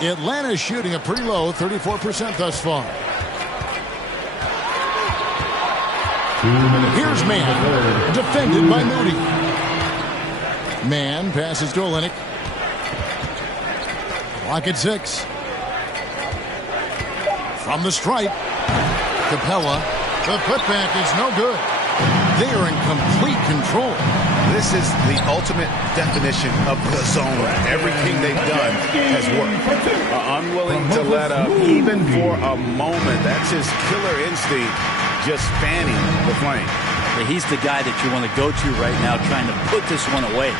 Atlanta's shooting a pretty low 34% thus far. Here's Mann, defended by Moody. Mann passes to Olynyk. Clock at 6. From the stripe, Capella. The putback is no good. They are in complete control. This is the ultimate definition of the zone. Everything they've done has worked. Unwilling to let up, even for a moment. That's his killer instinct, just fanning the flame. Yeah, he's the guy that you want to go to right now, trying to put this one away.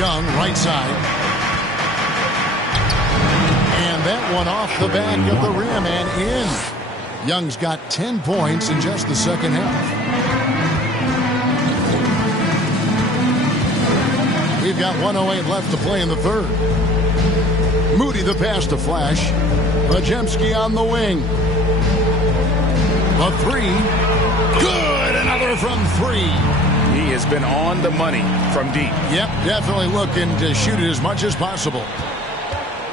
Young, right side. And that one off the back of the rim and in. Young's got 10 points in just the second half. We've got 1:08 left to play in the third. Moody the pass to Flash. Podziemski on the wing. A 3. Good! Another from 3. He has been on the money from deep. Yep, definitely looking to shoot it as much as possible.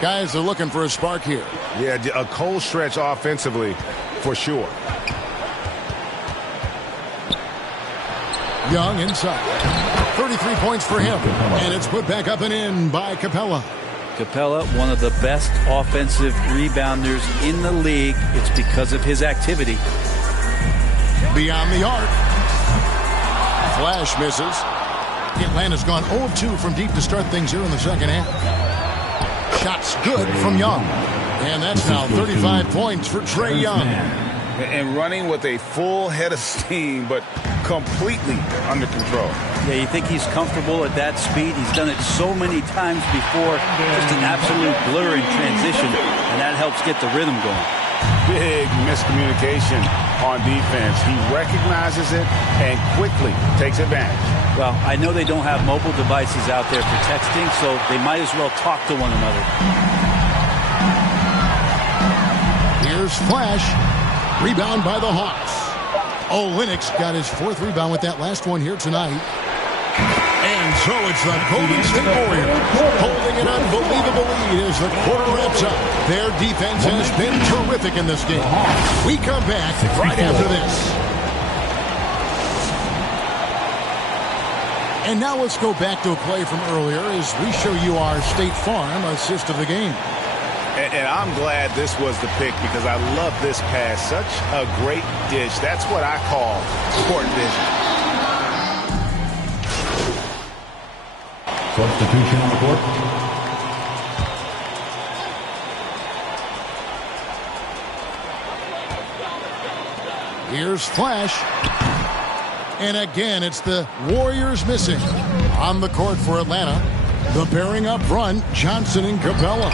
Guys are looking for a spark here. Yeah, a cold stretch offensively for sure. Young inside. 33 points for him. And it's put back up and in by Capella. Capella, one of the best offensive rebounders in the league. It's because of his activity. Beyond the arc. Flash misses. Atlanta's gone 0 of 2 from deep to start things here in the second half. Shots good from Young. And that's now 35 points for Trae Young. And running with a full head of steam, but completely under control. Yeah, you think he's comfortable at that speed. He's done it so many times before. Just an absolute blur in transition, and that helps get the rhythm going. Big miscommunication on defense. He recognizes it and quickly takes advantage. Well, I know they don't have mobile devices out there for texting, so they might as well talk to one another. Here's Flash. Rebound by the Hawks. Olenek's got his 4th rebound with that last one here tonight. And so it's the Golden State Warriors holding an unbelievable lead as the quarter wraps up. Their defense has been terrific in this game. We come back right after this. And now let's go back to a play from earlier as we show you our State Farm assist of the game. And I'm glad this was the pick because I love this pass. Such a great dish. That's what I call court vision. Substitution on the court. Here's Flash. And again, it's the Warriors missing. On the court for Atlanta, the pairing up front, Johnson and Capella.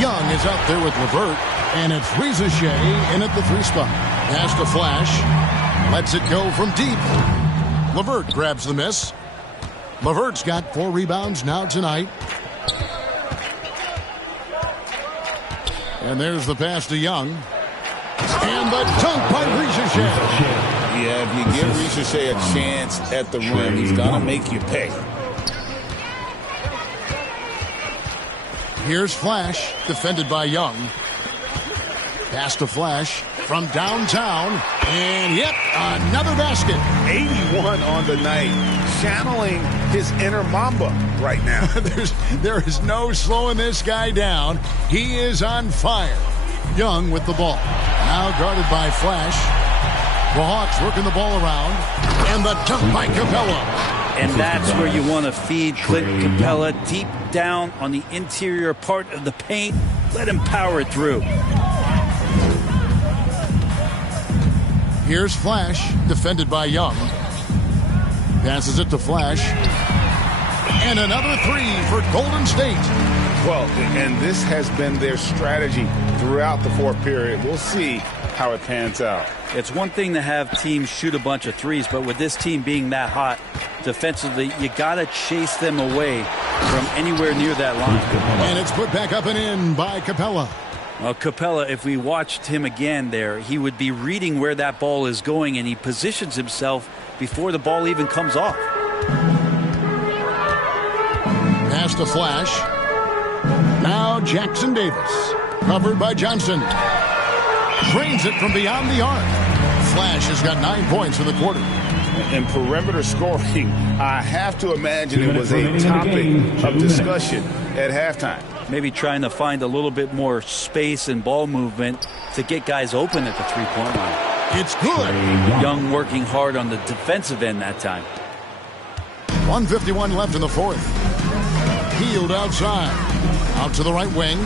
Young is out there with LeVert, and it's Rizachet in at the 3 spot. Pass to Flash. Lets it go from deep. LeVert grabs the miss. LeVert's got 4 rebounds now tonight. And there's the pass to Young. And the dunk by Rizachet. Yeah, if you give Rizachet a chance at the rim, he's going to make you pay. Here's Flash, defended by Young. Pass to Flash from downtown. And yep, another basket. 81 on the night. Channeling his inner Mamba right now. There is no slowing this guy down. He is on fire. Young with the ball. Now guarded by Flash. The Hawks working the ball around. And the dunk by Capella. And that's where you want to feed Clint Capella, deep down on the interior part of the paint. Let him power it through. Here's Flash, defended by Young. Passes it to Flash. And another 3 for Golden State. Well, and this has been their strategy throughout the 4th period. We'll see how it pans out. It's one thing to have teams shoot a bunch of threes, but with this team being that hot defensively, you got to chase them away from anywhere near that line. And it's put back up and in by Capella. Well, Capella, if we watched him again there, he would be reading where that ball is going, and he positions himself before the ball even comes off. Pass to Flash. Now Jackson Davis, covered by Johnson. Drains it from beyond the arc. Flash has got 9 points in the quarter. And perimeter scoring, I have to imagine it was a topic of discussion at halftime. Maybe trying to find a little bit more space and ball movement to get guys open at the 3-point line. It's good. Young working hard on the defensive end that time. 1:51 left in the 4th. Healed outside. Out to the right wing.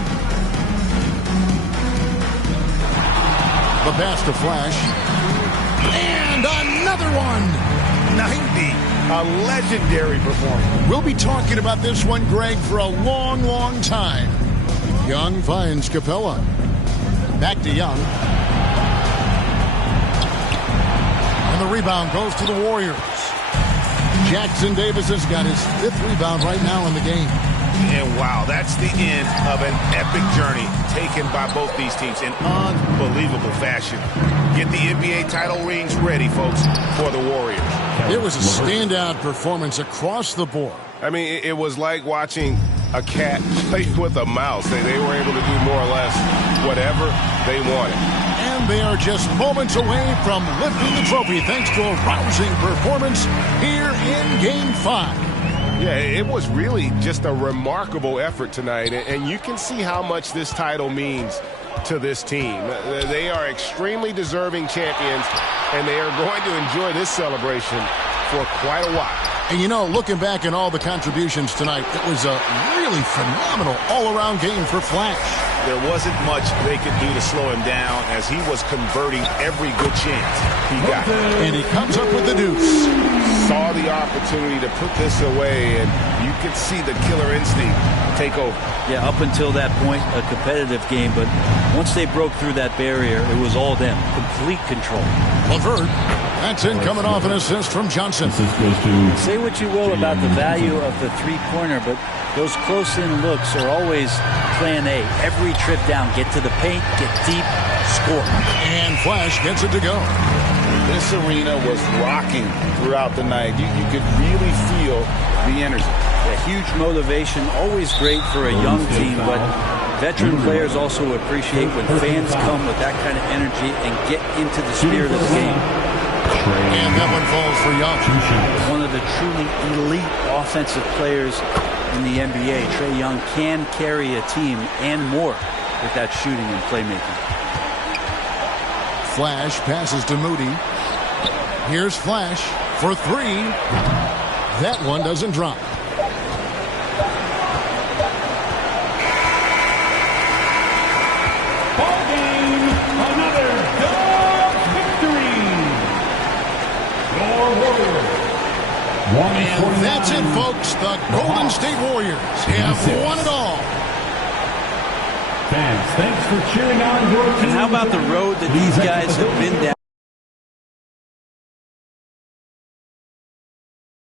The pass to Flash. And another one. 90. A legendary performance. We'll be talking about this one, Greg, for a long, long time. Young finds Capella. Back to Young. And the rebound goes to the Warriors. Jackson Davis has got his 5th rebound right now in the game. And wow, that's the end of an epic journey taken by both these teams in unbelievable fashion. Get the NBA title rings ready, folks, for the Warriors. It was a standout performance across the board. I mean, it was like watching a cat play with a mouse. They were able to do more or less whatever they wanted. And they are just moments away from lifting the trophy thanks to a rousing performance here in Game 5. Yeah, it was really just a remarkable effort tonight, and you can see how much this title means to this team. They are extremely deserving champions, and they are going to enjoy this celebration for quite a while. And you know, looking back at all the contributions tonight, it was a really phenomenal all-around game for Flash. There wasn't much they could do to slow him down as he was converting every good chance he got. And he comes up with the deuce. Saw the opportunity to put this away, and you could see the killer instinct take over. Yeah, up until that point, a competitive game, but once they broke through that barrier, it was all them. Complete control. LeVert, that's in coming off an assist from Johnson. Say what you will about the value of the three-pointer, but those close-in looks are always plan A. Every trip down, get to the paint, get deep, score. And Flash gets it to go. This arena was rocking throughout the night. You could really feel the energy. A huge motivation, always great for a young team, but veteran players also appreciate when fans come with that kind of energy and get into the spirit of the game. And that one falls for Young. One of the truly elite offensive players in the NBA. Trae Young can carry a team and more with that shooting and playmaking. Flash passes to Moody. Here's Flash for three. That one doesn't drop. Ball game, another dog victory. Your Warriors. And that's it, folks. The Golden State Warriors have won it all. Fans, thanks for cheering on your team. And how about the road that these guys have been down?